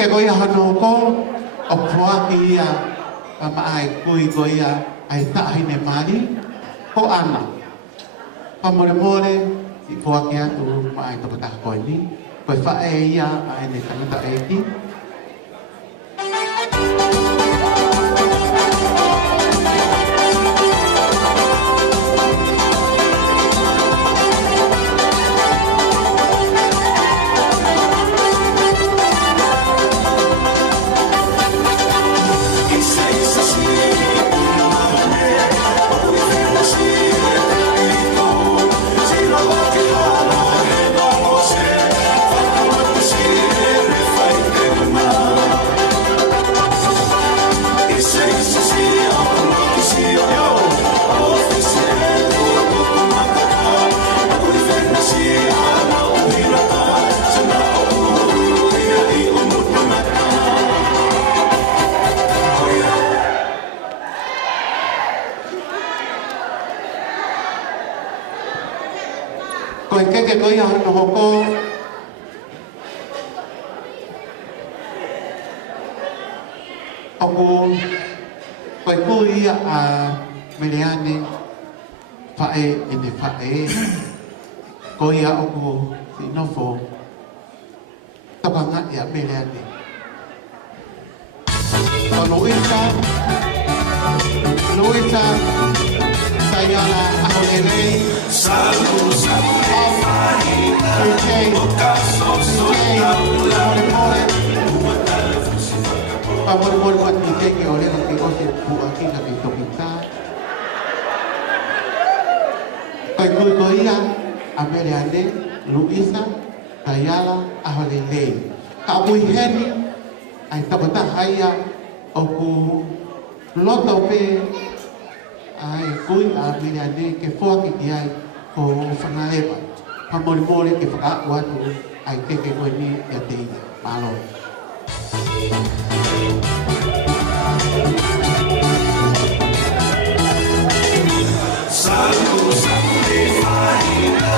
Goia hanoko o puaki ia maai kui goia ai tahi ne mali ko ana pamore more i puaki atu maai topata ko ni ko fa ia ai ne tangata eki Koe keke koe hano hoko Aku koi kui meleane fae ene fae koi aku sinofo tabanga ya meleane Luisa Sayala Ahorele Salud Amor buat kita que oleh que kose buat kita itu kita. Koi ya Ameliane Luisa Sayala Ahorele. Kabui heni ai tabata haya oku loto pe ai kui Ameliane que foki dia ko fangaeba. Pamor que faka watu ai que koi ni ya tei malo. Salud, sangre, farina,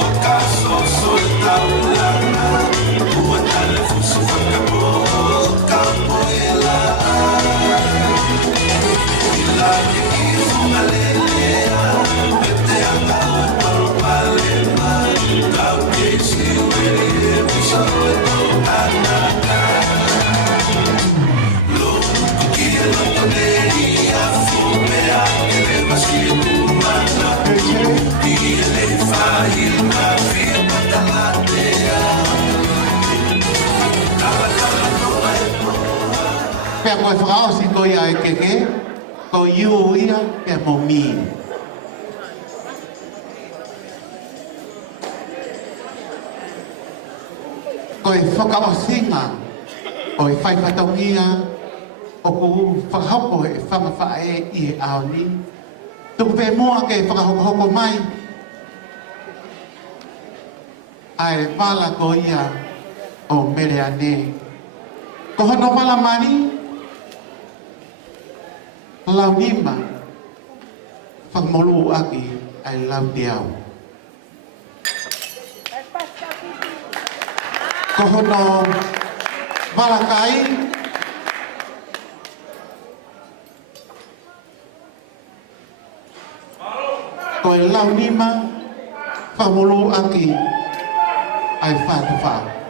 ocaso, solta, lana, buatale, fuso, facabo, capoela, la que una lelea, vete a cabo, palo, palema, la que si huele, piso, anana, lo que la tontería, fumea, que le vacío. Kaya koi whakao si koi ai keke, koi iu ia kaya mo mi. Koi whakao singa, koi whai whatongia, o ku whakahoko e whamawhae i e ao ni. Tuku pe mua ke whakahoko mai. Ai pala ko ia o Meleane. Ko hono pala mani. Lau nima. Whamolu aki ai lau diau. Ko hono pala kai. Ko e lau nima. Whamolu aki ai whātuwha.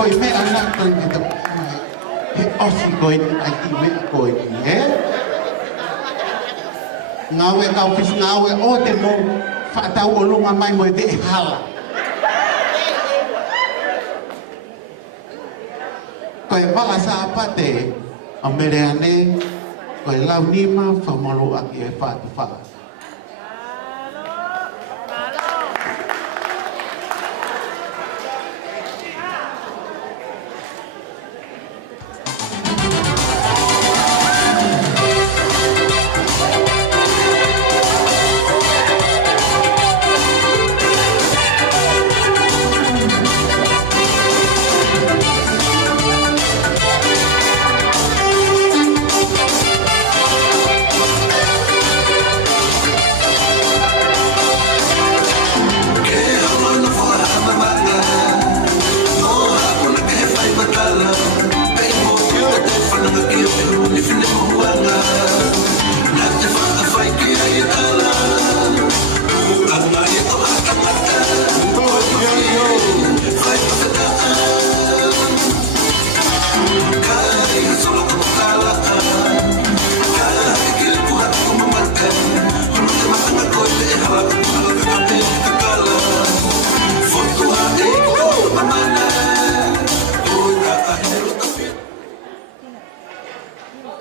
Foi me anak tu kita osi koin aki me koin ngawe kau pis ngawe o te mo fa tau olunga mai mo te hala koi vala sa apate Ameleane koi lau nima whamolu aki e whātuwha.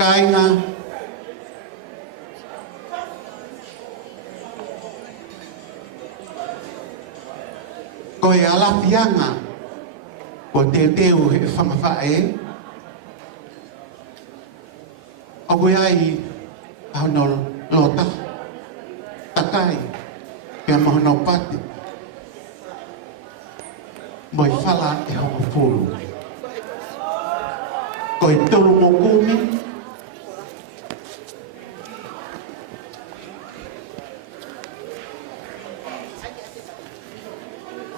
ainga ko e ala fianga ko te teu he whamawhae o koe ai ahono lota takai ke mahono pati moi whala e hongo furu ko e tolu mo kumi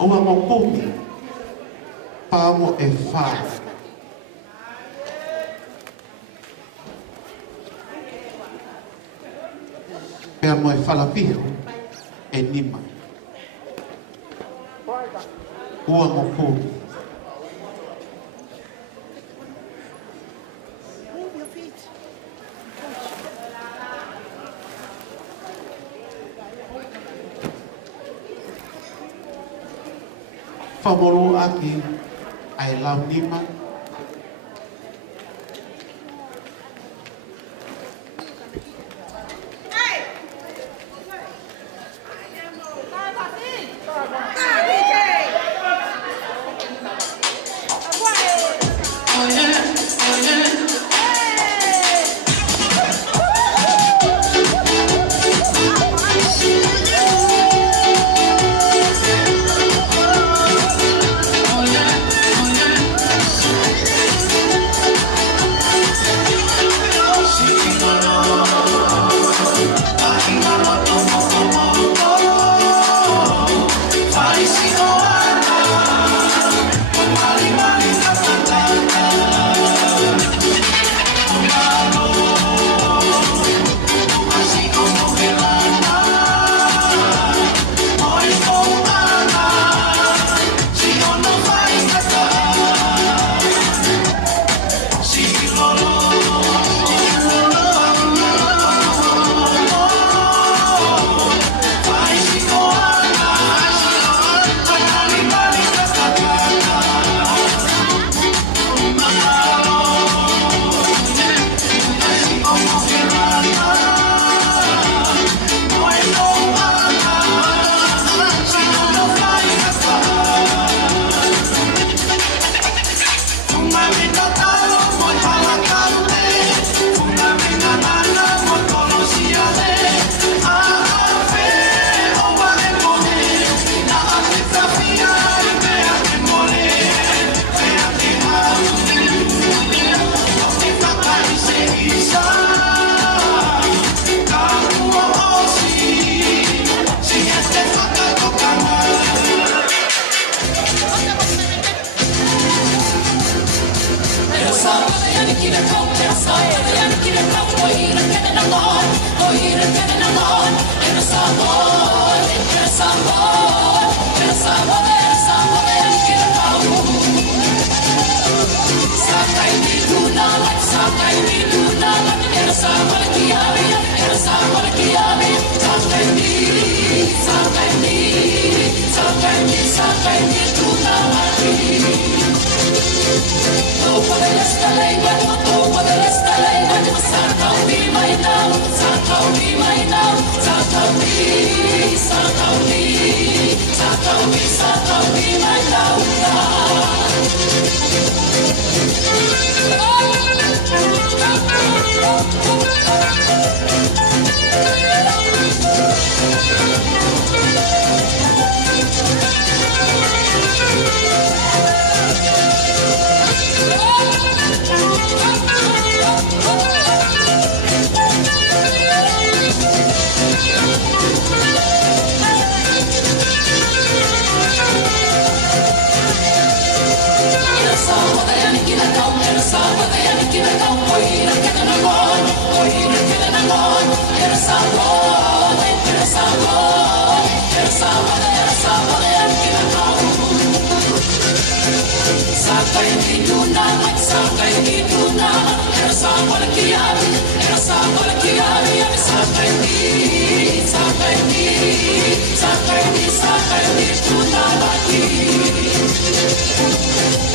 Oa mo kumi, pamo e wha. Pea mo e whalapiho, e nima. Oa mo kumi. Whamoro aki ai lau nima.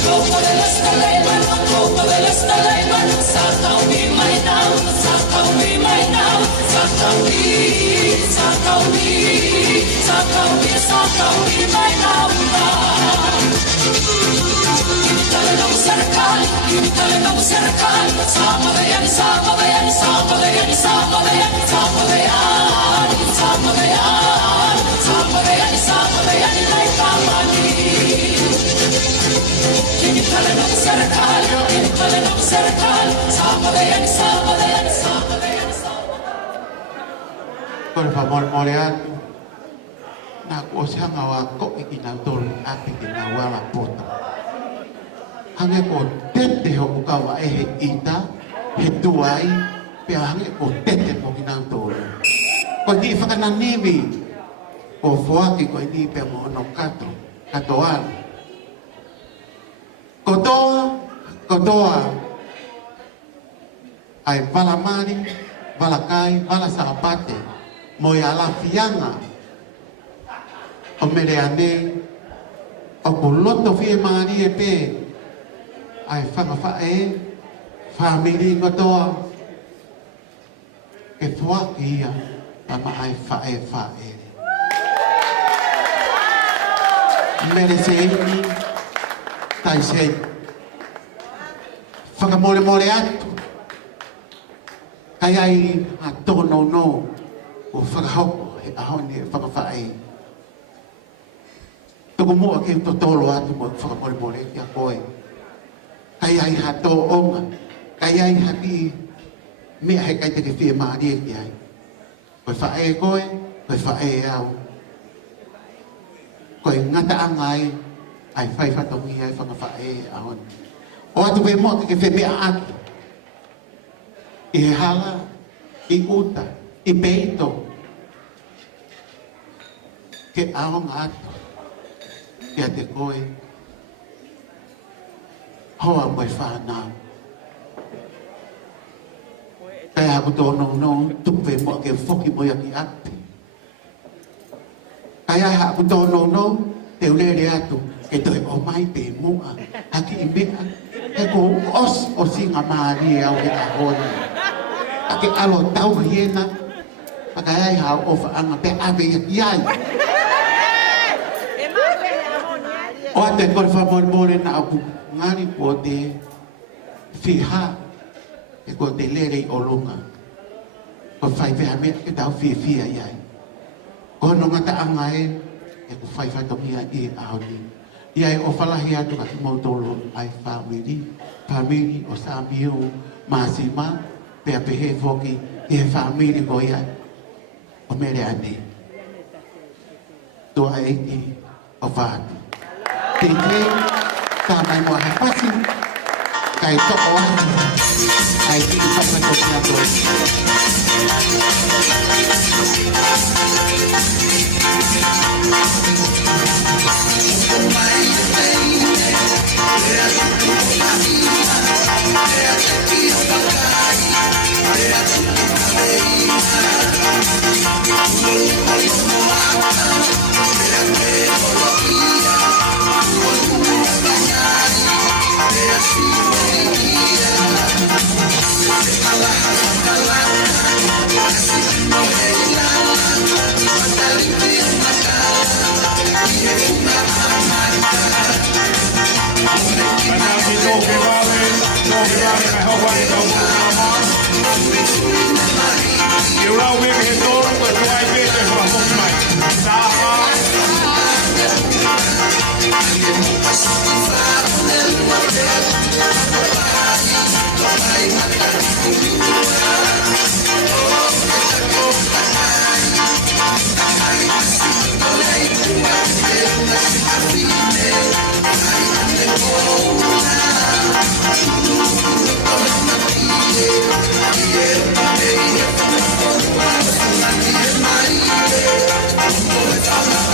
Go for the list, the label, Por favor, moreatu. Na ko siya nga wa ko ikinatol ati kinawala pota. Hange ko tete ho ukawa he ita he tuai pe hange ko tete mo kinatol. Ko di fa kana nibi. O foaki ko di pe mo no kato katoan. Kotoa ay balamari balakai bala sarapate mo yala fianga o mereane o kuloto fi mari pe ai fanga fa family kotoa ke foaki ya ama ai fa merece ni tai sei fanga mole atu kaya i atono no o fanga hau e ahone fanga fai to mo ke to tolo atu mo fanga mole ya koi kaya i hato onga kaya i hati me hai kai te fi ma di ya ko fai koi ko fai au ko ngata angai ai fai fa to ngi ai fanga fai ahon o atu be mo ke fe me at i hala i uta i peito ke ahon at ke te koi hoa mo fa na kaya aku no tu be mo ke foki mo ya ki at kaya aku no te ule atu ke to o mai pe mo aki imbe e ko os o singa mari au ke ahon aki alo tau hiena kaya ha o fa anga pe ave yai o te por favor more na abu ngani pote fiha e ko te lere o lunga ko fai pe ame ke tau fi ai ko no ngata angai e ko fai fa to ia i ahoni ia o fala hia to ka mo tolo ai family o samio masima pe he foki e family ko ia o mere ane to ai i o fa te ta mai mo ha pasi kai to o ai ki fa ka to na to I'm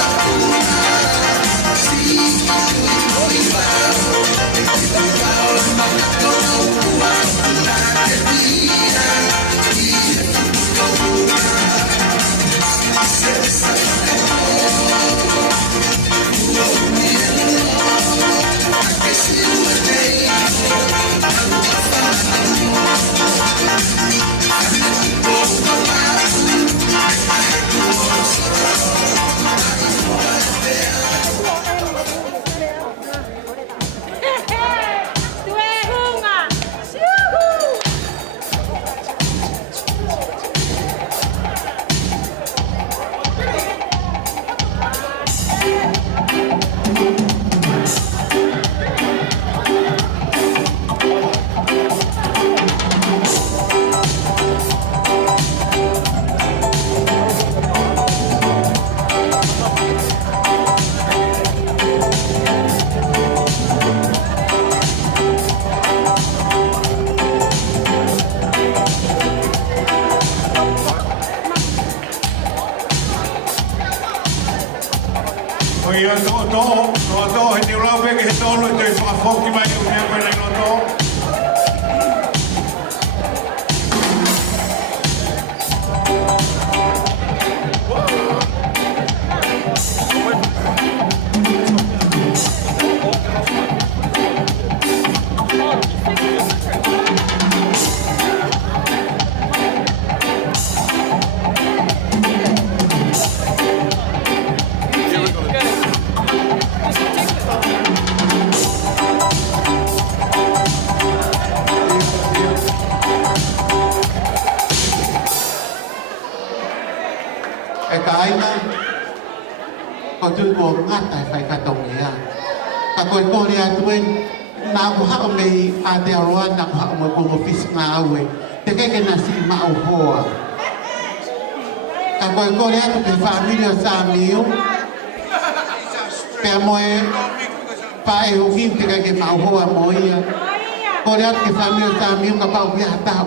Paulo e te whakafoki mai o mea koe nei noto. Kaina ko tu ko ngata fai ka tong ya ka ko ria tuen na ko ha me a de roa na ha mo ko office na we te ke na si ma o hoa ka ko ria to pe familia sa miu pe mo e pa e o fin te ke ma o hoa mo ia ko ria ke familia sa miu ka pa o ya ta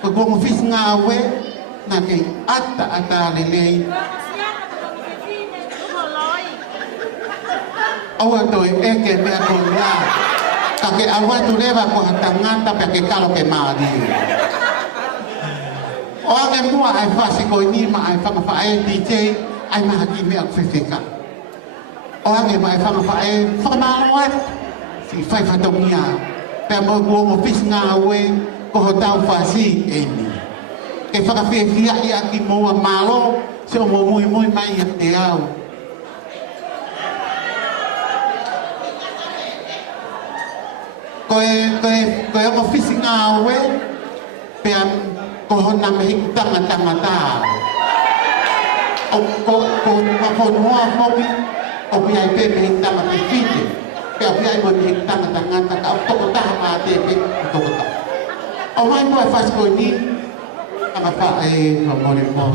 ko office na we na ke ata lele awa to e ke me ko ya ka ke awa tu leva ko hatangata pe ke kalo ke mari o ame mua ai fasi ko ni ma ai fa ai DJ ai ma ki me ak fefeka o ame ma ai fa ai fa ma wat si fai fa to nia pe mo go office nga we ko tau fasi eni ke whakawhiawhia i aki moa malo se o mo mui mai i te au. Koe o whisi ngā oe, pia ko hona mehi tanga tā. Ko whonua whoki, o pia i pe mehi tanga te white, pia pia i mo mehi tanga tā, ka o toko taha mā te pe o toko taha. O mai mua whasko ni, ama pa e mamore mo.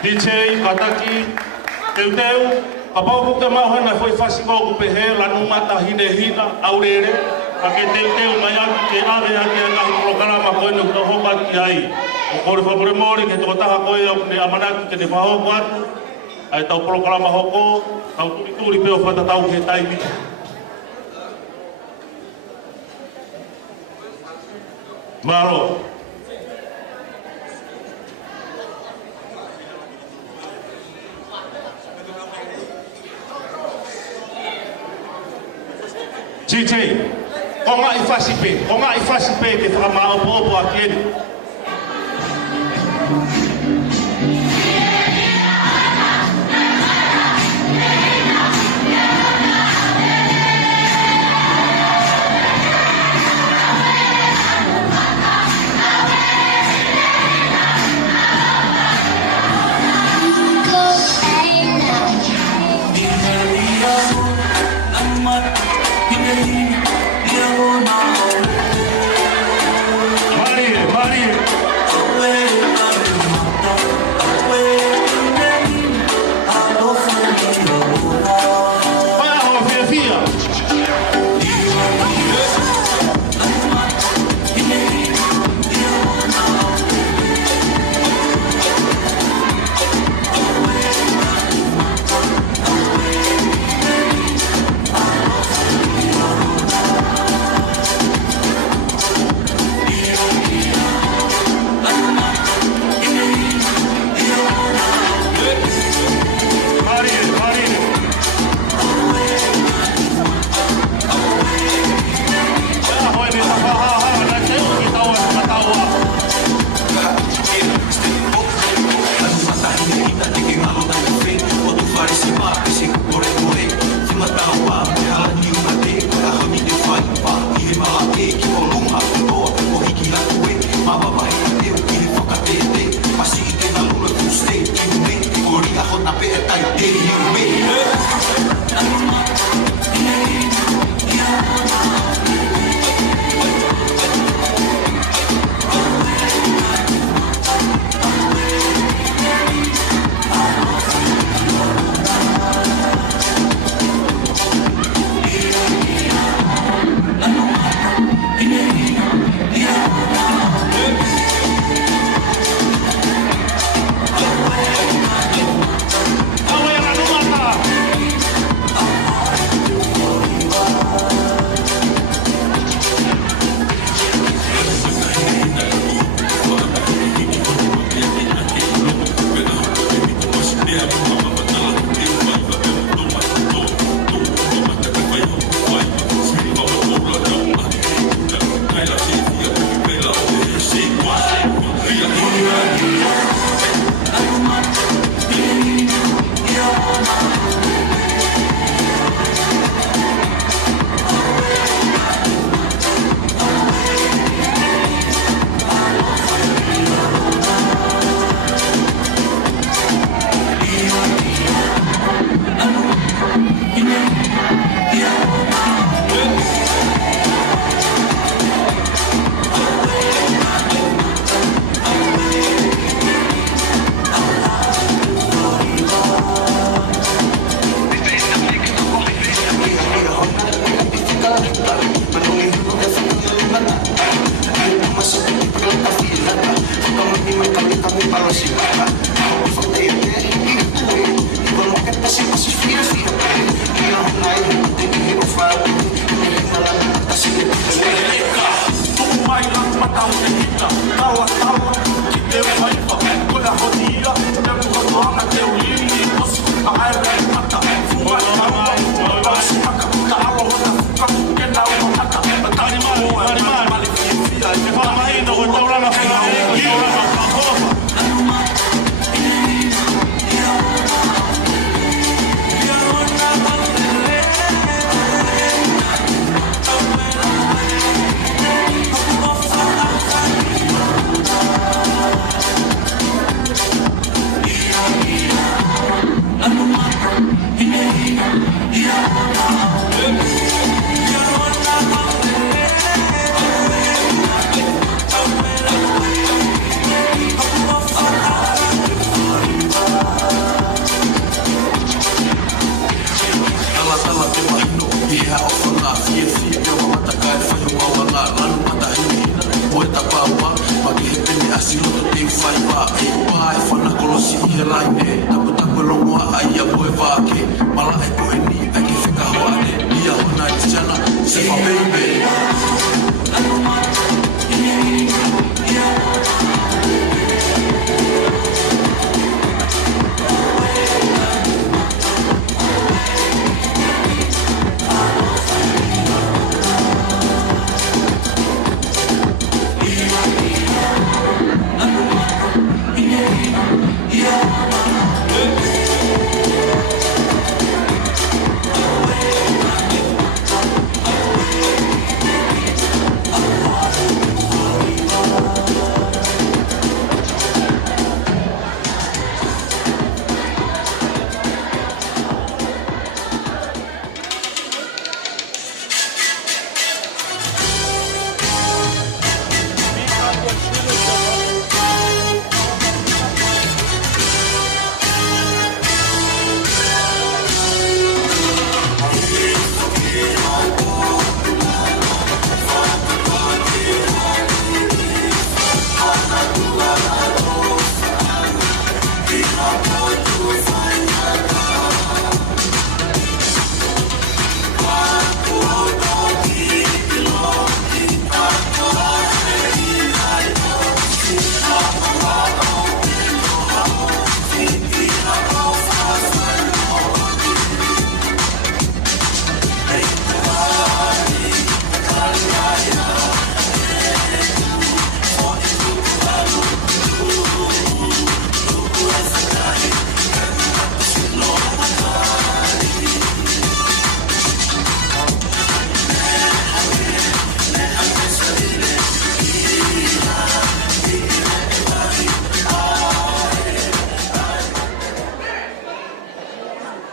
DJ kataki teu apau ko mau hana foi fasi ko pehe lanu mata hine hina aurere pake teu maya ke ave ake na programa ko no to hoba ki ai ko ro favore mori ke to ta ko ne amana ke ne fa ho kwat ai tau programa hoko tau turi pe o fata tau ke tai ni Maro DJ, o ngā i whasi pe ke whakamao pōpō a kēni.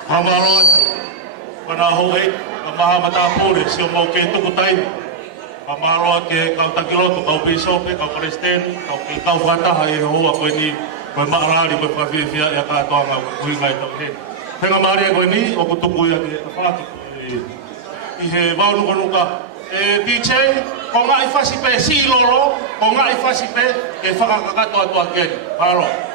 Mamalot, panahoi, mahamatapuri, siya mau ke tukutain. Mamalot ke kau takiloto, kau pisope, kau kristen, kau fata hai ho ako ini, kau maarali kau pavivia ya ka toa nga kuingai tauhen. Penga mari ako ini, o kutuku ya ke apati. Ihe bau nuka. DJ, kau ngai fasipe si lolo, kau ngai fasipe ke whakakakato atua keni. Mamalot.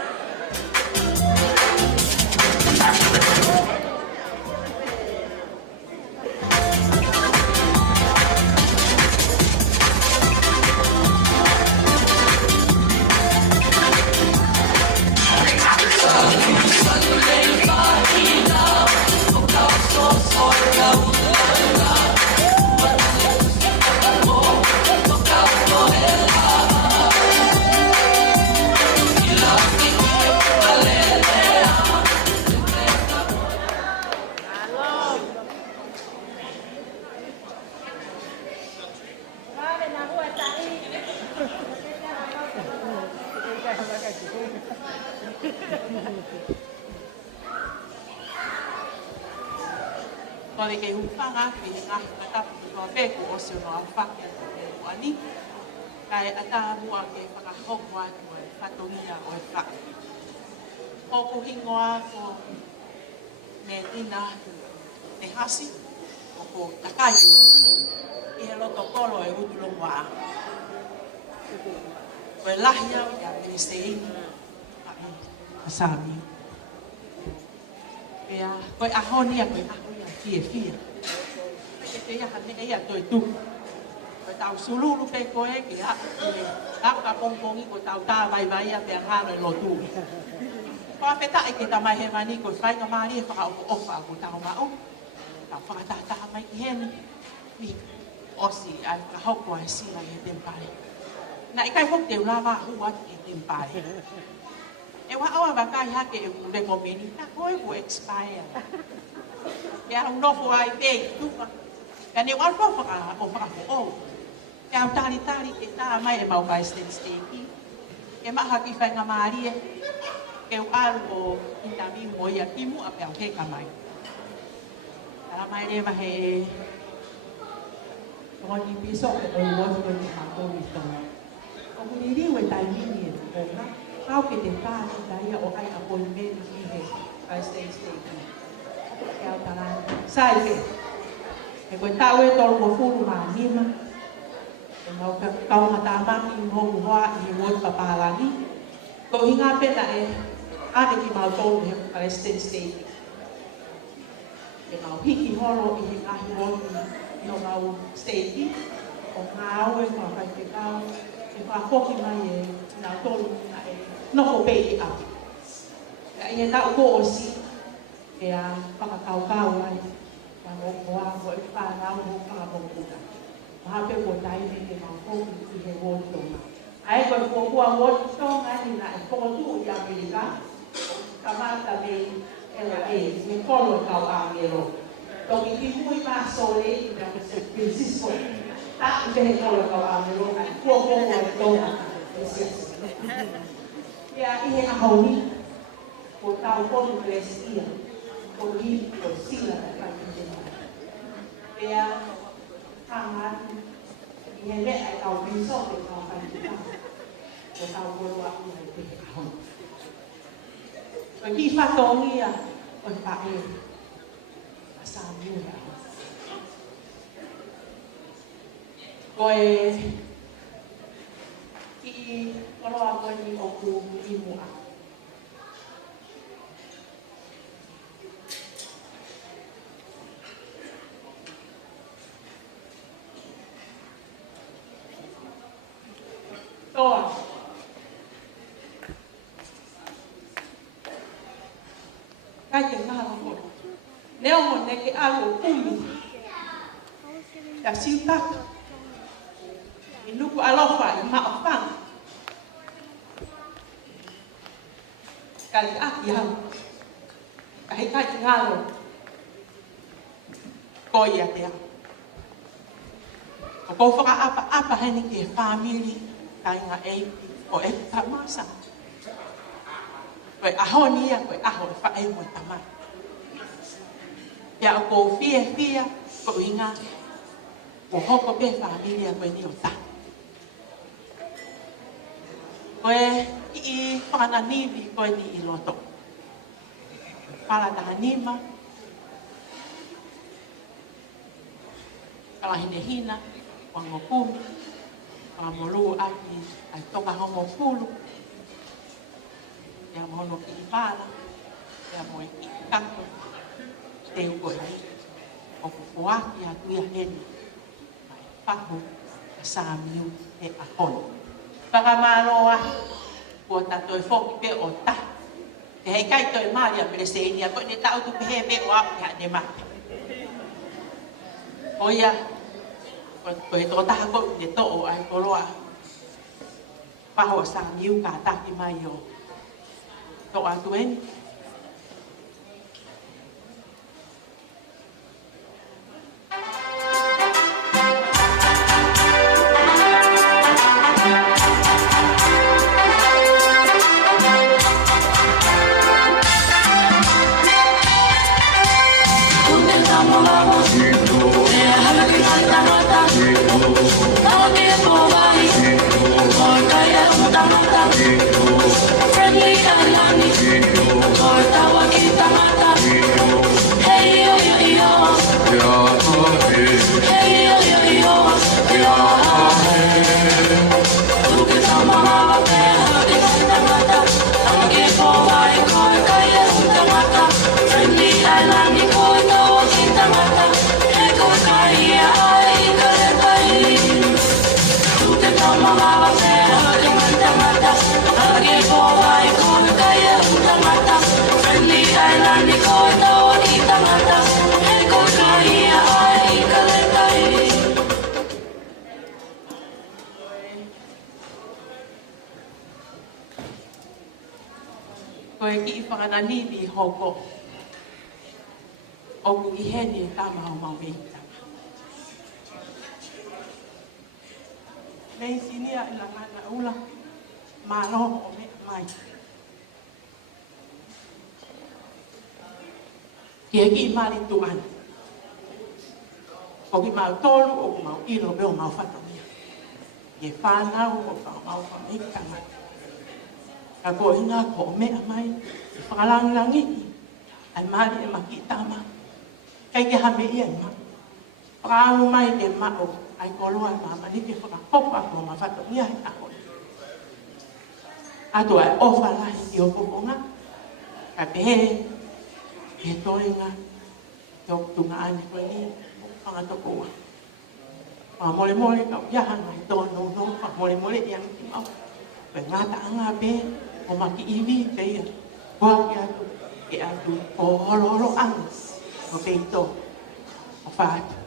Kore ke upanga ki nga katapu ko beku o se no afaki ko ani kai ata bua ke pakahokwa ko fatongia o fa o ko hingoa ko medina te hasi o ko takai e lo tokolo e utulongwa ko lahia ya ministei asami ya ko ahonia ko ahonia fia Kete ia hane ia toi tu. Ko tau sululu pe koe ki a. Ka pongpongi ko tau tā vai vai a pe ngalo lo tu. Ko a peta e ke ta mai he mani ko fai ka mari e whaka o ofa ko tau mao. Tau whakatata mai ki hene. Ni osi ai ka hoko ai sila e tempare. Na ikai hok te ulawa hua e tempare. E wa awa bakai hake e ule komeni, na koe ko expire. E au nofo ai pe tuka. E ne walpo whaka o whaka o. E au tari e tā mai e mau kai steki. E maha ki whai ngā maari e. E u alu o intami mo ia kimu a pe au he ka mai. Tara mai rewa he e. Ngoni piso e o uofu e ni hako mi tonga. O kuni riwe tai mini e tonga. Kau ke te tāne daya o ai appointment ki he kai steki. E au tara sai ke. E koe tau e tolu mo furu maa nima. E mau ka kau ngata maki mhoku hoa i wot papalangi. Ko hinga peta e ane ki mau tolu he Palestine State. E mau hiki horo i he ngahi wot no mau state. O ngāo e kua kai te kau. E kua hoki mai e ngā tolu na e noko pei e api. E i he tau ko o si e a whakakau ai. Wano koa ko e whanau mo whakapongkuta. Mahape ko taime te maukoki i he wōtonga. Ai koe kua wōtonga ni na e kōtu i Amerika. Kamata me LA, me kolo kau angero. Toki ki hui māsole i ka San Francisco. Ta i te he kolo kau angero, ai kua kongo e tonga. Ia i he ahoni, ko tau konu Palestia. Ko li ko sila na kai te Pea, hangati, i he mea e kau miso te kau whaitita. Ko tau koro aku nei te ahon. Ko ki whatongia, o i pae, a sa miura. Ko e, ki koro ako ni oku i mua. Toa. Kai te ngāra ko. Neo mo ne ke alo umi. Ta siutaka. I nuku alofa i maofanga. Kali aki hau. Kahi kai te ngāro. Koi a te hau. O kou whaka apa hene ki e whamiri. Kai ngā eipi, ko e tamasa. Koe aho nia, koe aho e whae mo tamai. Ia o kou fia, ko inga, ko hoko pe familia koe ni o ta. Koe i whananiwi koe ni i loto. Parata hanima. Kalahine hina, wangokumi. Molu aki ai toka homo fulu. Ia mono ki pala. Ia mo ki kanto. Te uko ai. O kufuaki atu ia heni. Mai pahu a samiu e ahon. Whakamaloa. Kua tato e foki pe o ta. Te hei kai toi maari a pere seinia. Koe ne tau tu pehe pe o api ha ne mate. O ia. Ko he tō taha ko te tō ai koroa. Paho sa miu ka taki mai o. Tō atu eni. Friendly and lonely, whakanani ni hoko. O ku i heni e tama o mau e tama. Nei sinia i langana ula. Maro o me mai. Kia ki mali tuan. O ki mau tolu o ku mau ilo be o mau whatamia. Ye whanau o mau whamikanga. Ka ko inga ko o mea mai. I whakalangirangi. Ai mali e maki tama. Kai ke hame ia ma. Whakaangu mai ke mao. Ai koloa e mama ni ke whakapopa ko ma whatamia e ako. Ato ai ofa lahi ki o poponga. Ka pehe. He toenga, te tunga ane koe ni, whangatoko ua. Whamole mole kau iahanga he tono no, whamole mole iang ki mau. Koe ngata anga be, o maki iwi peia. Koa ki atu, o holo anga, o peito, o whaatu.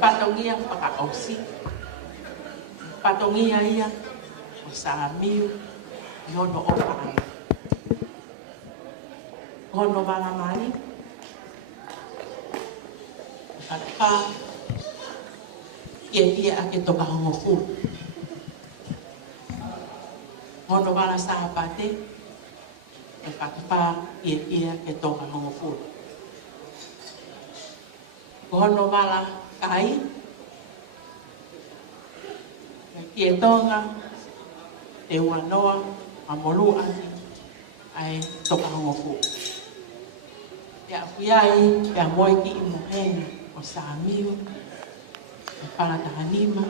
Patongia whakaosi. Patongia ia o sa miu nono o whaanga. Hono wala mari. Whakapa ia ake toka hongo fu. Hono wala sa pate. Whakapa ia ake toka hongo fu. Hono wala kai ki tonga te wanoa a molu ani ai toka hongo fu te apuiai te amoi ki i mohena o sa amiu e whanatahanima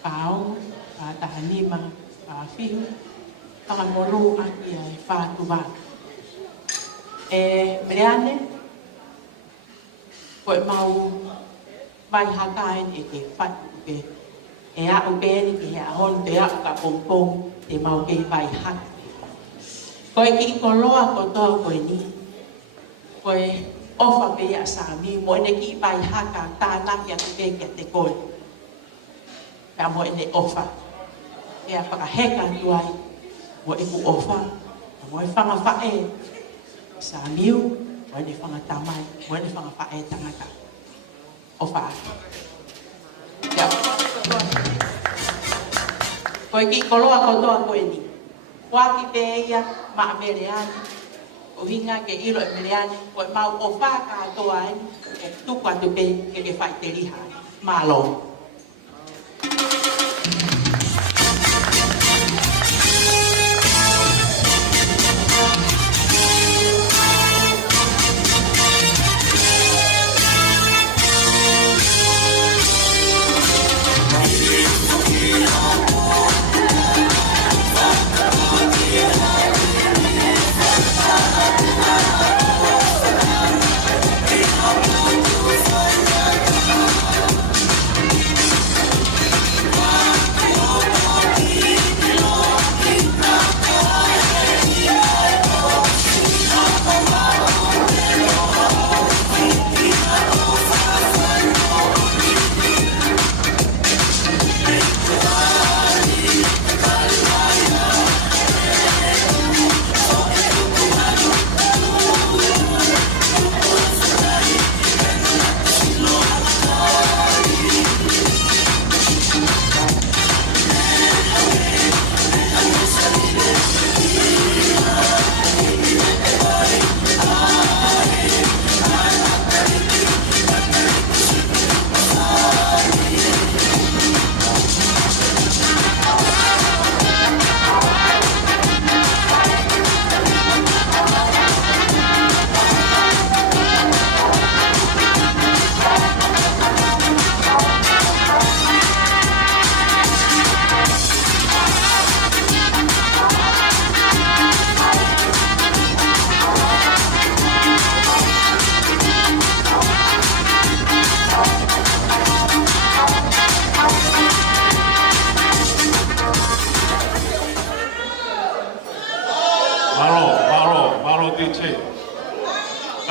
pao whanatahanima whawhiu whangamolu ani ai whātuwa e mereane koe mau vai hakain e ke whatu ke e a upeni ke a hon te a ka pompong te mau ke vai hak. Koe ki koloa ko toa koe ni. Koe ofa pe a sami mo ene ki vai haka tāna ki a tuke ke te koe. Pea mo ene ofa. E a whakaheka tuai mo e ku ofa. Mo e whanga whae samiu. Wani whangatamai, wani whangawhae tangata. O whaa. Ia. Koe ki koloa kotoa koe ni. Waki pe ia, maa mereani. O hinga ke ilo e mereani. Koe mau o whaa katoa ai. E tuku atu pe ke whai te riha. Maa lo.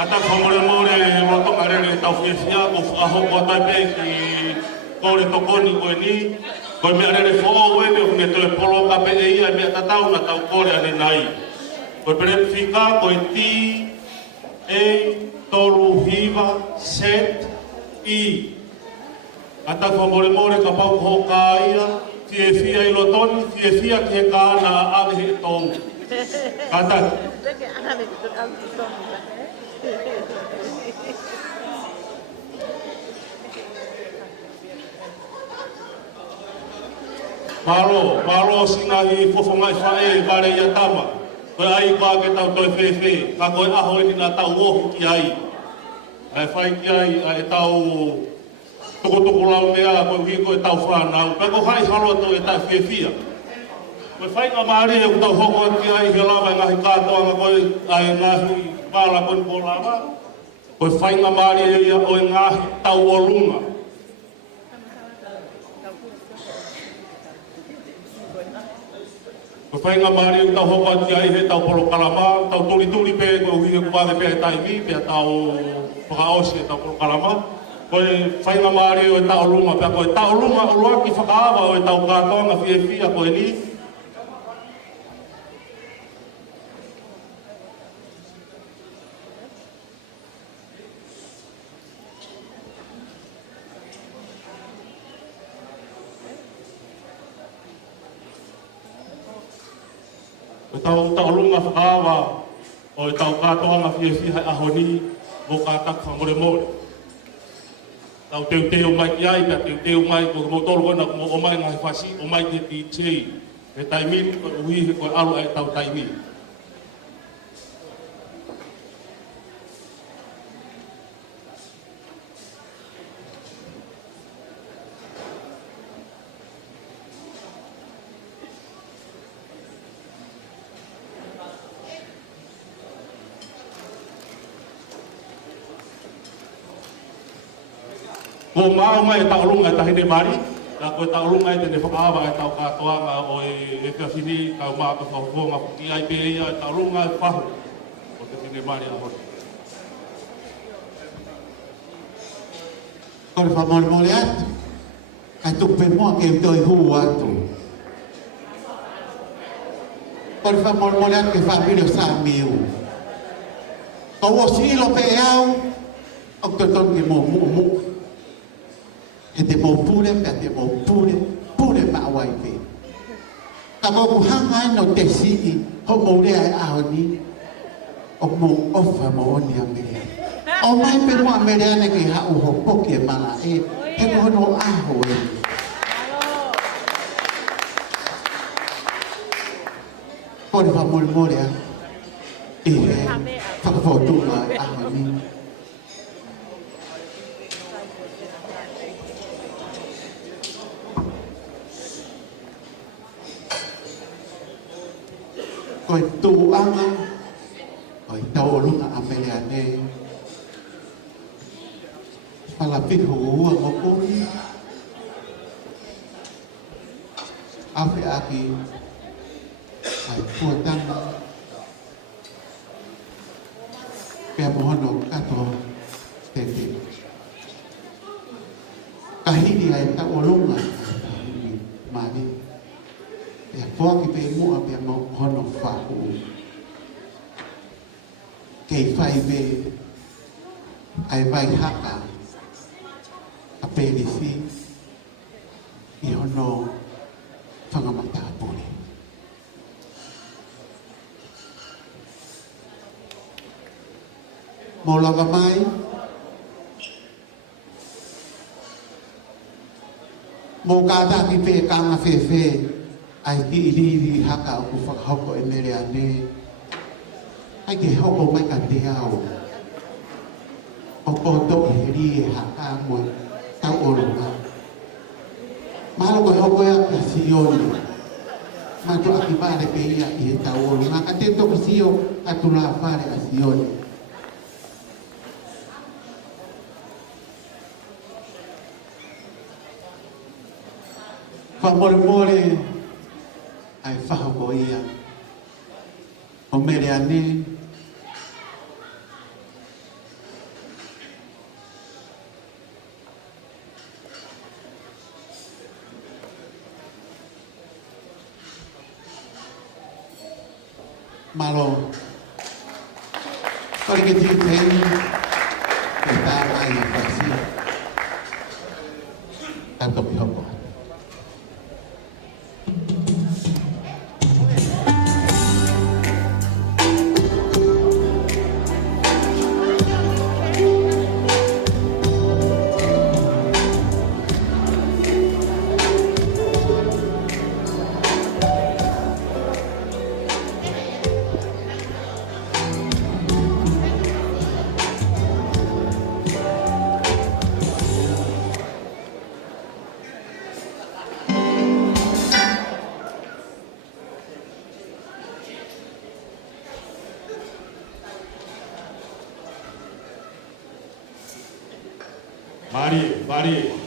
ata komore more mo to ngare tau fia ko aho ko ta pe ki ko le to koni ko ni ko me are fo we me me to polo ka pe ia me ta tau na tau ko le nai ko verifica ko ti e toru viva set i ata komore more ka pau ho ka ia ti fia I lo toni ti fia ki ka na a he to ata Malo singa I fofonga I fae bare ia tama. Koe ai pa ke tau toi fefe, ka koe aho ni na tau wohu ki ai. Ai fai ki ai, ai tau toko lau mea, koe hui koe tau whanau. Ka ko hai halo tau e tau fefia. Koe whai ngā maare e tau hoko ki ai he lawa ngahi kātoa ngā koe ai ngahi wala koe ko lawa. Koe whai ngā maare e ia koe ngahi tau olunga. Ko whai ngā maari u tau hopa ti ai he tau polo kalama, tau turi pe ko hui ku wāde pe tai mi, pe tau whakaosi e tau polo kalama. Ko whai ngā maari u tau lunga, pe ko tau lunga ulua ki whakaawa o tau kātonga fia ko ni. Tau lunga whakawa o tau kātoanga fia hai ahoni mo kātak whamore. Tau teo mai ki ai, ka teo mai ko mo tolu wana mo o mai ngai whasi, o mai te ti chei. He taimi, ko ui he ko alu ai tau taimi. Ko mau mai tau lunga tahi ne mari, la ko tau lunga te ne whakaawa e tau kātoanga o e whiawhini, kau maa ka whawhonga ki ai pe ia, tau lunga e whahu o te ne mari a hori. Kore whamole atu, kai tupe mua ke toi huu atu. Kore whamole atu ke whamile sa miu. Kau o silo pe au, o te tongi mo. He te mō pure, pia te mō pure mawai pe. Ka moku hangai no te sii, ho mōrea e aho ni, o mō ofa mō oni a mere. O mai pe mua mere ane ke hau ho poki e mala e, he mohono aho e. Kore wha morea, e he whakawhotunga e aho ni. Koe tuanga, koe tau olunga amele ane. Palapihu ua ngokuri. Awe aki, ai puatanga. Pea mohono kato tete. Kahini ai tau olunga, mani. E poki pe mua pe mo hono whahu. Kei whai pe ai vai haka a perisi I hono whangamata apone. Mo lava mai mo kāta ki pe kanga whewhe ai ki iri haka o ku whakahoko e mere ane. Ai ke hoko mai ka te au. O koto e heri e haka mo tau oronga. Mahalo koe hoko ea ka sioni. Mato aki pare pe ia I he tau oronga. Ka te toko sio a tula pare a sioni. Whamore ai whahoko ia. O mere ane, malo. Kali kita ini kita lagi versi atau apa? Mari.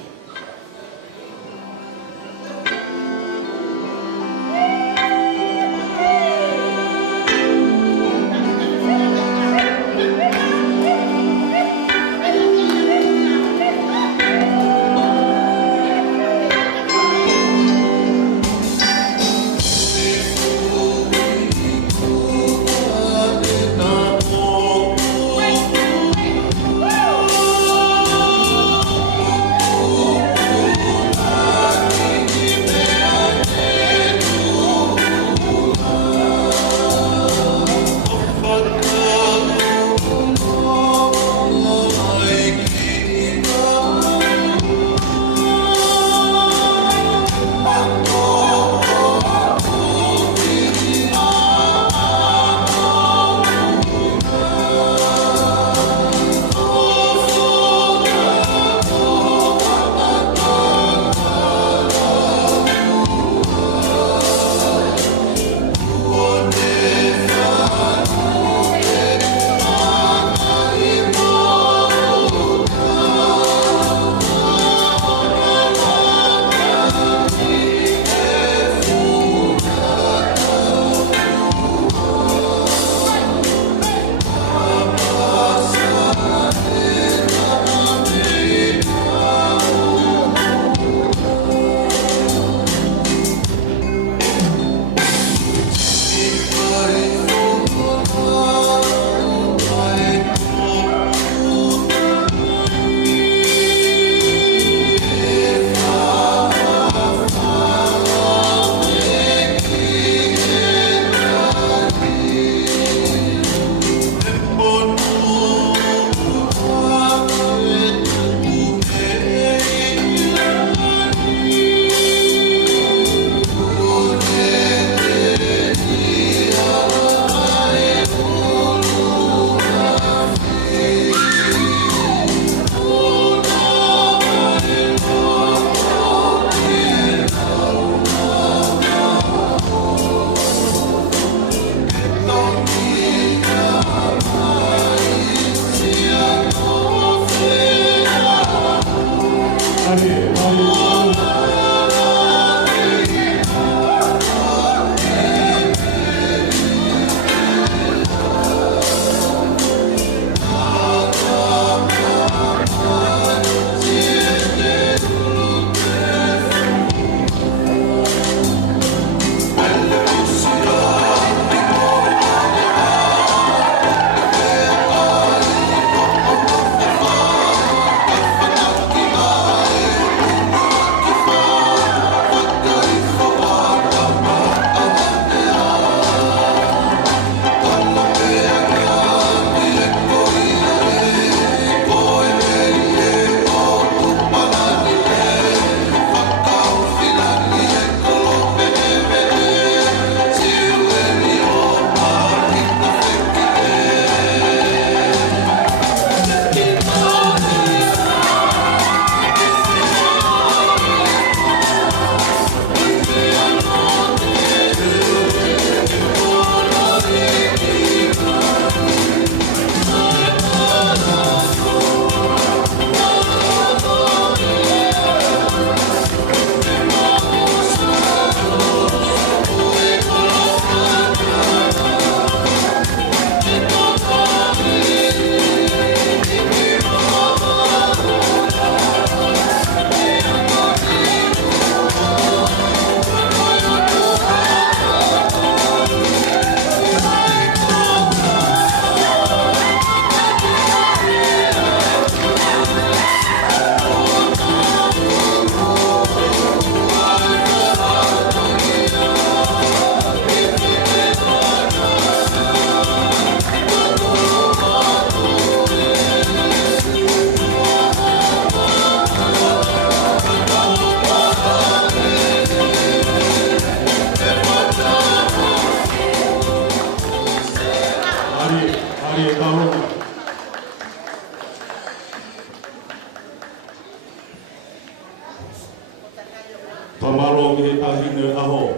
Whamaro ki he tahine aho,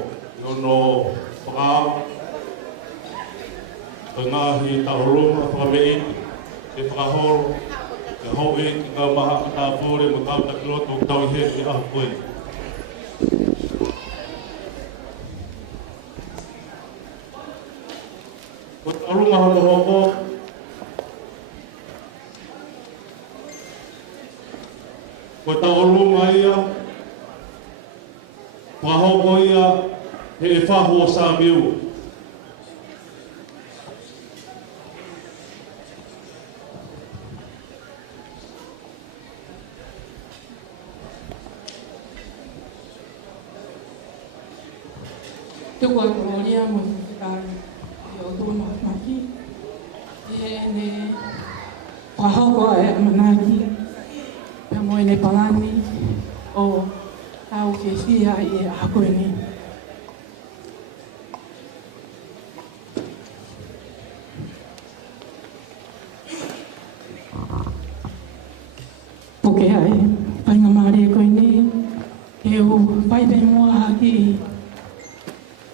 no whaka, ngahi tahoroma whamei, e whakahoro, e hau e ki ngā maha ki tā pōre mo tāuta ki roto tau he ki aha koe. Ko tarunga hoko hoko, ko taurunga ia, ko hoko ia, he e whahua sā miu. Te ua gloria mo te kai e o tō maki. E ne whahoko e amanaki. Pea mo e ne palani o tau ke whia i e ako e ni. Poke ai, painga maare koe ni. E o whaipe mua haki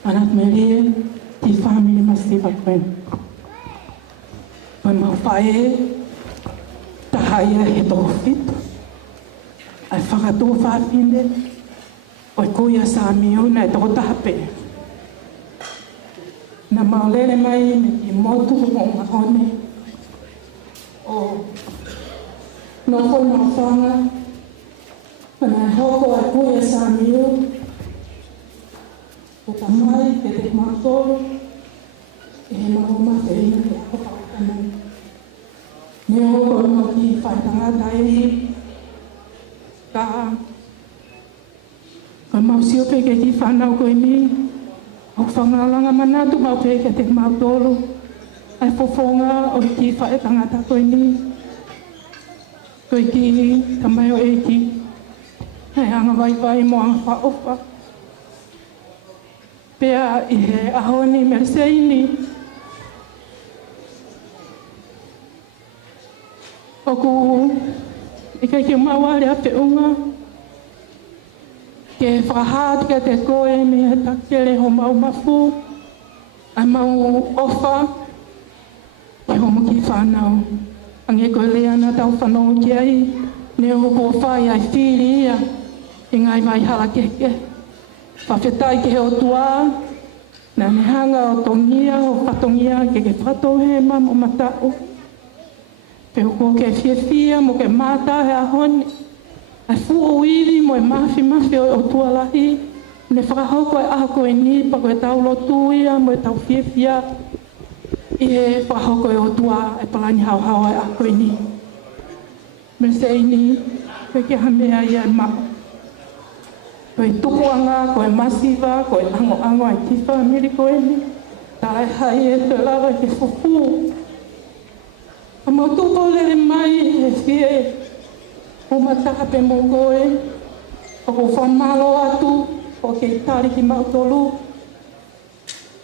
anak merie di family masih bakwen. Pemau fae tahaya hitofit. Ai fakatu fafinde. Oi kuya samiu na to tape. Na maulele mai ni motu mo mahone. O no foi no fanga. Pana hoko ai kuya samiu. O tamai ke te matoro, e he mahoma te ina te ako pautanu. Ne o kono ki whaitanga tae ka mausio pe ke ki whanau koe ni, o whangalanga manatu mau pe ke te matoro, ai fofonga o ki whaitanga ta koe ni, koe ki tamai o e ki, hei anga vai mo anga whaofa. Pea i he ahoni merseini. Oku i kei ke maware a peunga. Ke whakahat ke te koe me he takere ho mau mafu. Ai mau ofa. Ke homo ki whanau. Ange koe leana tau whanau ki ai. Ne o ko whai ai whiri ia. I ngai mai hala keke. Whawhetai ke he o tua, na me hanga o tongia o whatongia ke whato he mamo matao. Peo ko ke whiawhia mo ke mata he ahone. Ai fu o iwi mo e mafi o tua lahi. Ne whakahoko e ahoko e nipa ko e tau lotu ia mo e tau whiawhia. I he whakahoko e o tua e palani hau e ahoko e ni. Me se ini, pe ke hamea ia e mao. Koe tukuanga, koe masiva, koe ango ai kifa miri koe ni. Tae hai e te lawa ke fufu. A mau tuko lere mai e fie. O matakape mo koe. O ko whamalo atu. O ke tari ki mautolu.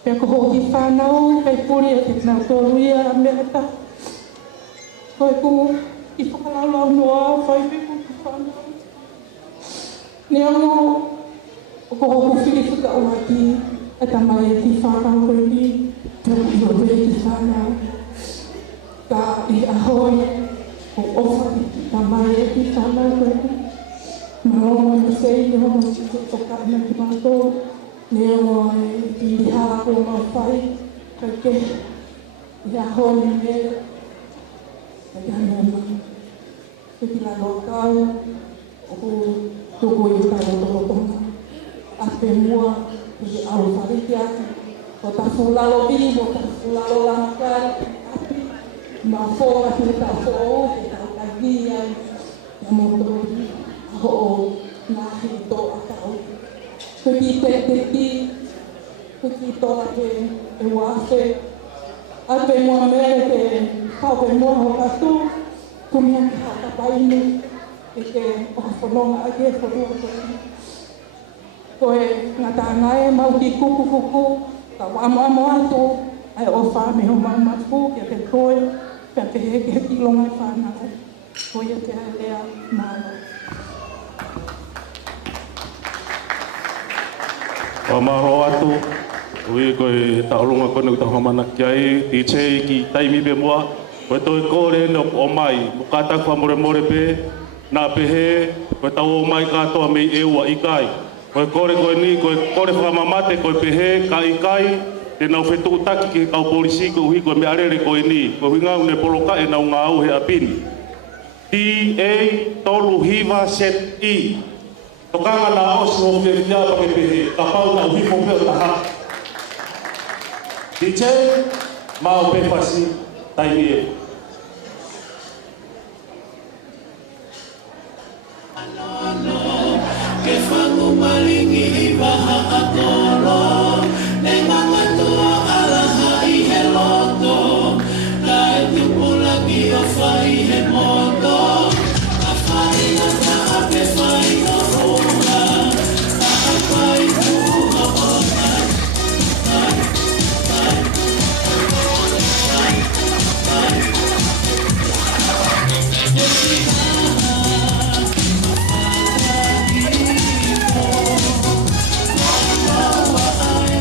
Pea ko hoki whanau. Kei puri e te mautolu ia a mereta. Koe ku i whakalalo noa. Whai piku ki whanau. Ne ango, o ko hoku whiriwhika o haki, e tamai e ki whakau koe ni, te o i o rei ki whanau. Ka i ahoi, o ofa ki tamai e ki whanau koe ni. Marongo e sei, ne hono si te toka ina ki mato, ne ango e ki liha o mau whai, kai ke, i ahoi me, e ki hana ma, e ki la lokau, o ko tuku i tau tokotonga. A pe mua, i au whariki atu. O ta fulalo vivo, ta fulalo lanakari, api. Ma fōa ki ta fōo, ke tau kagia, na motori, a ho o ngahi tō a tau. Kuki te ki, kuki tō a ke e wafe. A pe mua mere ke pau pe mua ho katu, kumia ki hata painu. E ke whakawhanonga a ke whanua koe. Koe ngā tāngai mau ki kuku, ka wamo atu, ai o whame o mau mafu, kia te koe, pia te heke ki longa i whanau. Koe te lea mālo. Pamaro atu, ui koe taolunga kone uta hamana kiai, ti chei ki taimi be mua, koe toi kore no o mai, mukata kwa more more pe, na pehe, koe tau o mai katoa mei eua ikai. Koe kore koe ni, koe kore whamamate, koe pehe, ka ikai, te nau whetu utaki ki kau polisi, koe uhi koe me arere koe ni, koe ngau ne poloka e nau ngā au he apini. T.A. tolu hiva set i. Tokanga na osi o me ria pa pehe, ka pau na uhi mo peo taha. DJ, mau pe pasi, taimi e. Ke whangu malingi I waha atoro, ne nganga tua alaha I he loto, ka e tupula ki o whai he moto, a whai na ta ape whai no roha, a whai kuha o mai, I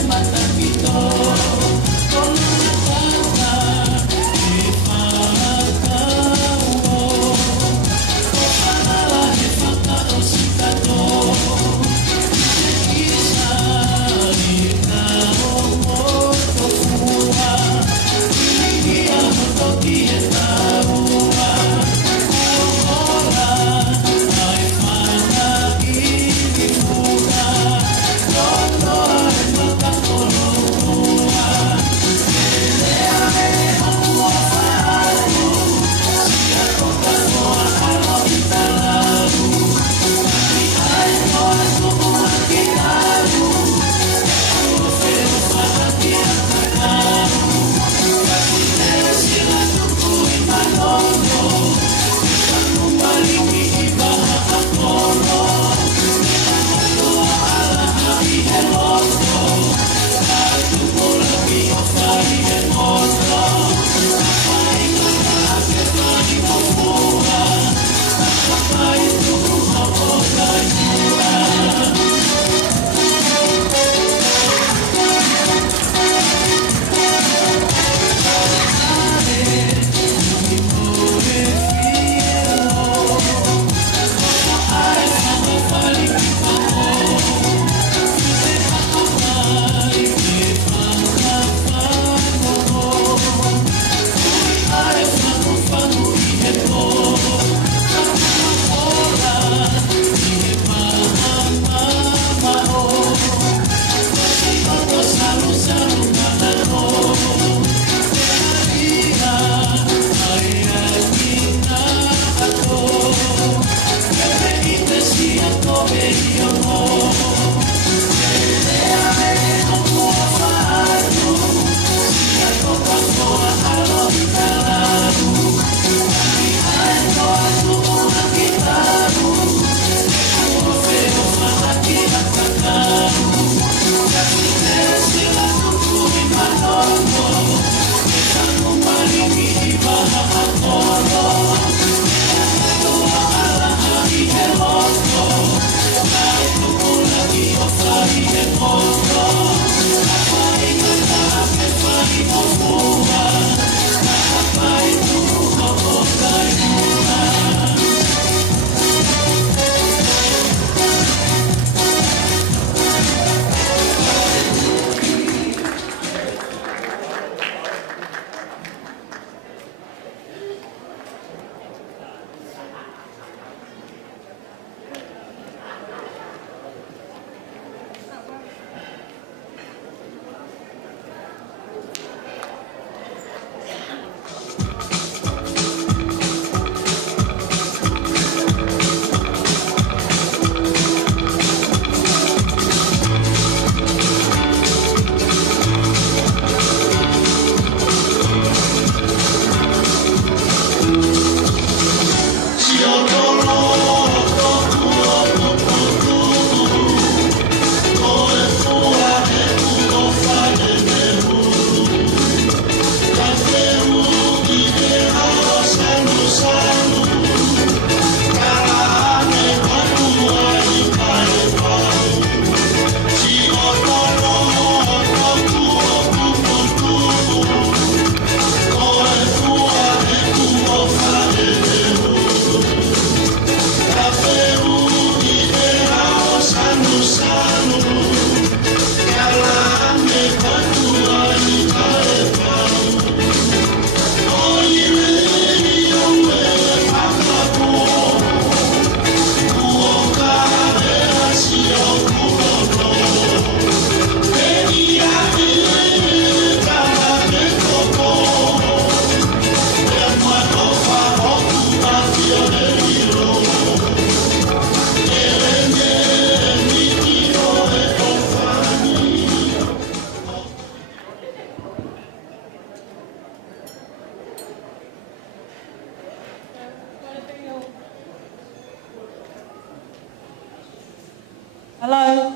Hello.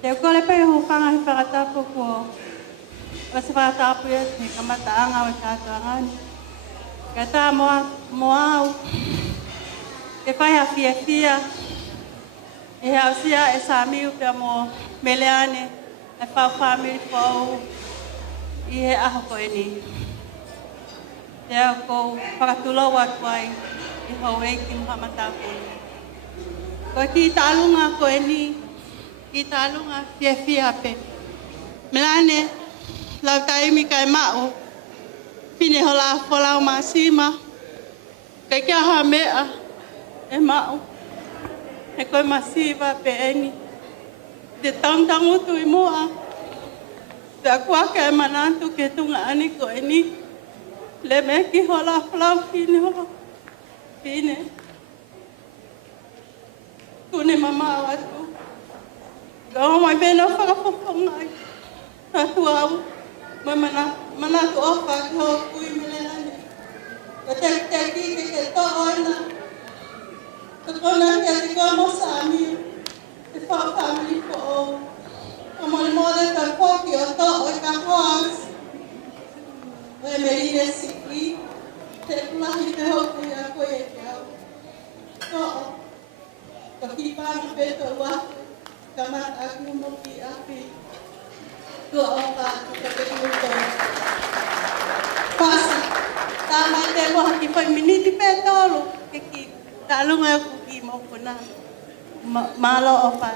Te ko le pe ho fanga he whakatapu ko. O se whakatapu e te kamataanga o tātuangani. Ka tā moa au. Ke whai a fia. E hau sia e sāmiu pia mo meleane. E whau whamiri whau. I he aho ko e ni. Te au ko whakatulo watu ai. I hau eiki muhamatapu. Ko ki tālunga ko e ni. Ki tālunga fia pe. Melane, lau taimi kai mao. Pine hola folau masima. Kai kia ha mea. E mao. E koe masiva pe eni. Te tauntangu tu i moa. Te akua kai manantu ke tunga ani ko eni. Le me ki hola folau pine hola. Pine. Tune mama watu. Gau mai bena whakapopongai. Tatu au. Mai mana tu ofa ki ho kui meleane. Ka te ki ke to ona. Ka kona ke ko mo sami. Te family ko o. Amol mole ka poki o to o ka hoas. O merine sikri. Te plahi te ho kui a ko e kau. To ka kipa ki peto wa. Kamat aku mo ki api. Ko opa ka peto. Pas tama te mo ki pa miniti petolo ke ki talunga ku ki mo kuna. Malo opa.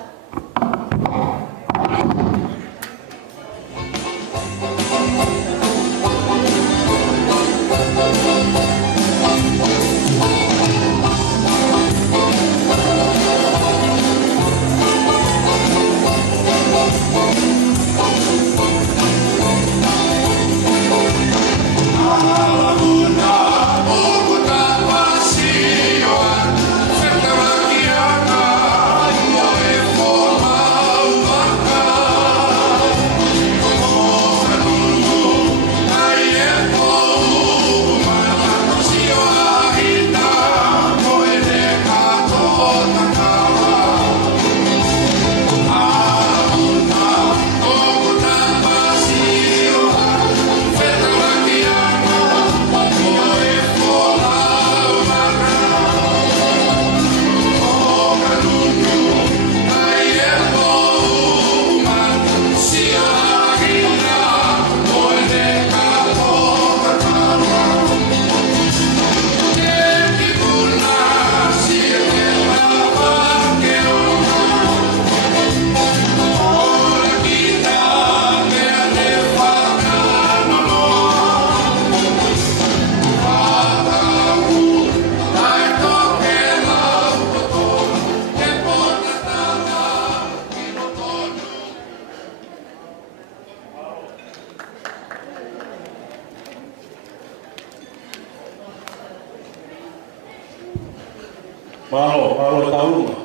Malo taulunga.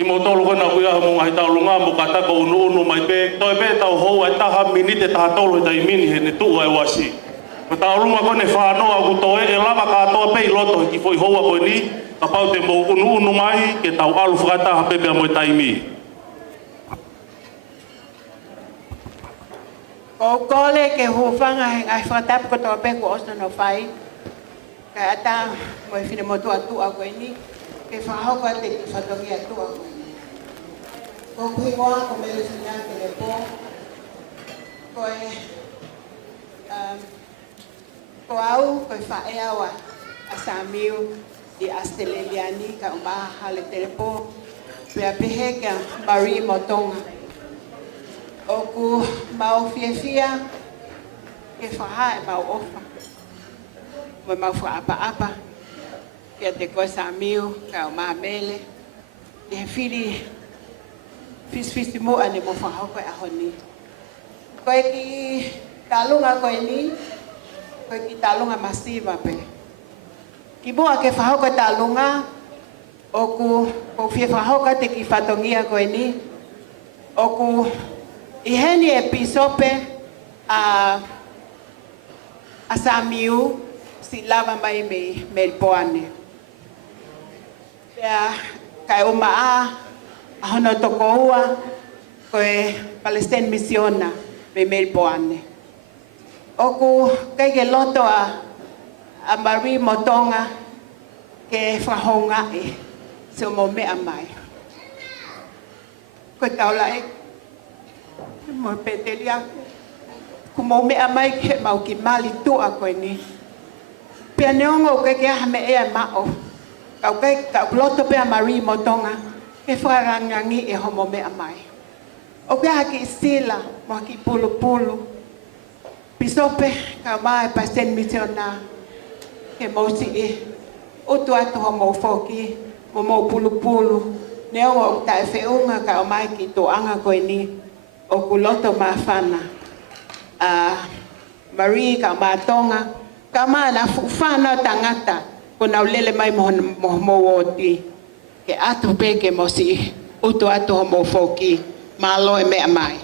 I mo tolu kona kuia mo ngai taulunga mo kata ko unu mai pe toi pe tau ho ai taha minite taha tolu tai mini he ne tu ai wasi. Mo taulunga kone whano a ku toe e lava katoa pe i loto ki foi hoa ko ni ka pau te mo unu mai ke tau alu whakataha pepe a mo taimi. Ko kole ke hufanga he ngai whakatapu ko toa pe ko osa no whai. Kaya ata mo fine mo tu ako ini ke faho ko te fatongi atu ako ini ko kuiwa ko mele sinya ke lepo ko au ko fa ewa asamiu di asteleliani ka umba hale telepo pe pehe ka Marie Motonga oku mau fiefia ke faha mau ofa mo mau fa apa kia te koe sa miu, ka o maa mele. I he whiri fisi mo ane mo whahau koe aho ni. Koe ki talunga koe ni, koe ki talunga masiva pe. Ki mua ke whahau koe talunga, oku fie whahau koe te ki whatongia koe ni, oku i heni e pisope a sa miu, si lava mai me poane. Pea kai umaa ahono tokoua koe Palestine Missiona me Melbourne. Oku kai ke loto a Marie Motonga ke whahonga e se mo mea mai. Koe tau lai mo petelia ku mo mea mai ke mau ki mali tua koe ni. Pea neongo ke aha me ea mao. Kau loto pea Marie Motonga ke wharangangi e homo mea mai. O ke haki sila mo haki pulu. Pisope kau mai Palestine Missiona ke mausi e utu atu homo foki mo pulu. Neongo o tae whiunga kau mai ki toanga koe ni o kuloto mawhana. Marie kau Motonga ka mana fufana tangata kona ulele mai mo oti ke atu pe ke mosi utu atu homo foki malo e mea mai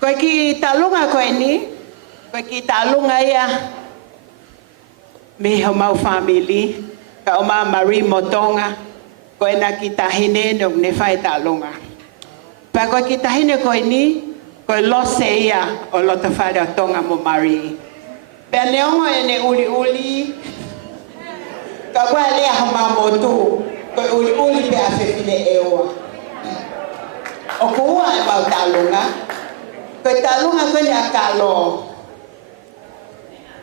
koe ki talunga koe ni koe ki talunga ia me ho mau family ka oma Marie Motonga koe na ki tahine no ne fai talunga pa koe ki tahine koe ni koe lose ia o lota whare tonga mo Marie. Pea neongo e ne uli ka koe lea hama motu koe uli pea whewhine ewa. O kuua e mau talunga koe talunga koe ni a kalo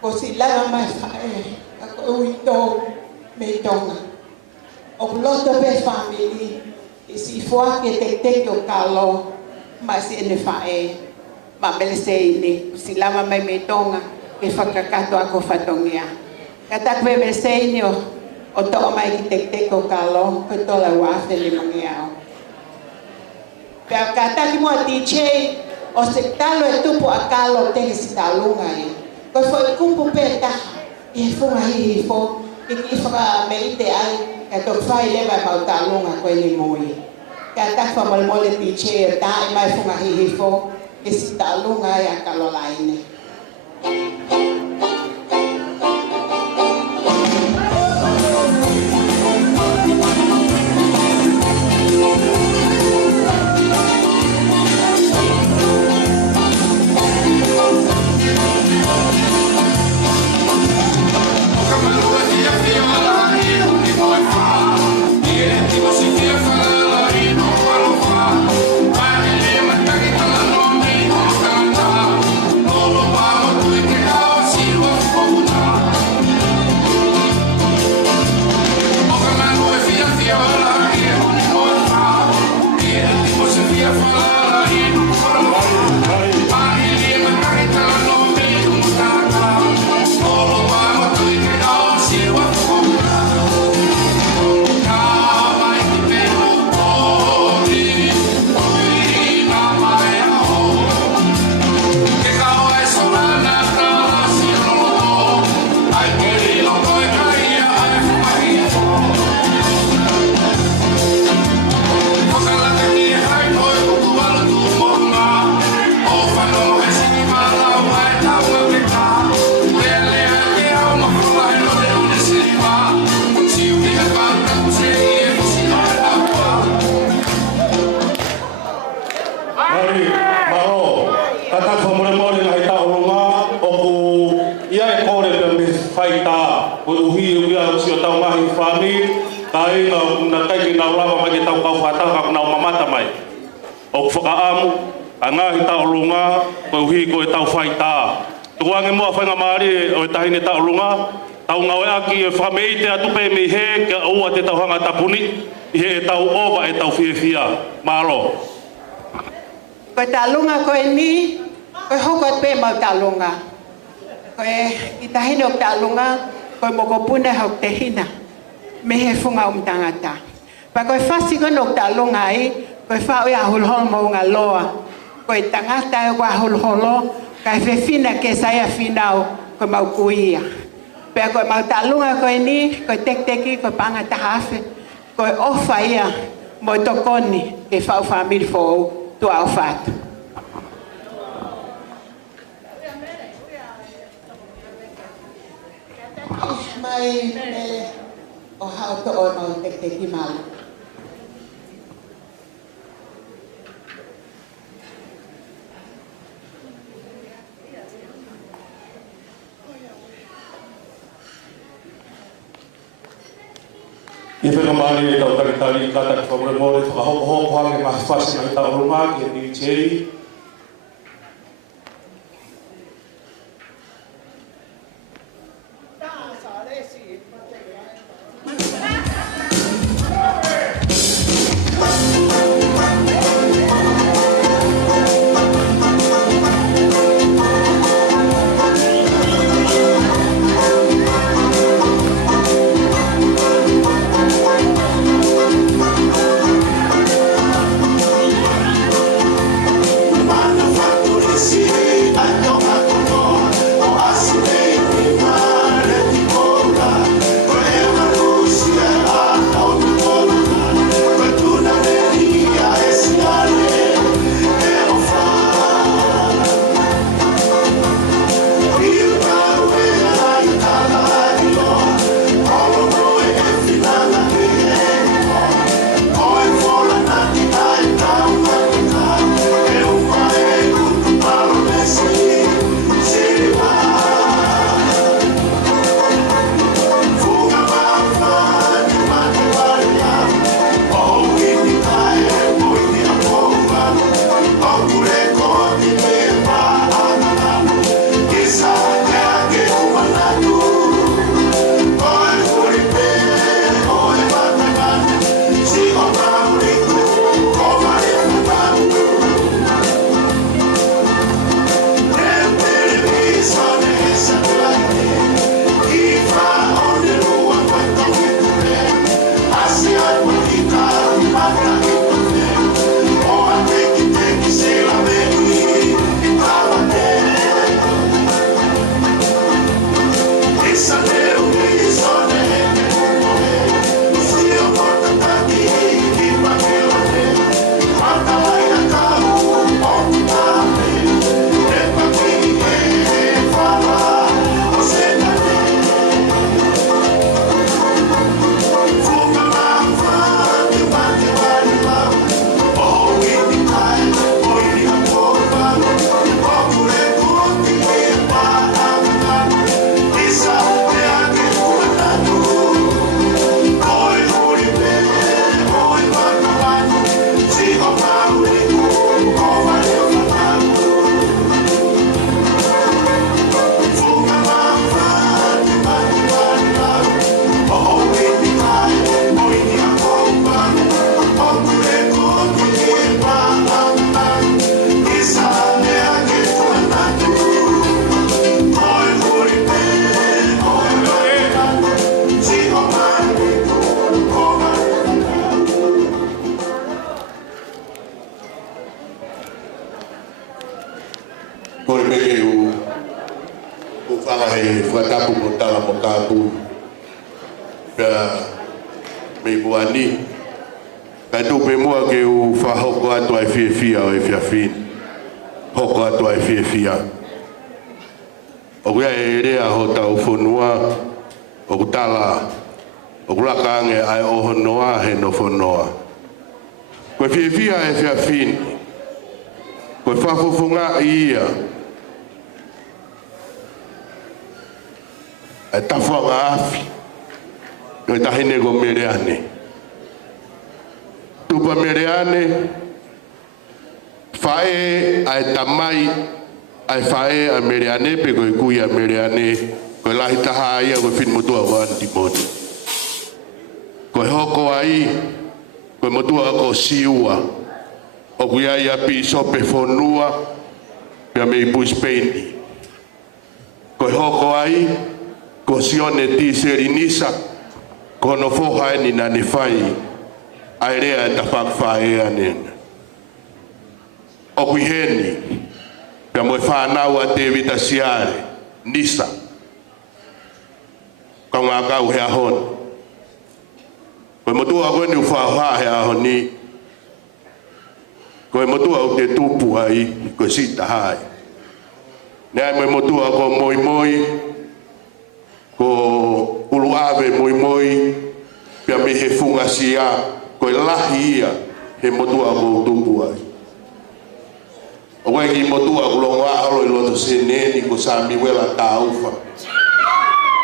ko si langa mai whae a koe ui tō me tonga. O lota pe family i si fua ke te o kalo mas ene fae ma melese ini silama mai me tonga ke whakakato ako whatongia. Kata kwe melese ini o toa mai ki te ko kalo ko tola wafe le mangiao. Pea kata ki mua DJ o se talo e tupu a kalo te si talunga e. Ko foi kumpu pe taha i funga hi fo i ki whaka me ite ai e to whai lewa mau talunga koe ni moi. Kata whamalmole piche e tae mai funga hihifo e si talunga e a kalolaine. Angahi tau lunga, koe uhi koe tau whaita. Tuange mua whainga maari o tahine tau lunga, tau ngawe aki e whameite atupe me he ke aua te tau hanga tapuni, i he e tau ova e tau whiawhia. Mahalo. Koe talunga koe ni, koe hoko at pe mau talunga. Koe i tahine o talunga, koe moko pune hok te hina, me he funga tangata. Pa koe whasi koe o talunga ai, koe whao ia hulhol mo ngā loa. Koe tangata e wā hulholo, kai whewhina ke saia whinau koe mau kuia. Pea koe mau talunga koe ni, koe tekteki, koe panga tahawhi, koe ofa ia mo tokoni ke whao whamiri fōu tua au whātu. Mai mai o hao to o mau te ki mau. I whakamari e tau taritari kata ki whamuremore whakahoko hange mahawhasi na tau runga ki e DJ. Sope fonua pia me ipu Spain. Ko hoko ai ko sione ti serinisa ko no foha ni na ni fai airea ta fakfae anen. O kuheni pia mo fa na wa te vita siare nisa. Ka nga ka u he ahon. Ko mo tu ako ni fa ha he ahoni. Ko motua o te tupu ai ko sita hai. Nea mo motua ko moi moi ko ulu ave moi moi pia me he funga sia ko lahi ia he motua mo tupu ai o wai ki motua ulonga alo i loto seneni ko sami wela taufa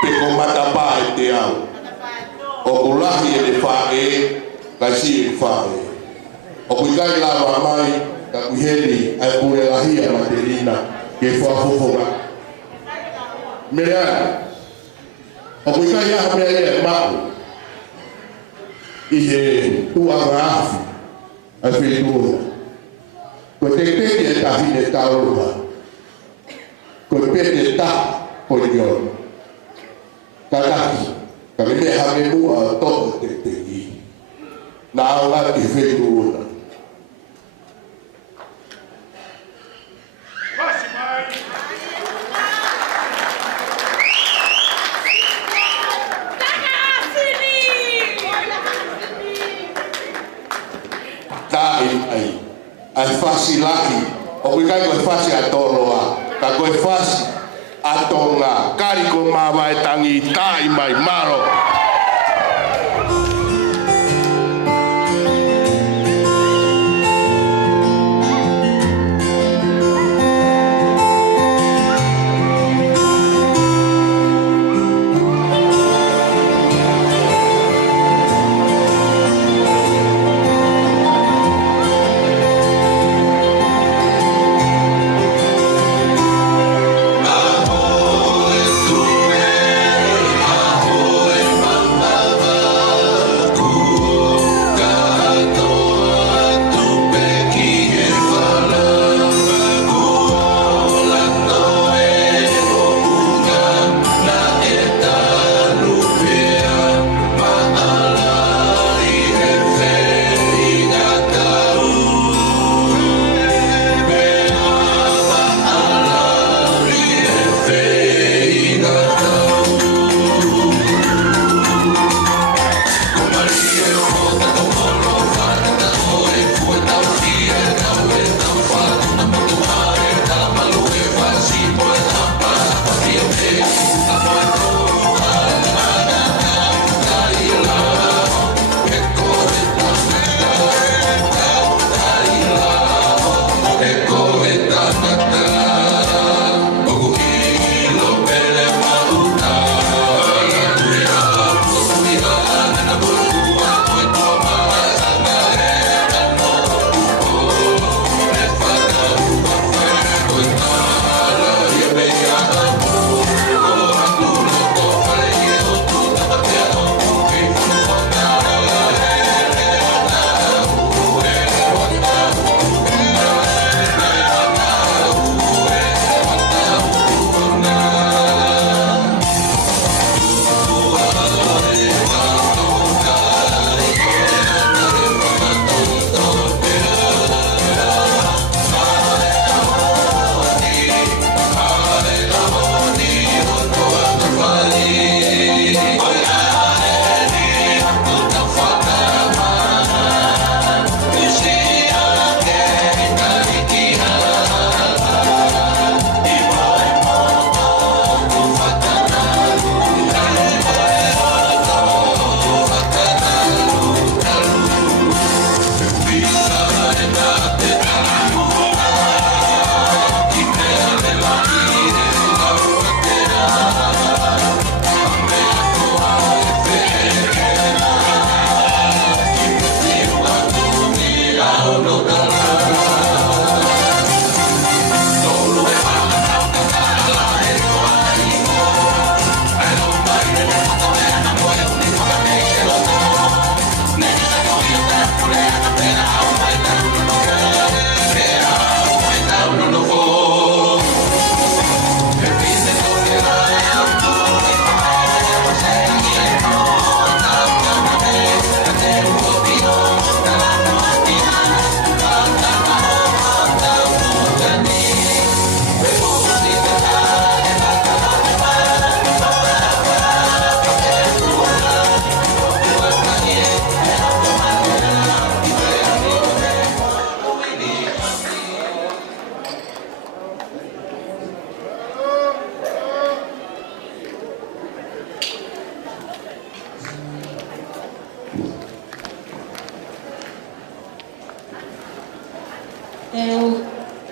pe ko matapa e te au o ulahi e le whae kasi e whae o kuikai lava mai ka kuheli ai pure lahi a materina ke whafofonga mea o kuikai aha mea e mau i he tua ngāwhi a whetua ko te peke e tahine taurua ko peke ta ko nion kakaki ka me me hame mua toko te teki na aunga i whetua ai fasi lahi o kui kai koe fasi a toloa ka koe fasi a tonga kariko mawa e tangi tai mai maro Ahoy,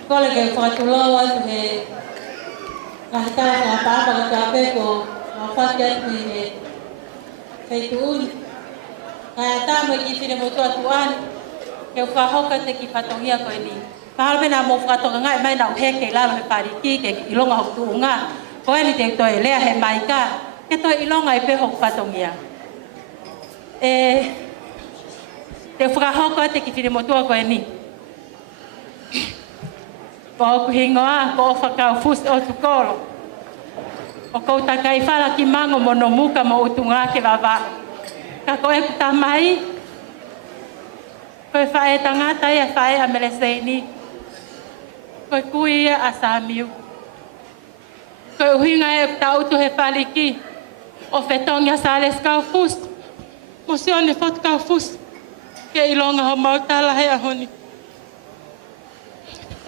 Kole ke whakatulawa he kahitara whakapapa ka kape ko mawhakia tui he whaituuri. Kaya tāma ki whine motu atuani ke whahoka te ki whatongia koe ni. Pahalme nā mō whakatonga ngai mai nau heke lalo he pariki ke ilonga hoku tuunga. Koe ni te toi lea he maika ke toi ilonga I pe hoku whatongia. Te whakahoka te ki whine motu koe ni. Ko kuhingoa ko whakau fus o tukolo. O kou takai whala ki mango mono muka mo utunga ke wawa. Ka koe kuta mai. Koe whae tangata ia whae a Meleseini. Koe kui ia a Samiu. Koe uhinga e kuta utu he whaliki. O whetongia sales kau fus. Mo sione fot kau fus. Ke ilonga ho mautala he ahoni.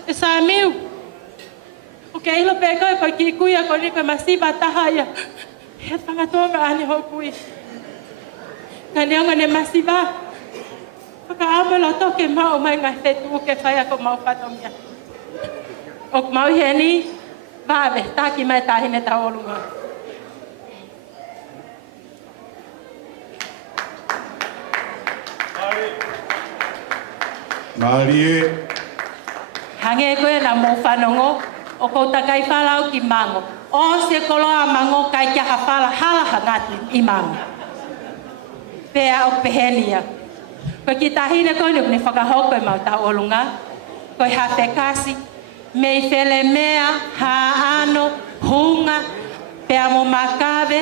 E Samiu. O ke ilo pe koe pa ki kuia ko ni koe masiba taha ia. He whangatonga ane ho kui. Ka neonga ne masiba. Paka amelo toke mao mai ngai whetu ke whaia ko mau whatongia. O mau heni, vawe, taki mai tahine ta olunga. Marie. Hange koe na mō whanongo, o kou takai whalau ki mango. O se koloa mango kai kia hawhala hala hangati I mango. Pea o pehenia. Koe ki tahine koe ni kune whakahoko e mau tau olunga. Koe hawhe kasi, mei whele mea, ha ano, hunga, pea mo makawe.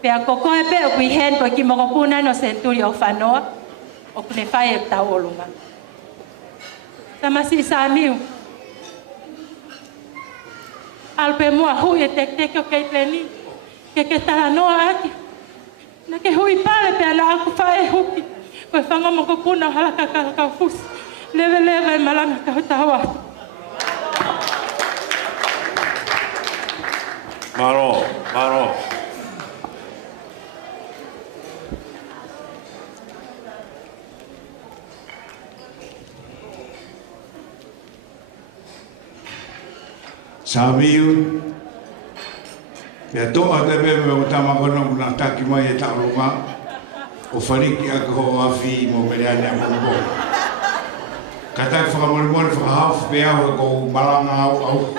Pea ko koe pe o kui hen koe ki moko puna no senturi o whanoa. O kune whae e tau olunga. Tamasi Samiu. Alpe mua hui e tek tek o kei pleni. Ke tala noa aki. Na ke hui pale pea na aku whae huki. Koe whanga moko puna o halaka kau fus. Lewe lewe malanga kau tawa. Maro, maro. Samiu. Ya toa te me o tamakono na taki mai e taurunga. O whariki a ko afi mo mereane a mongo. Katai whakamori whakahau pe au ko malanga au. Oh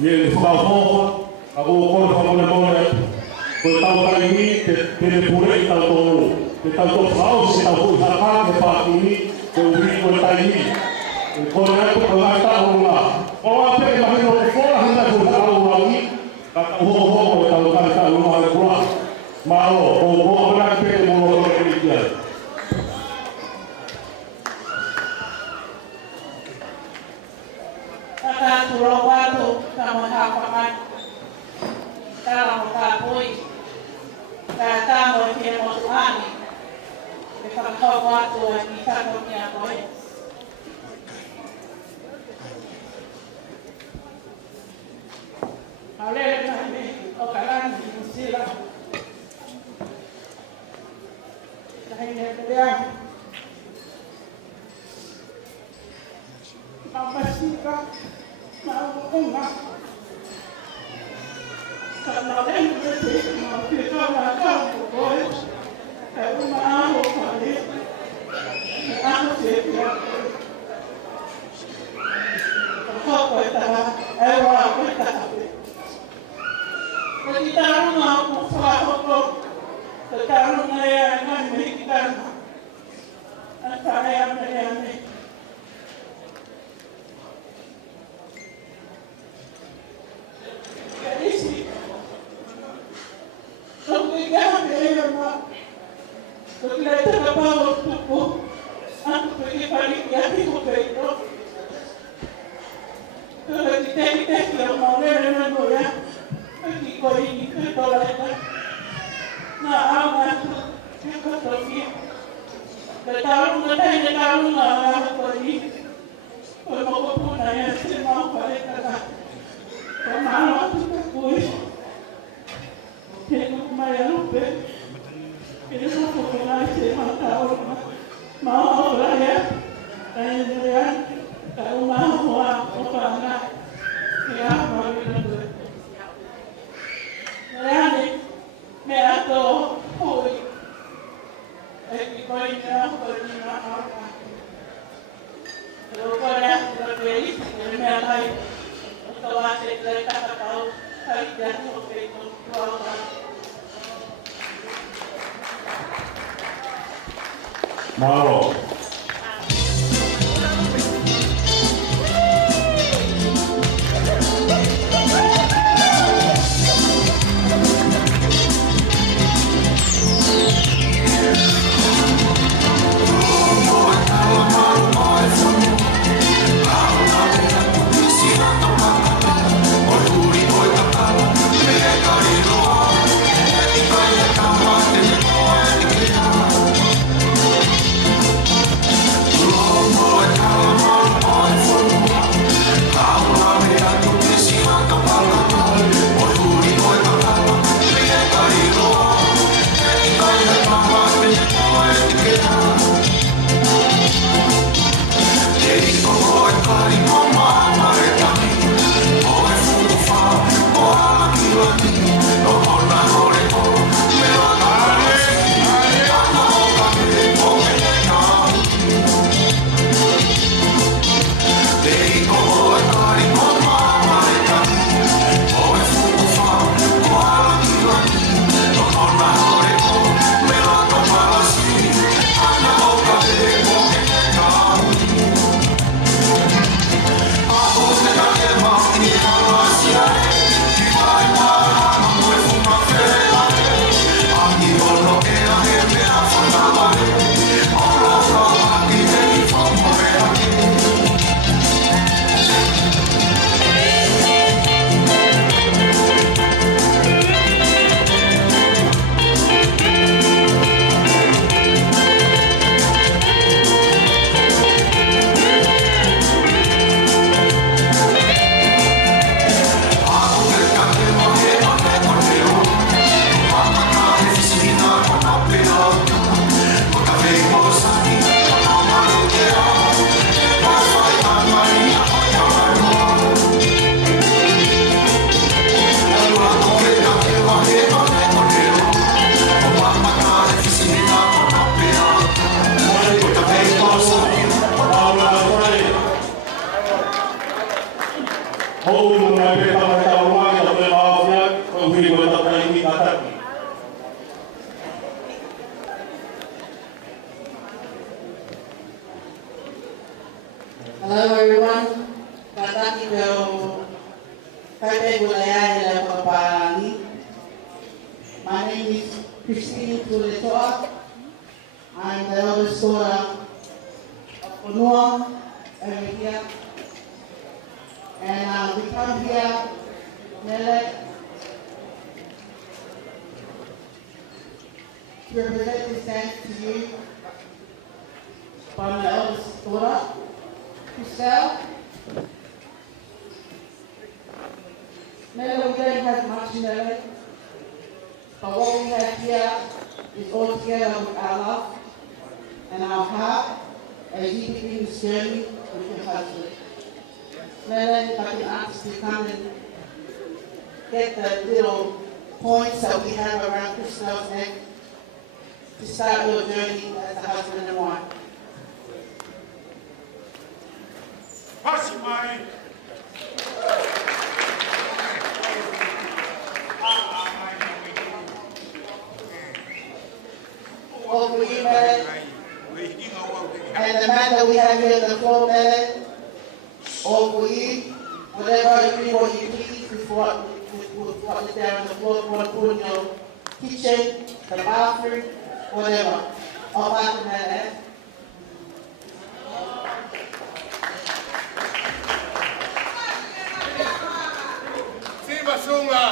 Ia whakahoha, a o kore whakamone koe tau karingi te pure i tau tōru. Te tau tō whao se tau hui haka ke pātini, te uri koe taini. Koe atu ka ngai tau ngā. O a pere mahino o whora hina koe tau ngāwi, ka uho koe tau kai tau ngā e kua. Maro, o koe ngai pere mono koe kiri kia. Kata turo watu, kama hapa mati. Kala mkapui. Kata mo kia motuani. Kekakau watu wa kitako kia koe. Aulele kame, o kalani musila. Kahine kedeang. Mamasika, maunga. Kalau yang berarti mau kita makan boleh. Kalau mau boleh. Aku siap. Kalau kita, aku kita. Kalau kita mau foto, sekarang saya akan berikan. Saya menyanyi. Jadi sih, kalau kita ada mak, kalau kita apa waktu pun, aku pergi balik jadi kita itu. Kalau kita yang mau dengan goya, pergi koi itu toilet. Nah, aku juga pergi. Bertahu lah koi. Kalau pun ayah semua balik kerja. Kemana tu kue? Kita kemana lupa? Kita mau kemana sih? Mau raya? Raya? Kalau mau apa nak? Ya mau itu. Raya ni, mereka tu kue. Kue ni apa? Kalau kau dah berbeli, mereka kalau ada mereka tahu hari dan waktu itu Maro. My name is Christine Tuletoa. I'm the eldest daughter of Onua here. And we come here, Mele, to represent this dance to you by my eldest daughter, Christelle. Mele, we don't have much in Mele, but what we have here is all together with our love and our heart as you begin this journey with your husband. Mele, if I can ask you to come and get the little points that we have around Christelle's neck to start your journey as a husband and wife. Over you, Mele. And the man that we have here on the floor, Mele, over you. Whatever you want, you please, before what is there on the floor, you want to put in your kitchen, the bathroom, whatever. All back to Mele. Simba Sunga.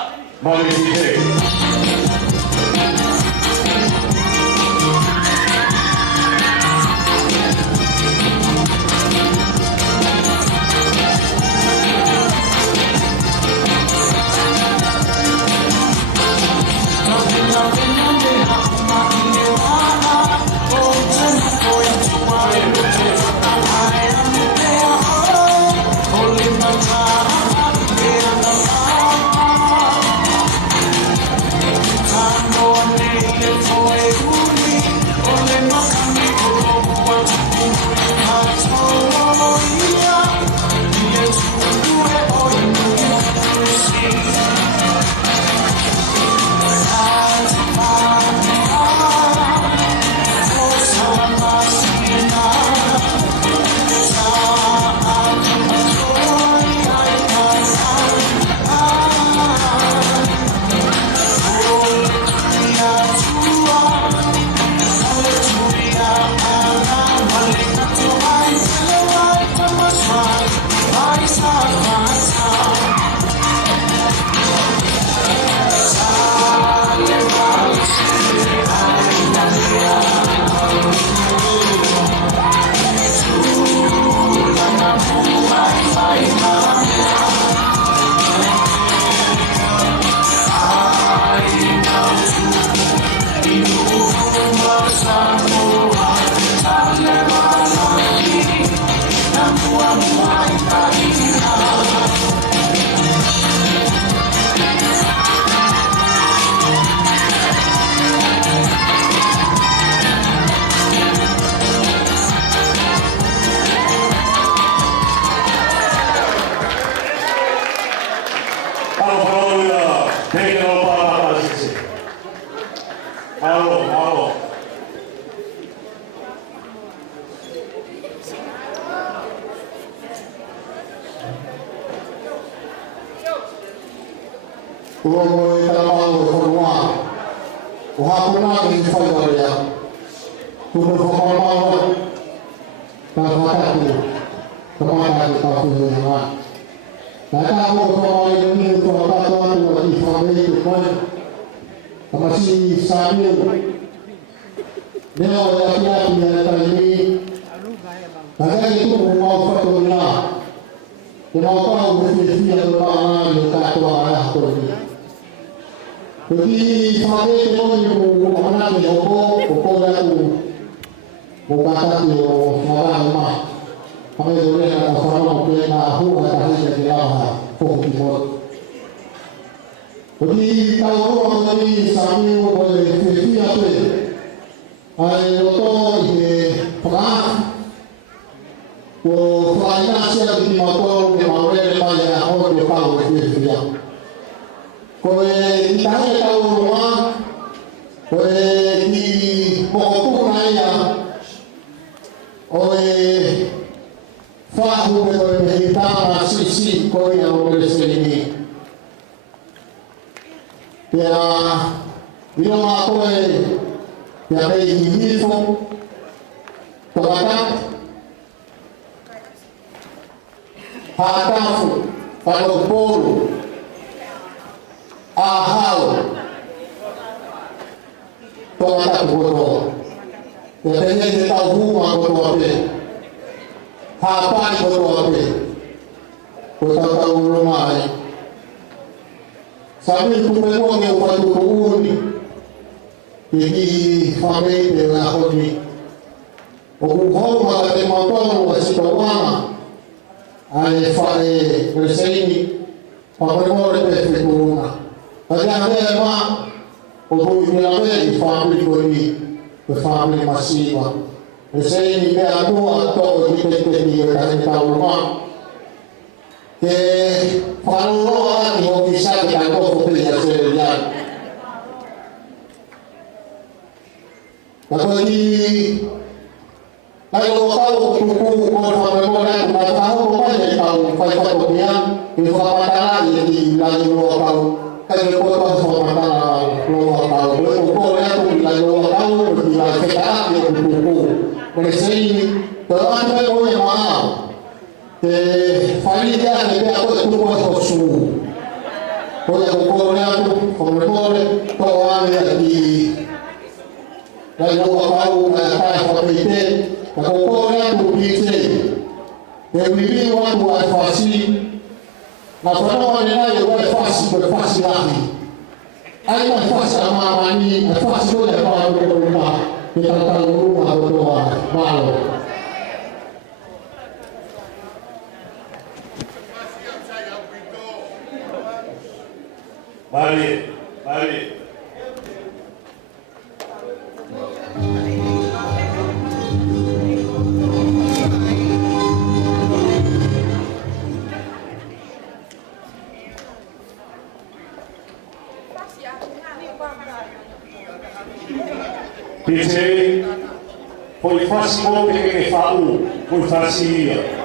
pia ilo makoe pia bei hifo tomatak hatafu panoporo ahau tomatak bodoh pia bei tahu bodoh ape hapai bodoh ape kota tahu rumah sabi tumekuwa ni upatukuuni hiki famili la honi okuhoma kate matono wasitawana aefae reseini pamoja pefe kuruna kajambema obuilabe famili koni famili masiva reseini be adua to dikete ni kanitaulma ke falloa ni ofisa de algo kopia serial Bagi kalau kau tuku orang-orang yang tahu apa yang tahu faikat dunia informasi yang dibilang lokal kalau kau informasi lokal kalau tu bilang lokal bilang kita yang tuku mereka ini telah tahu yang mana família deve acontecer tudo com o sul. Quando eu correto, como corre, toame aqui. Daí eu acabo na casa família, eu correto dice. Eu vivi o ano mais fácil. Na forma de eu vai fácil lá. Aí mais fácil a mamani, é fácil de para o lugar. Kita tahu rumah berdoa, malu. Mari, mari. Pensei, foi fácil ontem que falou, foi fácil.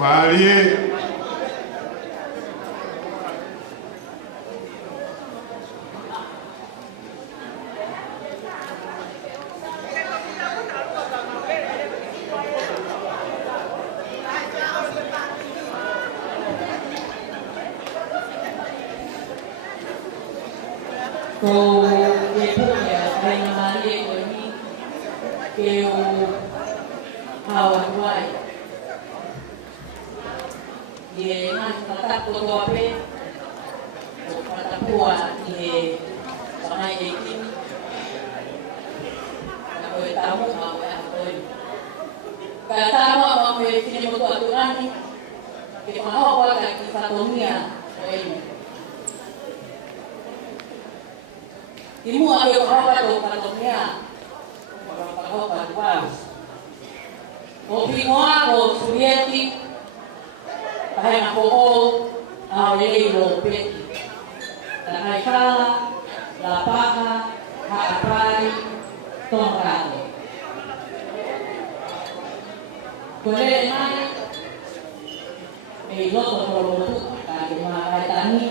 Mari. Ko e puke a kai na mari e koe ni ke o hawa tuai. Ie ngā tatako toa pe o patapua i he whangai e kimi. Na koe tamu ma koe a koe. Kaya tamu a ma koe tine motu aturani ke whahoa ka ki whatongia koe ni. Di mua ke whahoa tō whatongia whahoa tuau. O pingoa o Surieti Kahai na ko'o au lei lo peki. Tanai kala, la paha, haapai, tongkako. Kole mai, me loto tolotu, kaki mga tani,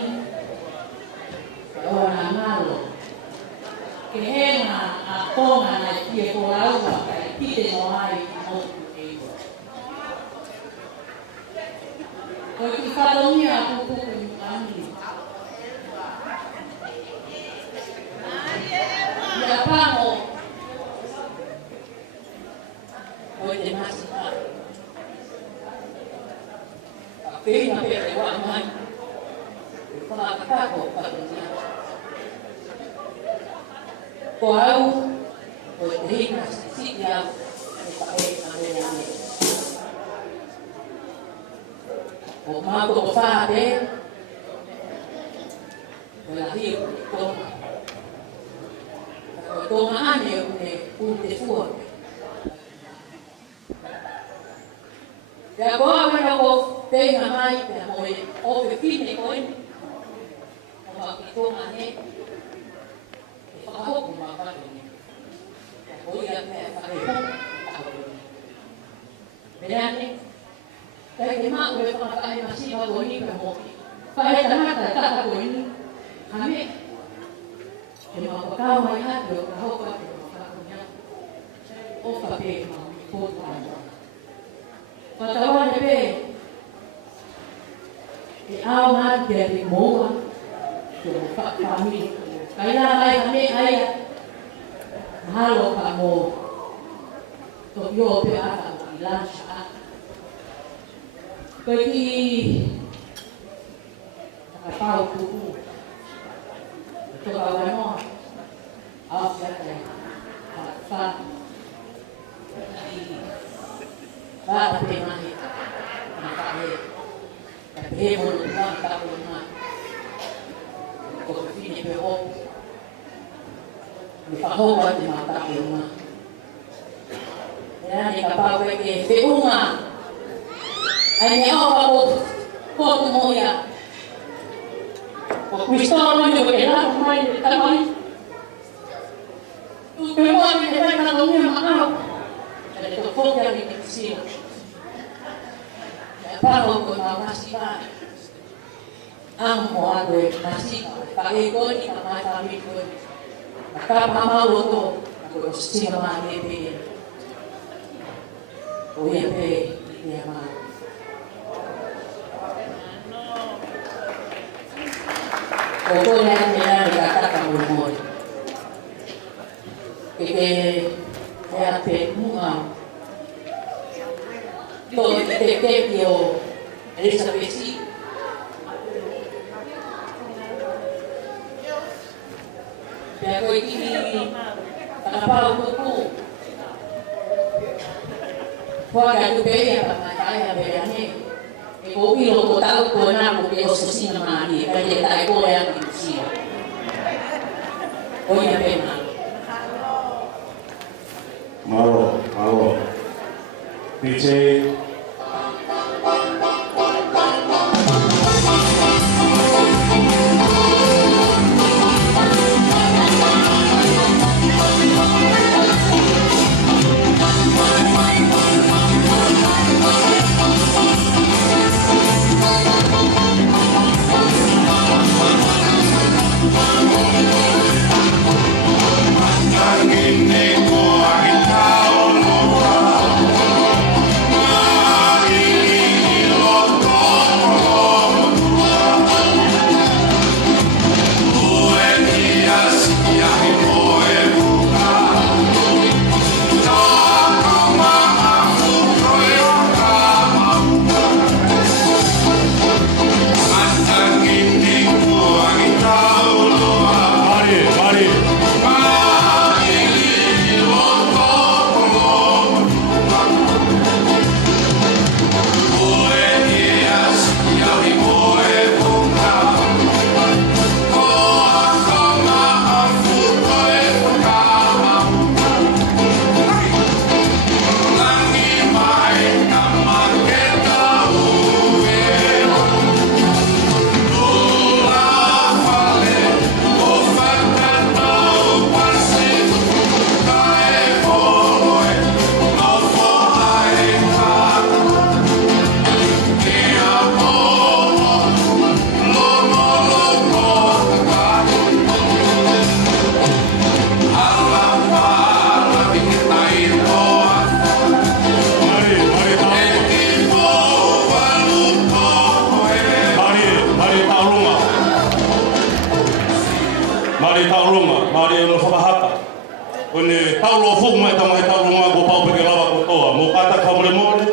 o na malo. Kehenga a tonga na kie koraua, kai pite no ai ki motu. Koe ki whatongia a kukuku ni ani. Ia pango. Koe te masika. Ka whina pere wā mai. Koe whakatako whatongia. Ko au, koe te hina siki au, e whae na mea mea. O māko o whāte, o la hiu ni tonga. O tonga ane o te fua. Pea koa wera o tenga mai, pea moe o pe whine koe, o maki tonga ne, e whakahoku mā whakone. O ia pea whakehoku, whakone. Mea ne, kaya ke maa koe whakakae masiwa koe ni ka moki. Whae tangata e taka koe ni. Hame. Ke maa whakao mai hatu o ka hopa ke maa whakakonia. O whape maa pōtu anga. Whatawane pe. E ao maa kia te moa. Ke maa whakami. Kai nā mai hame aia. Mahalo ka mō. Tō yo pe aka o i lansha aka. Koe ki nakapau kuku. Tō ka wainoa. Ao siate. Wha. Whāta pe mahi. Ka whahe. Ka pe mono ngā tāko ngā. Ko ka whine pe o. Me whahoa te mā tāko ngā. Ea ne ka pau e ke whiunga. Ai me awa o kōtu moia. O Kristolo ni o ke laku mai te tamai. Tu pe moa ni te taika tongia maau. Kare to whokia ni te kusina. Kaya paro ko ngā masika. Ang mo ato e masika. Pake koni ka mai kami koni. Ka mamau o to. Ako o stinga maa ne pe. O ia pe. Ia maa. O kone ane ane ka taka mo moi. Ke ea te munga. Tō te teki o Elisabeti. Pea koe kini takapau kuku. Whaka tu pēhea pa mai a pēhea ne. E ko pilo ko tau ko na ko ke o sosina mani ka te tai ko e aki sia. O ia pena. Malo. DJ Angin neko angin kau loka. O le taulo fuku mai tamai taulo ngā ko pau peke lawa kotoa. Mo kata ka mole mole.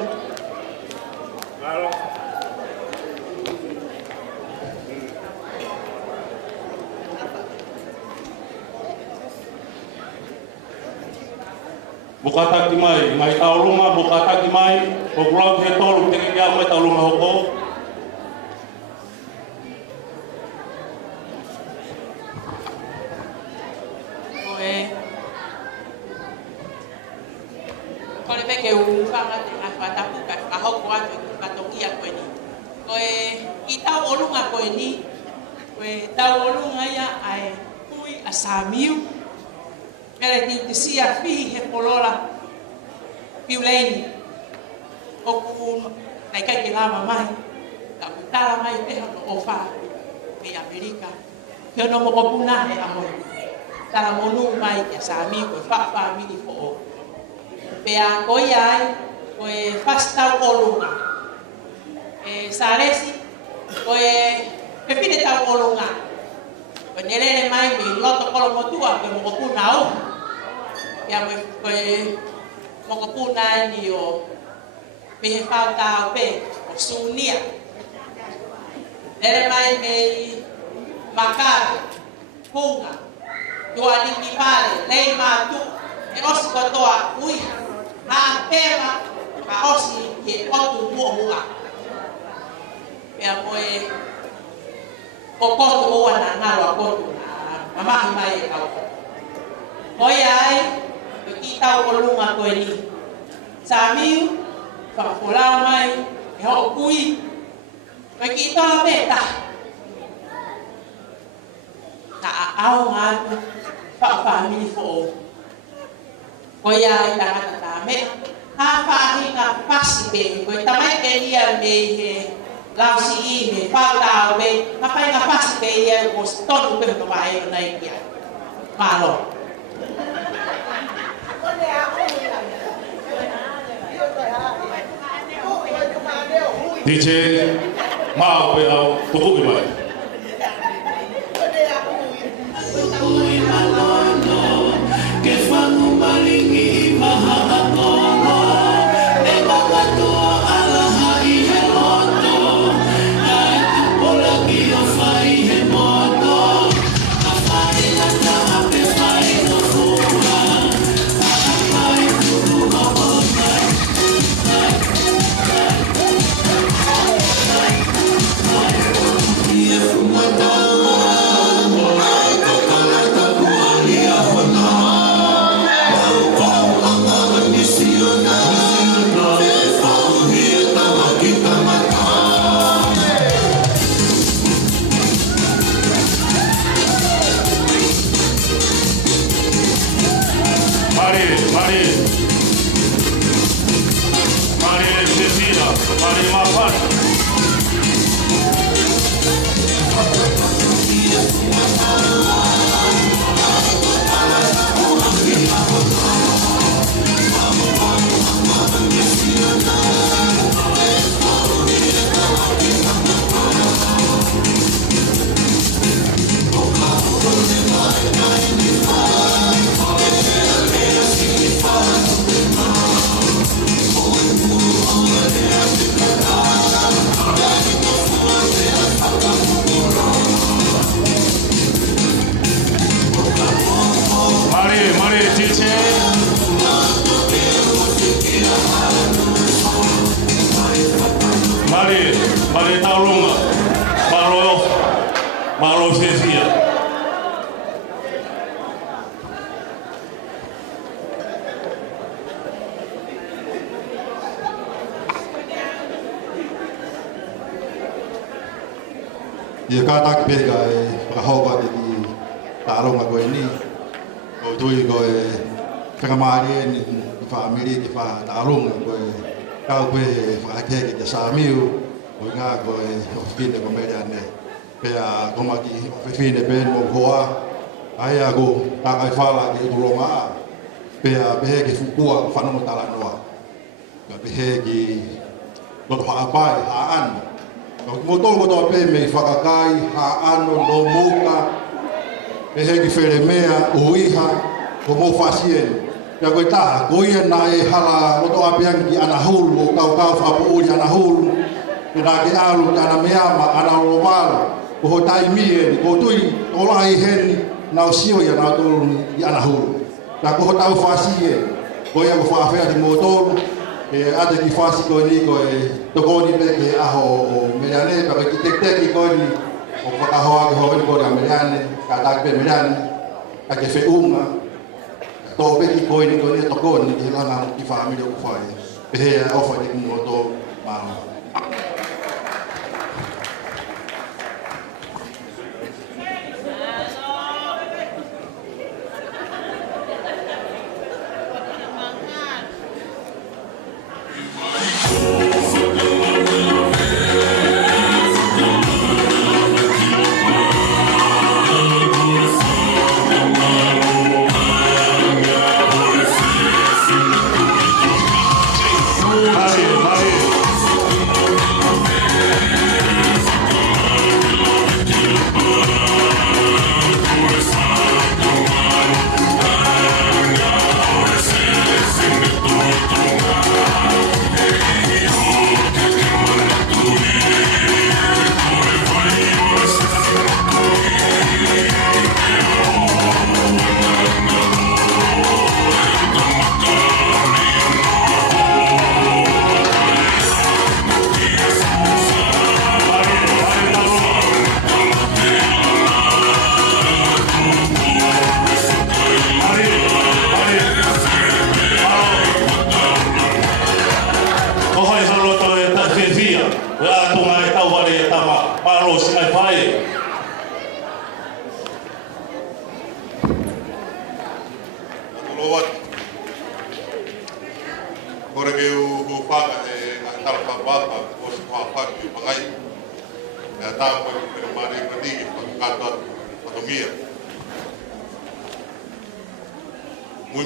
Bukata ki mai taulunga, bukata ki mai, o kulau ke tolu te ki mai taulunga hoko. Kole peke ufanga te ngafatapu ka hoko atu ka tokia koe ni. Koe i tau olunga koe ni, koe tau olunga ia ai kui a Samiu. Mele ti sia fi he polola piuleni o ku nai kai ki lava mai ka utala mai pe no ofa pe Amerika pe no mo kopuna e amoi tala monu mai ke Sami ko fa mi di fo pe a koi ai ko e fasta olunga e saresi ko e pe pide ta olunga ko nele mai mi loto kolo motua pe mo kopuna o ya me koe moko puna ni o pe falta pe o sunia ele mai me makar punga tua ni ki pale lei matu e osi kotoa ui ha pema ka osi ke otu mua ya moe kokoto o na ngaro koto mama mai ka koi ai kita olunga koe ni. Samiu, whakapolao mai, e ho kui. Koe kita la peta. Ta au ngātu, whakapamini fo. Koe ai tangata tā me. Ha whahinga pasi pe, koe tamai ke lia me he lausi i me, whautao me, ha whahinga pasi pe ia o stonu pe no vai o nei kia. Malo. DJ mau pe au tuku mai. Que fango malingi maha akono e makato ala hai he loto ai pola ki o fai he moto a fai na na pe fai no fuga a fai tudo como Mari taulunga, malo sesia. Ia kata pega e kahoba de taulunga ko ini. O tui ko e whakamari ni whaamiri ki wha taulunga ko e kau pe whakake ki te Samiu. O ngā ko e whine ko mea ne. Pea komaki whine pe mo hoa. Ai a ko takai whala ki utulonga a. Pea pehe ki fukua whanongo tala noa. Ka pehe ki loto whakapai haan. Mo tongo toa pe me whakakai haan no muka. Pehe ki where mea uiha. ko mo fasien ya ko ta ko ia na e hala o to apiang ki ana hulu o kau fa pu ia ana hulu ina ke alu ana meama ana romal ko tai mie ko tui o lai hen na sio ia na to ia ana hulu la ko ta fasien ko ia ko fa fa di motor e ade ki fasi ko ni ko e to ko ni pe ke aho o melane pa ki tek tek ko ni o pa ho ko ko da melane ka ta pe melane a ke fe unga to pe ki ko ni to ko ni la na ki family ko fa e he o fa de mo to ma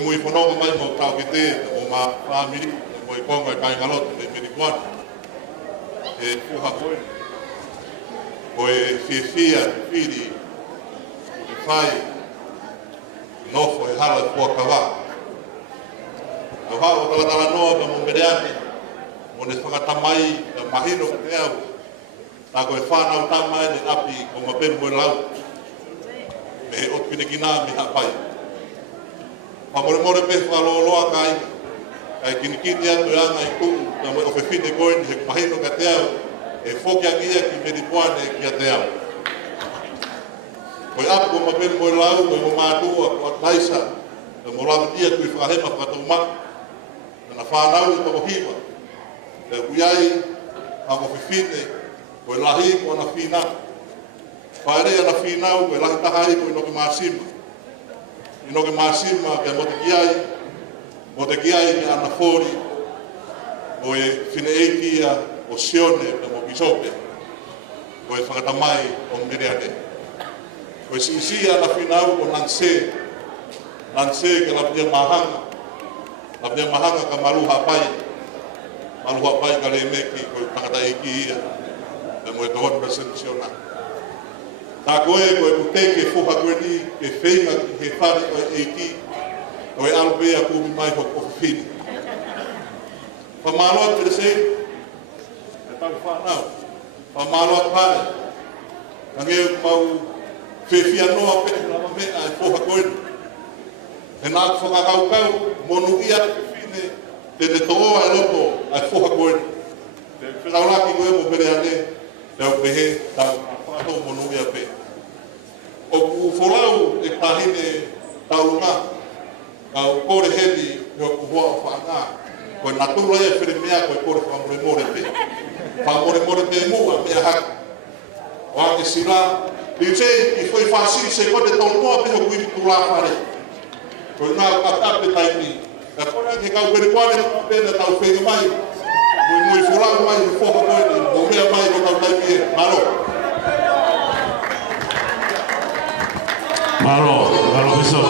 muy pono mai mo tau ki te o ma family mo I konga kai ngalot me me dikwan e fu ha ko o e fia fidi e fai no fo e hala po kava o ha o tala no ba mo bereani mo ne fanga tamai mahino te au ta ko e fa na tamai ni api ko ma pe mo lau me o kine kina me ha pai Amor pe falo lo kai ai kinikiti atu anga I ku na mo ofefine ko ni mahino ka te au e foki angia ki me dipwane ki te au ko ap ko mo pe mo lau mo ma tu ko taisa na mo la dia ku fa hema ka tu ma na fa lau to mo hipa e ku yai a mo ofefine ko la hi ko na fina fa re na fina ko la ta hai ko no ke masima ino ke masima ke mo te kiai ke ana fori o e fine eikia o sione na mo bisope o e whakatamai o mmereane o e sisia na finau o nanse ke lapia mahanga ka maluha pai ka le meki ko e whakata eikia e mo e tohon presentisiona ta koe kuteke fuha koe ni ke whenga ki he whare o e ki o e alpea kumi mai ho kofini. Whamaloa te se, e tau whanau, whamaloa pare, ka ngeu mau whewhia noa pene na mamea e fuha koe ni. E nā whakakaukau, monu ia ke whine, te te toa e loto a fuha koe ni. Te whirauraki koe mo pere ane, te au pehe, tau whakato monu ia pe. O ku wholau e tahine taurunga, ka o kore heli e o kuhua o whaanga, koe natura e whire mea koe kore whamore pe. Whamore pe mua mea haki. O ake sira, i te i whai whasiri se kote tau noa pe o kuiri tula pare. Koe ngā katape taimi, ka kore ake kau pere kwane na pēna tau whenga mai, mui wholau mai i whoha koe ni, o mea mai ko tau taimi e, maro. Malo beso.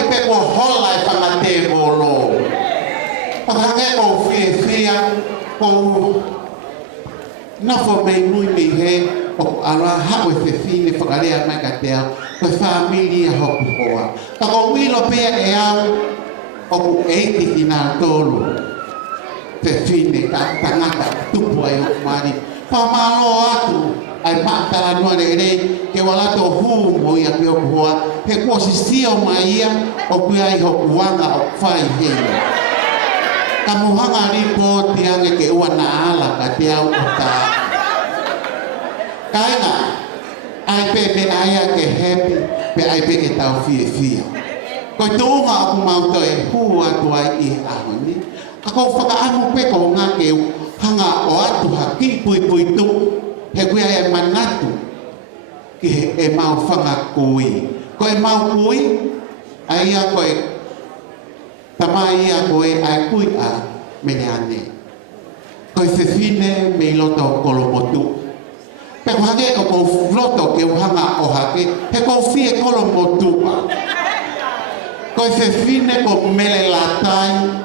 i pe ko hola e whangate volo. Pakange ko whia ko nafo mei mui mi he o ala hao e whine whakarea mai ka te au ko familia hoku hoa. Ka ko wilo pea e au o ku eiti ki nā tolu. Whine ka tangata tupu ai o mari. Pamalo atu ai matara noa rei ke walato hu mo ia ke o hoa he ko sisio mai ia o ku ai hoku wanga o whai hei. Kamuhanga ripo tiange ke ua na ala ka te au o tā. Kainga, ai pe me aia ke happy, pe ai pe ke tau fia. Koi tōnga aku mauta e hua tuai i ahoni. Ako whakaamu pe ko ngā ke hanga o atu haki pui tu, he kuia e manatu, ki e mau whanga kui. Ko e mau kui, ai a koe tamai ia koe ai kui a mene ane. Koe whiwhine me loto kolomotu. Pe ko hake o ko loto ke uhanga o hake, he ko fie kolomotu pa. Koe whiwhine ko mele latai,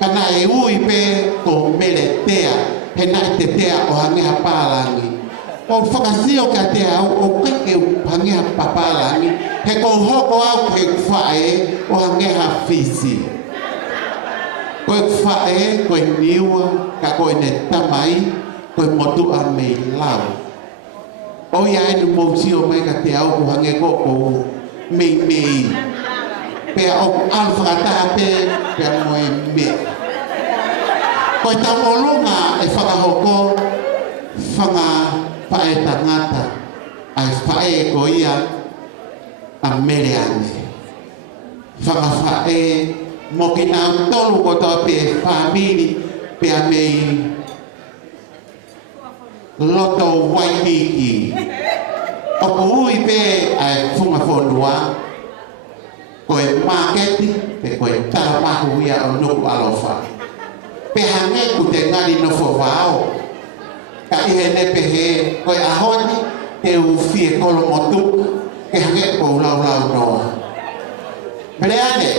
kana e ui pe ko mele tea, he nai te tea o hangeha pālangi. O whakasio ka te au o kake hangeha papalangi, he ko hoko au ke whae o hangeha fisi. Koe whae, koe niua, ka koe ne tamai, koe motu a mei lau. O ia enu mousio mai ka te au ko hange ko o mei. Pea o alwhakataha pea moe mea. Koe tamolunga e whakahoko, whanga pae tangata, ai whae ko ia a mere ane. Whanga whae, mo ki nā tolu ko tō pe whamini pe a mei loto waikiki. O ko ui pe ai whunga whonua, koe maketi pe koe taramahu ia o nuku alofa. Pe hange ku te ngari nofo wao. Ka ihene pe he koe ahoni te uwhie kolo motu ke hange ko lau noa. Breane,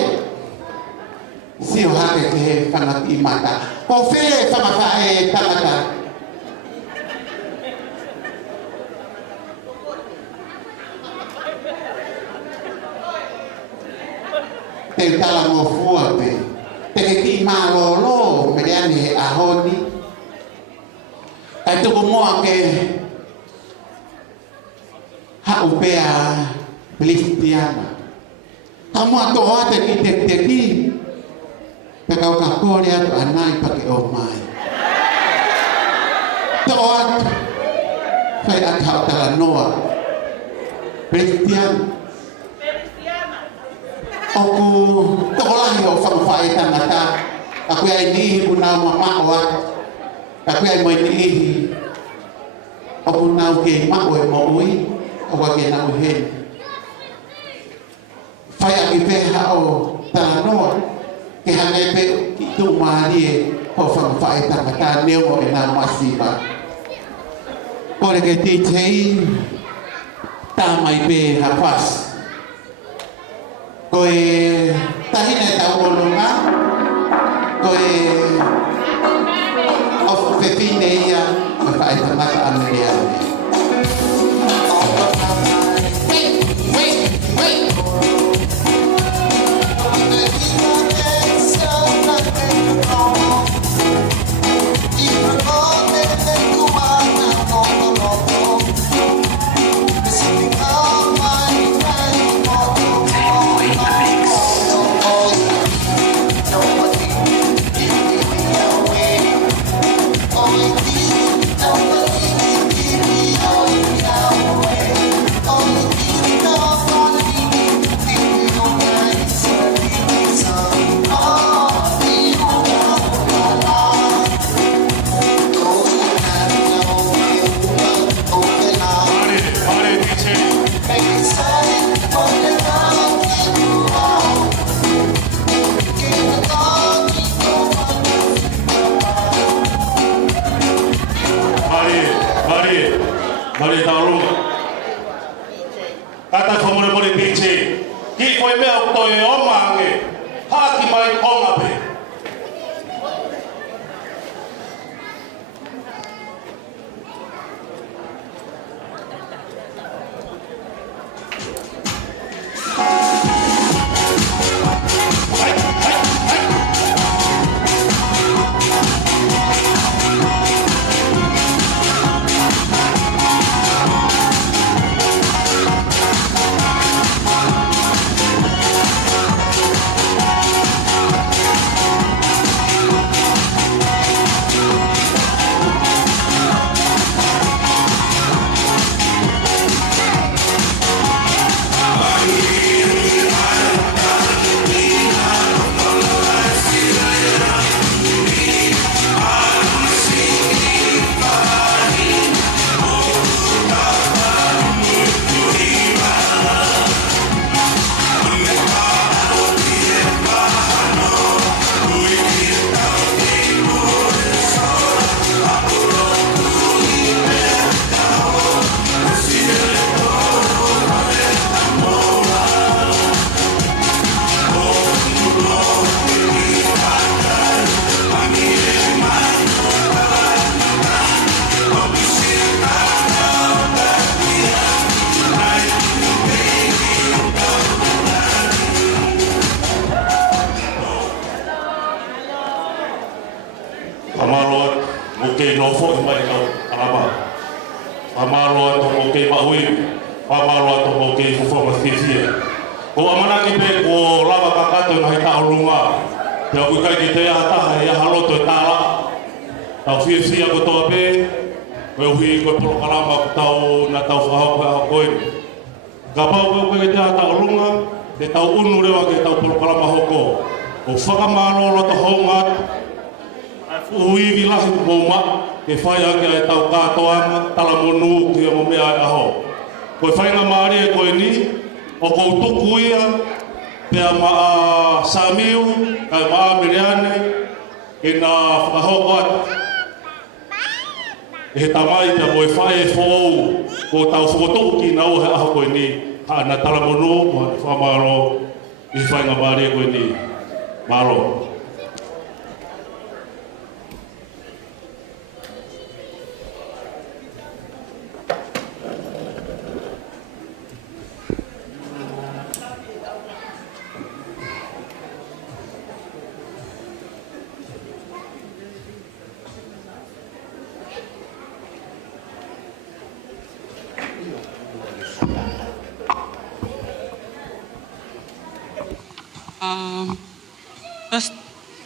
si o hake ke he whanaki mata. Ko whie whamawha e tamata. Te tala mo fua pe. Te ke ki malolo me reane he ahoni. Ai tuku moa ke hau pea Kristiana. Kamu ato ate ki te ki. Pe kau ka kore atu anai pake o mai. To atu. Fai atau tala noa. Kristiana. Oku tokolahi o whangwhae tangata. Aku ai nihi punau mamao atu. Aku ai mai nihi. Oku nau ke mako e moui. Oku ke nau hen. Whai aki peha o tānoa. Ke hangai pe ki tu marie o whangwhae tangata neo e nā masipa. Kore ke titei. Tāmai pe hapas. Koe tahine tau olunga, koe o whewhine ia, koe whae tamata ameria. Ki koe mea o toi o mange. Haki mai konga pe.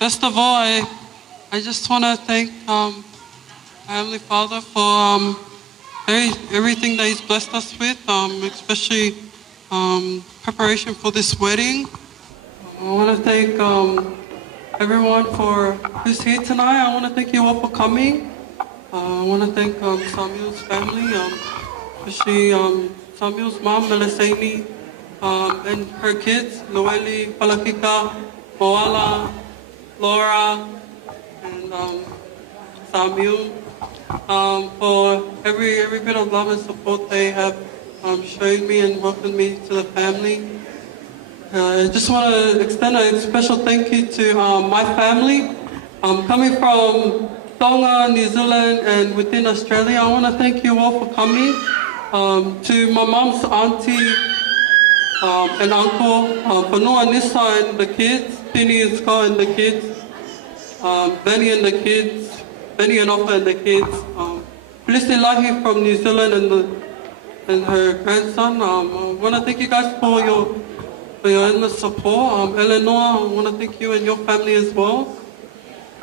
First of all, I just want to thank my Heavenly Father for everything that He's blessed us with, especially preparation for this wedding. I want to thank everyone who's here tonight. I want to thank you all for coming. I want to thank Samuel's family, especially Samuel's mom, Melisani, and her kids, Noeli, Palakika, Moala, Laura, and Samuel, for every bit of love and support they have shown me and welcomed me to the family. I just want to extend a special thank you to my family. Coming from Tonga, New Zealand, and within Australia, I want to thank you all for coming. To my mom's auntie and uncle, Panua Nissa and the kids, Tini and Scott and the kids, Benny and the kids, Benny and Offa and the kids, Felicity Lahi from New Zealand and her grandson. I want to thank you guys for your endless support. Eleanor, I want to thank you and your family as well.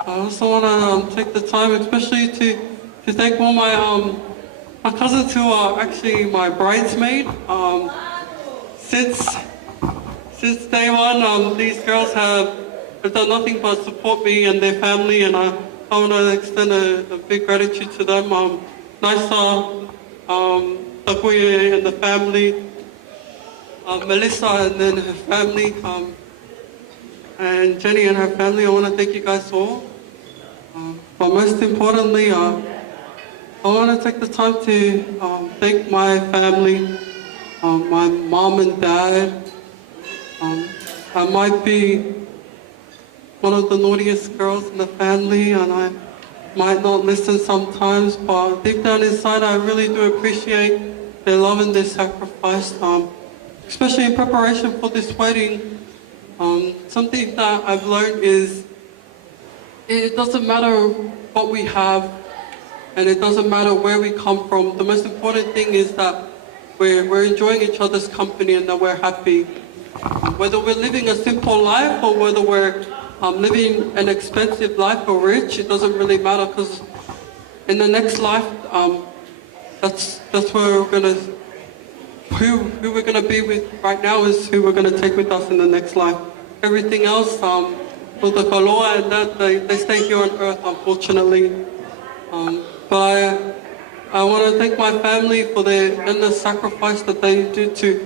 I also want to take the time, especially to thank all my cousins who are actually my bridesmaid. Since day one, these girls have done nothing but support me and their family, and I want to extend a big gratitude to them. Nisa, Takuye and the family, Melissa and then her family, and Jenny and her family. I want to thank you guys all. But most importantly, I want to take the time to thank my family, my mom and dad, I might be one of the naughtiest girls in the family, and I might not listen sometimes, but deep down inside, I really do appreciate their love and their sacrifice, especially in preparation for this wedding. Something that I've learned is it doesn't matter what we have, and it doesn't matter where we come from. The most important thing is that we're enjoying each other's company and that we're happy. Whether we're living a simple life or whether we're living an expensive life or rich, it doesn't really matter, because in the next life, that's where we're gonna, who we're gonna be with right now is who we're gonna take with us in the next life. Everything else, with the kaloa and that, they stay here on earth, unfortunately. But I want to thank my family for the endless sacrifice that they do to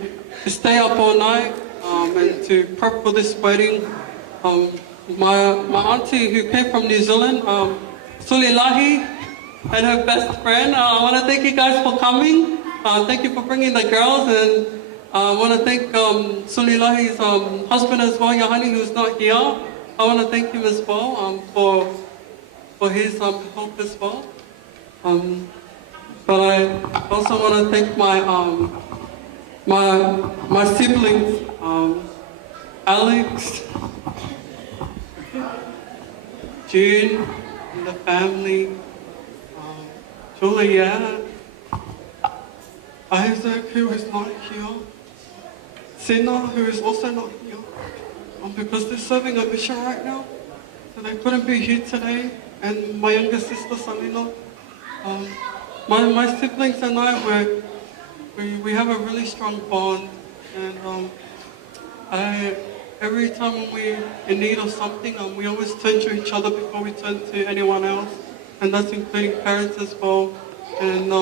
stay up all night and to prep for this wedding. My auntie who came from New Zealand, Sulilahi, and her best friend. I want to thank you guys for coming. Thank you for bringing the girls, and I want to thank Sulilahi's husband as well, Yahani, who's not here. I want to thank him as well for his help as well. But I also want to thank my siblings, Alex, June, and the family, Julia, Isaac, who is not here, Sina, who is also not here, because they're serving a mission right now, so they couldn't be here today, and my younger sister, Salina. My siblings and I, we have a really strong bond, and every time when we're in need of something, we always turn to each other before we turn to anyone else, and that's including parents as well. And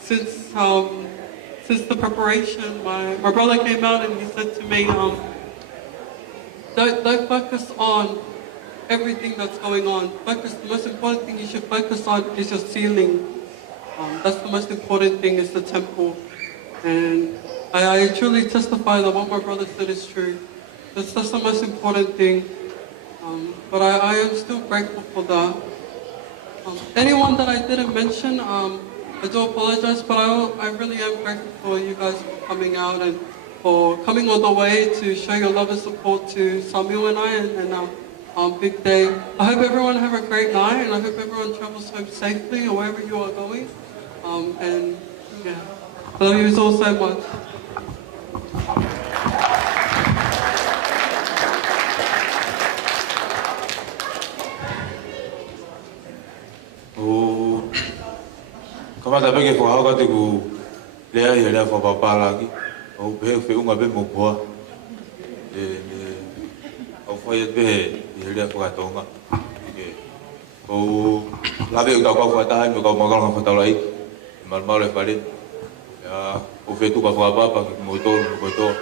since the preparation, my brother came out and he said to me, don't focus on everything that's going on. The most important thing you should focus on is your ceiling. That's the most important thing, is the temple. And I truly testify that what my brother said is true. That's the most important thing. But I am still grateful for that. Anyone that I didn't mention, I do apologize, but I really am grateful for you guys for coming out and for coming all the way to show your love and support to Samuel and I and big day. I hope everyone have a great night, and I hope everyone travels home safely or wherever you are going. And yeah, I love you all so much. Kamata peke for haka te ku lea ia lea for papa lagi. O pe fe unga be mo poa. O foi be ia lea for atonga. O la be ka kwa ta me ka mo ka fa ta lai. Mal mal le fale. Ya o fe tu ka fa papa mo to mo to.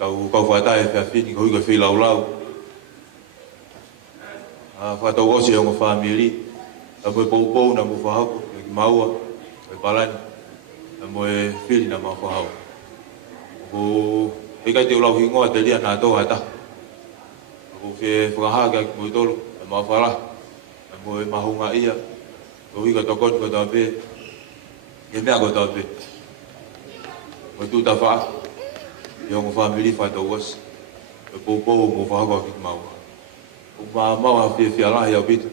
O ka fa ta e fa fini ko ka fe lau lau. Fa to o se o family. Apo po na mo fa hako. Maua, e palani, mo e fili na ma whahau. Ko e kai te ulau hingoa te lia nā tō hata. Ko whe whakaha kia ki mo i tolu, e ma whara, mo e mahunga ia. Ko hika tokoni ko tā pē, e mea ko tā pē. Mo tū tā wha, e ongo whamiri whato was, e pōpō mo whahako ki maua. Ko ma maua whi alahi au pitu,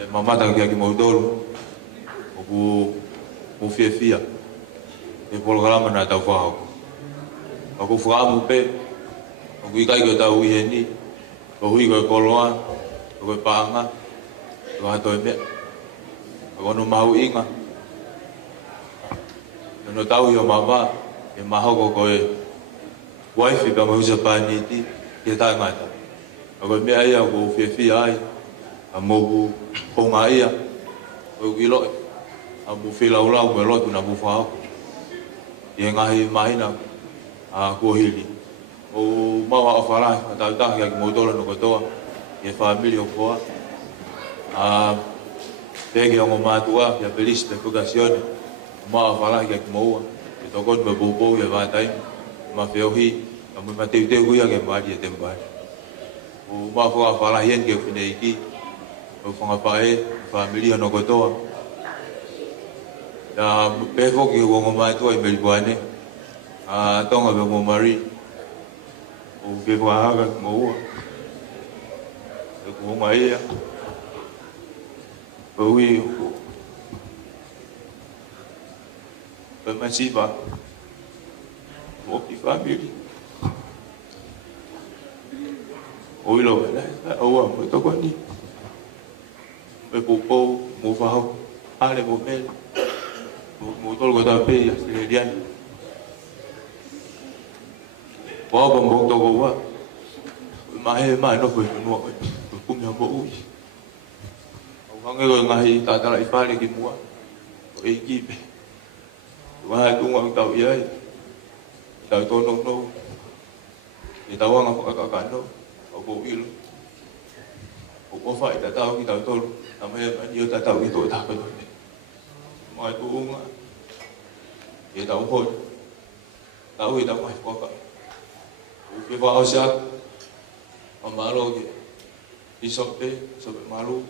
e mamata kia ki mo i tolu. O fia e programa na tau whahau. Ako whaamu pe, o kui kai ko tau ihe ni, o hui ko e koloa, o ko e paanga, o hato e mea. Ako no mahu inga. No tau i o mama, e mahoko ko e waifi pa mahusa pāniti, e tai ngata. Ako e mea ia ko fia ai, a mogu honga ia, o kui loi. Amu fila ulau me lotu na bufa ye ngahi mahina a kohili o mawa afara ta ta ya motola no kotoa ye family o koa a pege o matua ya feliz de vocación ma afara ya moa e tokon me bobo ye va tai mafeohi amu mateu kuya ke mari tempai o ma fo afala hien ke fineiki o fanga pae familia no kotoa da pefo ke wo ngoma to e melboane a tonga be mo mari o ke wa ga mo ko mai ya o wi o masiba o ki family o ilo o wa mo to ko ni me popo mo fa ale mo mel mo tol ko ta pe ya se dian wa ba mo to ko wa ma he ma no ko no ko mi mo u o hange ko ngai ta ta lai fa le ki mo o e ki pe wa ku ngong tau ye tau to no ni tau nga ka no o ko il o ko fa ta tau ki tau to na me ni ta tau ki to ta ko mai tu nga ye tau ho tau i tau mai ko ka o ke va o sia amaro ke isope sobe malu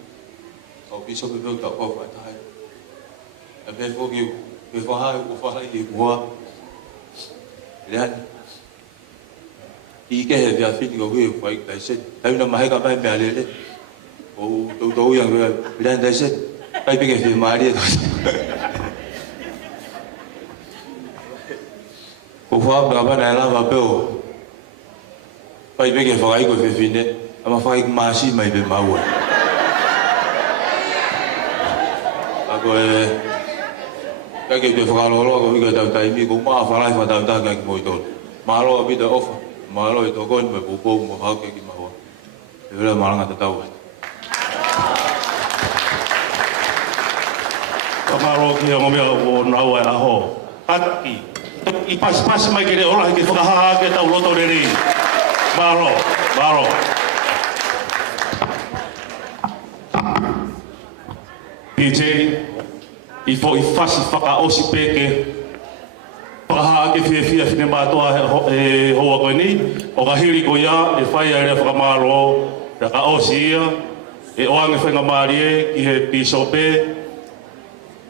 o isope be ta ko fa ta e be ko ki be fa o fa ki boa lian i ke he via fiti ko we fa i se ta na mai ka mai me ale o to yang lian dai se ai be ke fi mari o fa ba ba na la va pe o ai be ke fa ai ko fi fine ama fa i ma si mai be ma wa ako ka ke be fa lo ko mi ka ta mi ko ma fa lai fa ta ka mo to ma lo bi da ofa ma lo to ko me po mo ha ke ki ma wa e la ma nga ta wa Kamaro ki mo me o na wa aho aki i pas mai ke ola ke whakahaha ke tau loto reri maro PJ i fo i fasi whaka osi peke whakahaha ke whiawhia whine mātua e hoa koe ni o ka hiri ko ia e whai a rea whakamaro rea ka osi ia e oange whenga maari e ki he pisope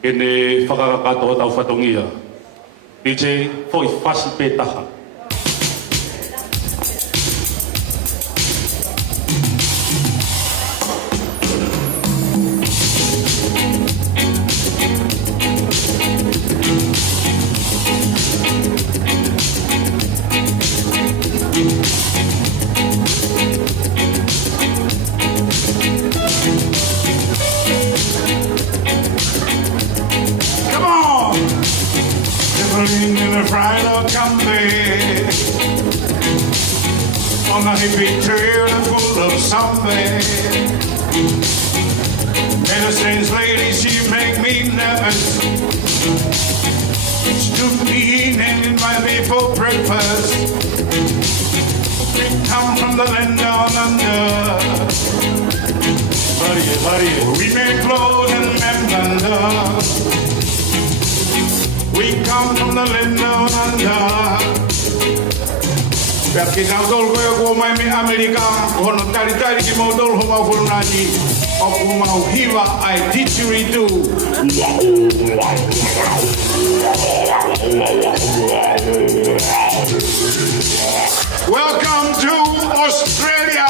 e ne whakakakato tau whatongia PJ foi fácil petaha. In the bridal campaign on a hippie trail full of something. And a strange lady, she make me nervous. She took me in and invited me for breakfast. We come from the land down under. We make clothes and men under. We come from the land down under. Perché non tolgo io come me America, con tari che mo tolgo ma fornati, o come uhiva ai didgeridoo. Welcome to Australia.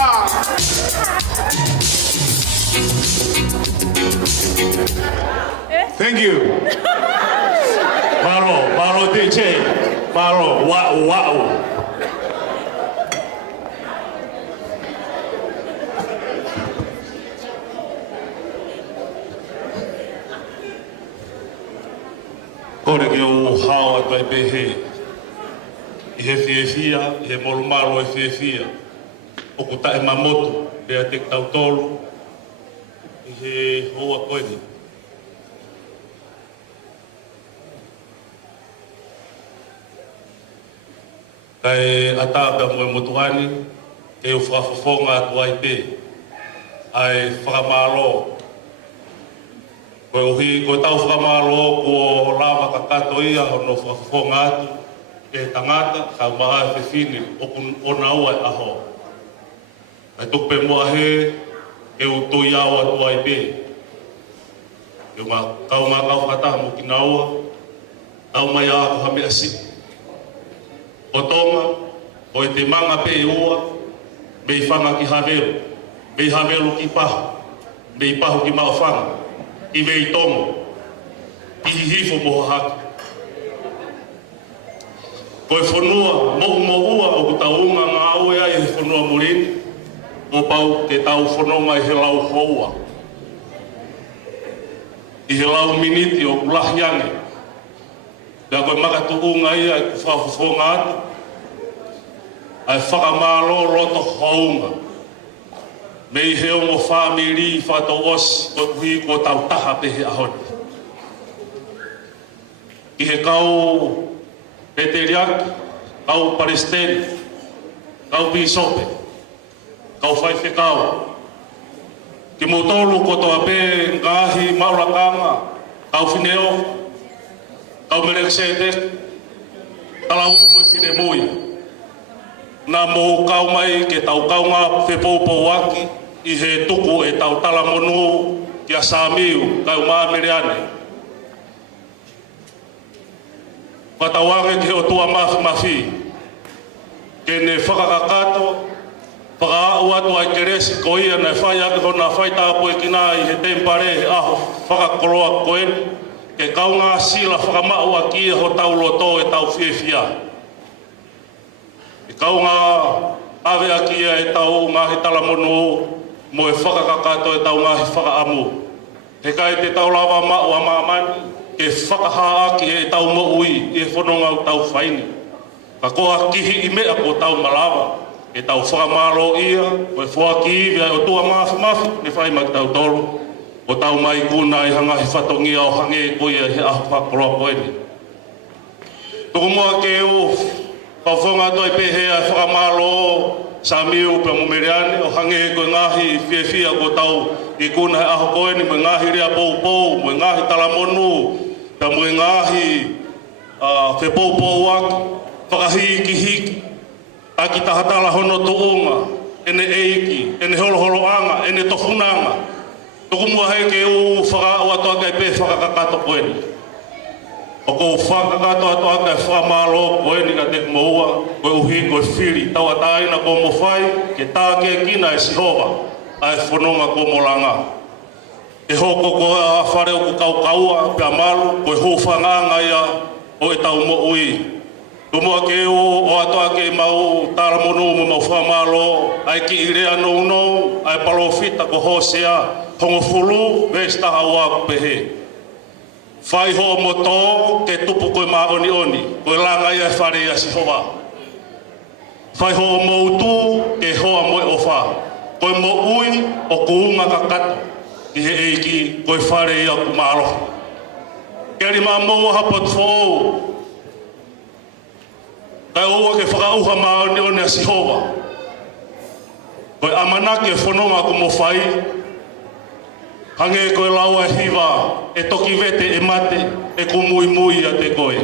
Thank you. Maro DJ, Maro, wow. Kore ki o hawa kai pehe, i he whiawhia, i he morumaro e whiawhia, o ku tae mamoto, rea te tautolo, i he hoa koeni. Kai ataka mo motuani e o whakafofonga atu ai pe ai whakamaro koe uhi koe tau whakamaro ko lava kakato ia hono whakafofonga atu e tangata ka maha e whiwhine o ona ua e aho. Ai tupe mua he e o tui awa tua i pe. E ma kau whakataha mo ki naua, tau mai a ko hame asi. O tonga, o e te manga pe e ua, me i whanga ki havelu, me i havelu ki pahu, me i pahu ki maofanga, i me i tonga, i hihifo moho haki. Ko e whanua, mo ua o ku taunga ngā aue ai he whanua morini, o pau te tau whanua mai he lau houa. I he lau miniti o kulahi ange. Pea koe makatu unga ia e ku whawhawhonga atu, ai whakamālo roto hounga. Me i he ongo whamiri i whato osi, koe kuhi ko tau taha pe he ahoni. I he kau Peteriaki, kau Palestini, kau Pisope, kau Whaiwhekau. Ki motolu ko toa pe ngahi maurakanga, kau Whineo, kau Meleksetek, kalaumu i Whinemui. Nā mō kau mai ke tau kau ngā whepopouaki i he tuku e tau talamonu ki a Sāmiu, kau Māmereane. Whatawange ki o tua mafi. Ke ne whakakakato, whakaau atu ai keresi ko ia nei whai ake hona whai tāpoi ki nā i he tempare he aho whakakoroa koen. Ke kau ngā sila whakamau a ki e ho tau loto e tau whiewhia. Ke kau ngā awe a ki e tau ngā he talamono mo e whakakakato e tau ngā he whakaamu. He kai te tau lawa mau a mamani. Ke whakahaa ki e tau mo ui, e whanonga o tau whaini. Ka koa kihi i mea ko tau malawa, e tau whakamaro ia, o e whaki iwi o tua mafi, ne whai maki tau toro, o tau mai kuna i hanga hi whatongia o hange e koia he aho whakoroa koeni. Toko mua ke o whawhonga toi pehea e whakamaro Sāmiu pe Momereane, o hange e koe ngahi whiewhia ko tau i kuna he aho koeni, mo ngahi rea poupou, mo ngahi talamonu, pe mo ngahi whepoupou aki, whakahiki hiki, aki tahatala hono tuunga, ene eiki, ene holoholo anga, ene tofunanga. Toko mua hei ke u whakaau atoa kai pe whakakakato koeni. O ko whakakato atoa kai whamalo koeni ka te kumoua, koe uhi, koe whiri, tau ataina ko mo whai, ke tā ke kina e Sihova, ai whanonga ko mo langa. E hoko ko a whare o ko kaukaua, pia malu, koe hōwhanganga ia o e tau mo ui. Tumua ke o atoa ke mau taramonu mo mau whamalo, ai ki irea nou nou, ai palofita ko hosea, hongo fulu, vesta hawa pehe. Whai ho moto ke tupu koe maa oni oni, koe langa ia whare ia Sihova. Whai ho moutu ke hoa moe o wha, koe mo ui o kuunga kakato, ki he eiki koe whare ia ku maalohi. Keri maa mou hapot fōu, kai oua ke whakauha maa oni oni a Sihova. Koe amanake whanonga ku mo whai, hange koe laua e hiwa, e toki vete e mate, e kumui mui a te koe.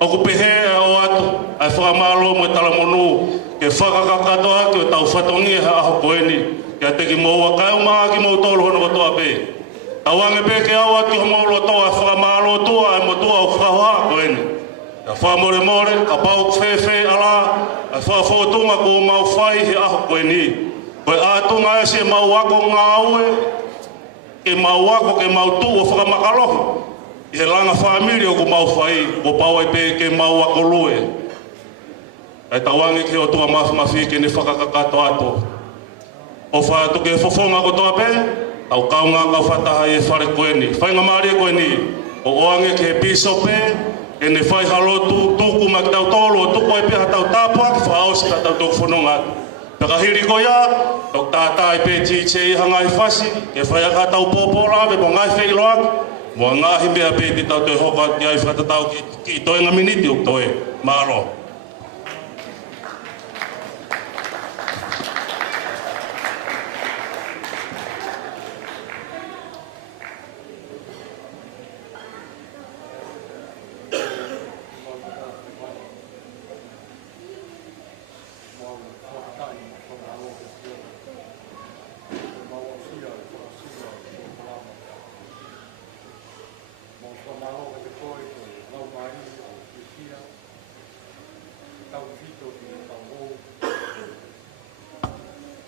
O ku pehea o atu, ai whakamalo mo e talamonu, ke whakakakato aki o tau whatongia ha aho koeni, ke a teki moua kai o maa ki mou tolu hono katoa pe. Tawange pe ke au aki homo lotoa, e whakamalo tua, e mo tua o whakahoa koeni. Ka whamore more, ka pau whewhe ala, e whawhotunga ko mau whai he aho koeni. Koe ātunga e se mau wako ngā aue, ke mau ako, ke mau tu o whakamakalohi. I he langa whamiri o ku mau whai, o pau ai pe ke mau ako lue. Ai tawange ke o tua mafi ke ne whakakakato ato. O whaatu ke whawhonga ko toa pe, au kaunga kau whataha e whare koeni. Whainga maari e koeni, o oange ke piso pe, ke ne whai halotu, tuku maki tau tolo, o tuku ai pe ha tau tāpua ki whaosi ka tau tōku whanonga atu. Peka hiri ko ia, tok tātai pe titse i hangai whasi, ke whaiaka tau pōpōra, me po ngai wheiloak, mua ngahi mea pe ti tau te hoka ki ai whatatau ki toenga miniti o toe, mālo.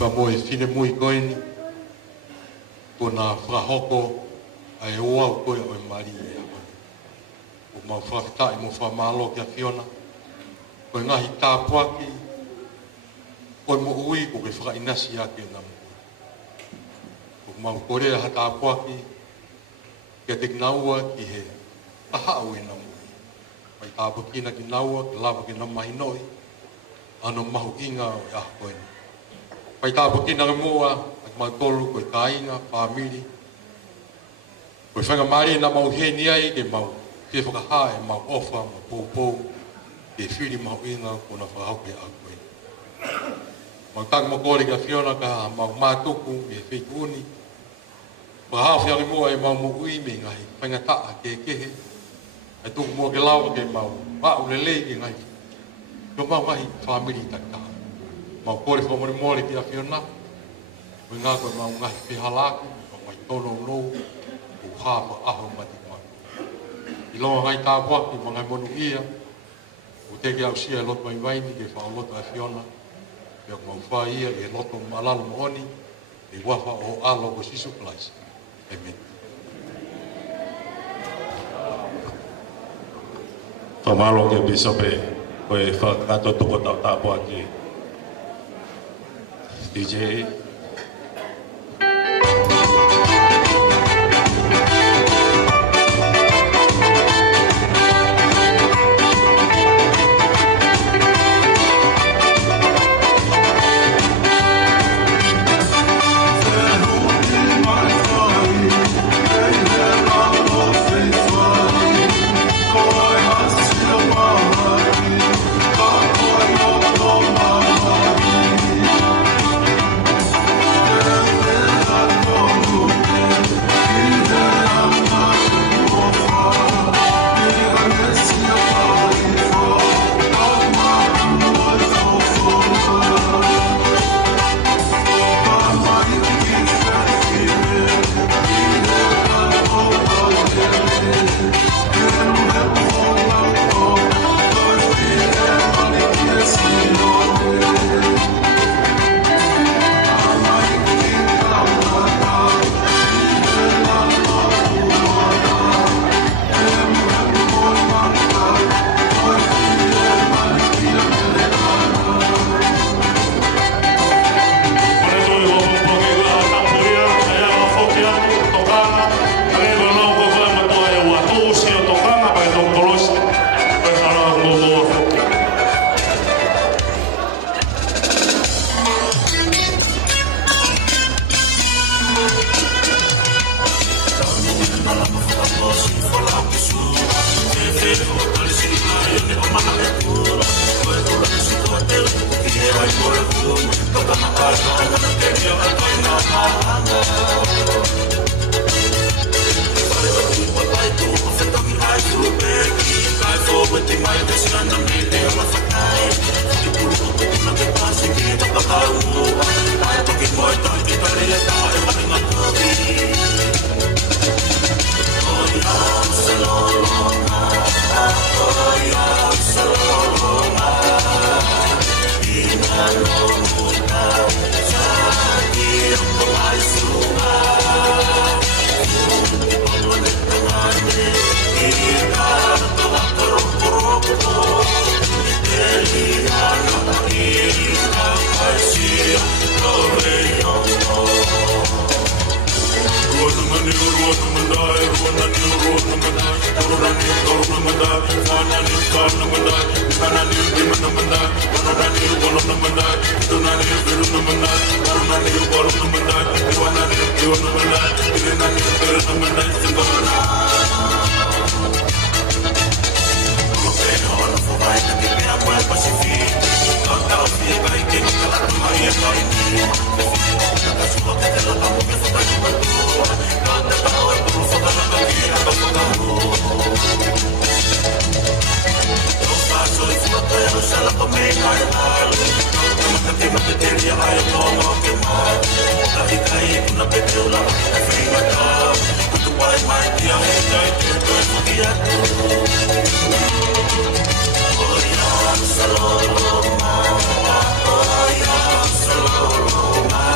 mo e fine mui koini. Kona whahoko ai oau koe o e mari e apa. O mau whawhitai mo whamalo kia Fiona. Koe ngahi tāpuaki. Koe mo ui ko ke whakainasi ake o namu. O mau korea ha tāpuaki. Kia te kinaua ki he tahau e namu. Mai tāpukina ki naua, ki lava ki namahi noi. Ano mahu inga o e aho koe. Mai tāpukina ke mua, ak mau tolu koe kāinga, pāmiri. Koe whanga mari na mau he ni ai ke mau ke whakaha e mau ofa, mau pou, ke whiri mau inga kona whahauke a koe. Mau tang mo kore ka Fiona ka mau mātuku e whituni. Wahao whiangi mua e mau mo ui me ngahi, whangataa ke kehe. E tuku mua ke lawa ke mau wau lelei ke ngahi. Ko mau ngahi whamiri taka. Mau kore whamori mori ki a Fiona. Koe ngā koe mau ngahi whihalaku, mai tono nou. Hapa aho matikman. I loa ngai tāpuaki ma ngai monu ia. O teke au sia e loto mai waini ke whao loto a Fiona. Pea mau wha ia e loto malalo mooni. E wafa o alo ko sisu place. Amen. Whamalo ke bisope. Koe whakato toko tau tāpuaki. DJ. Saloma,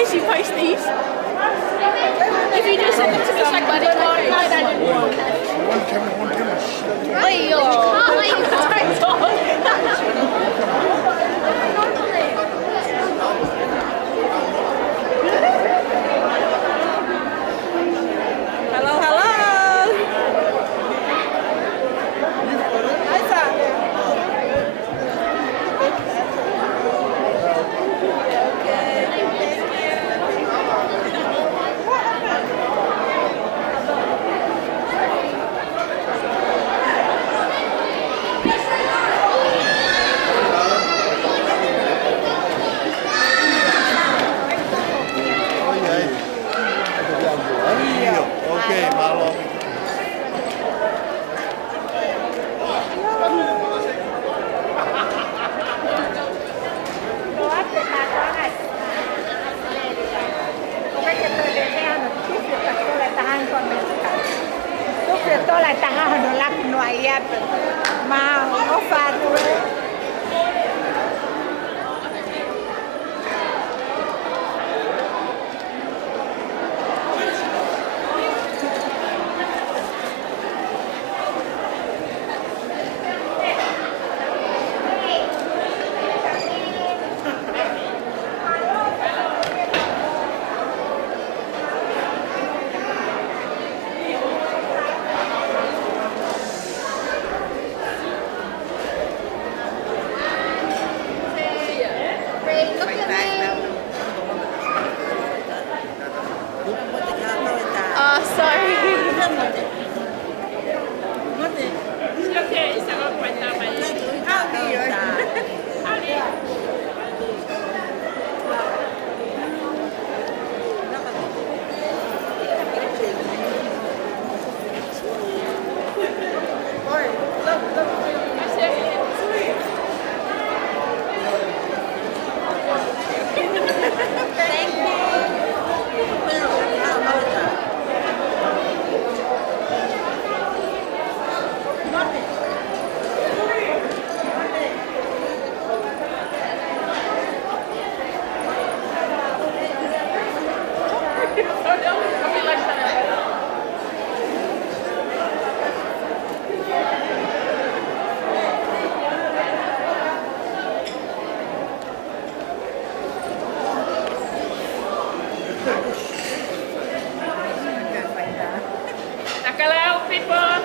fancy pasties. If you just send them to me separately, no, I didn't want that. Hey, yo. Hello, hello. Hi, sir. Hello, people.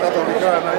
Católica, né?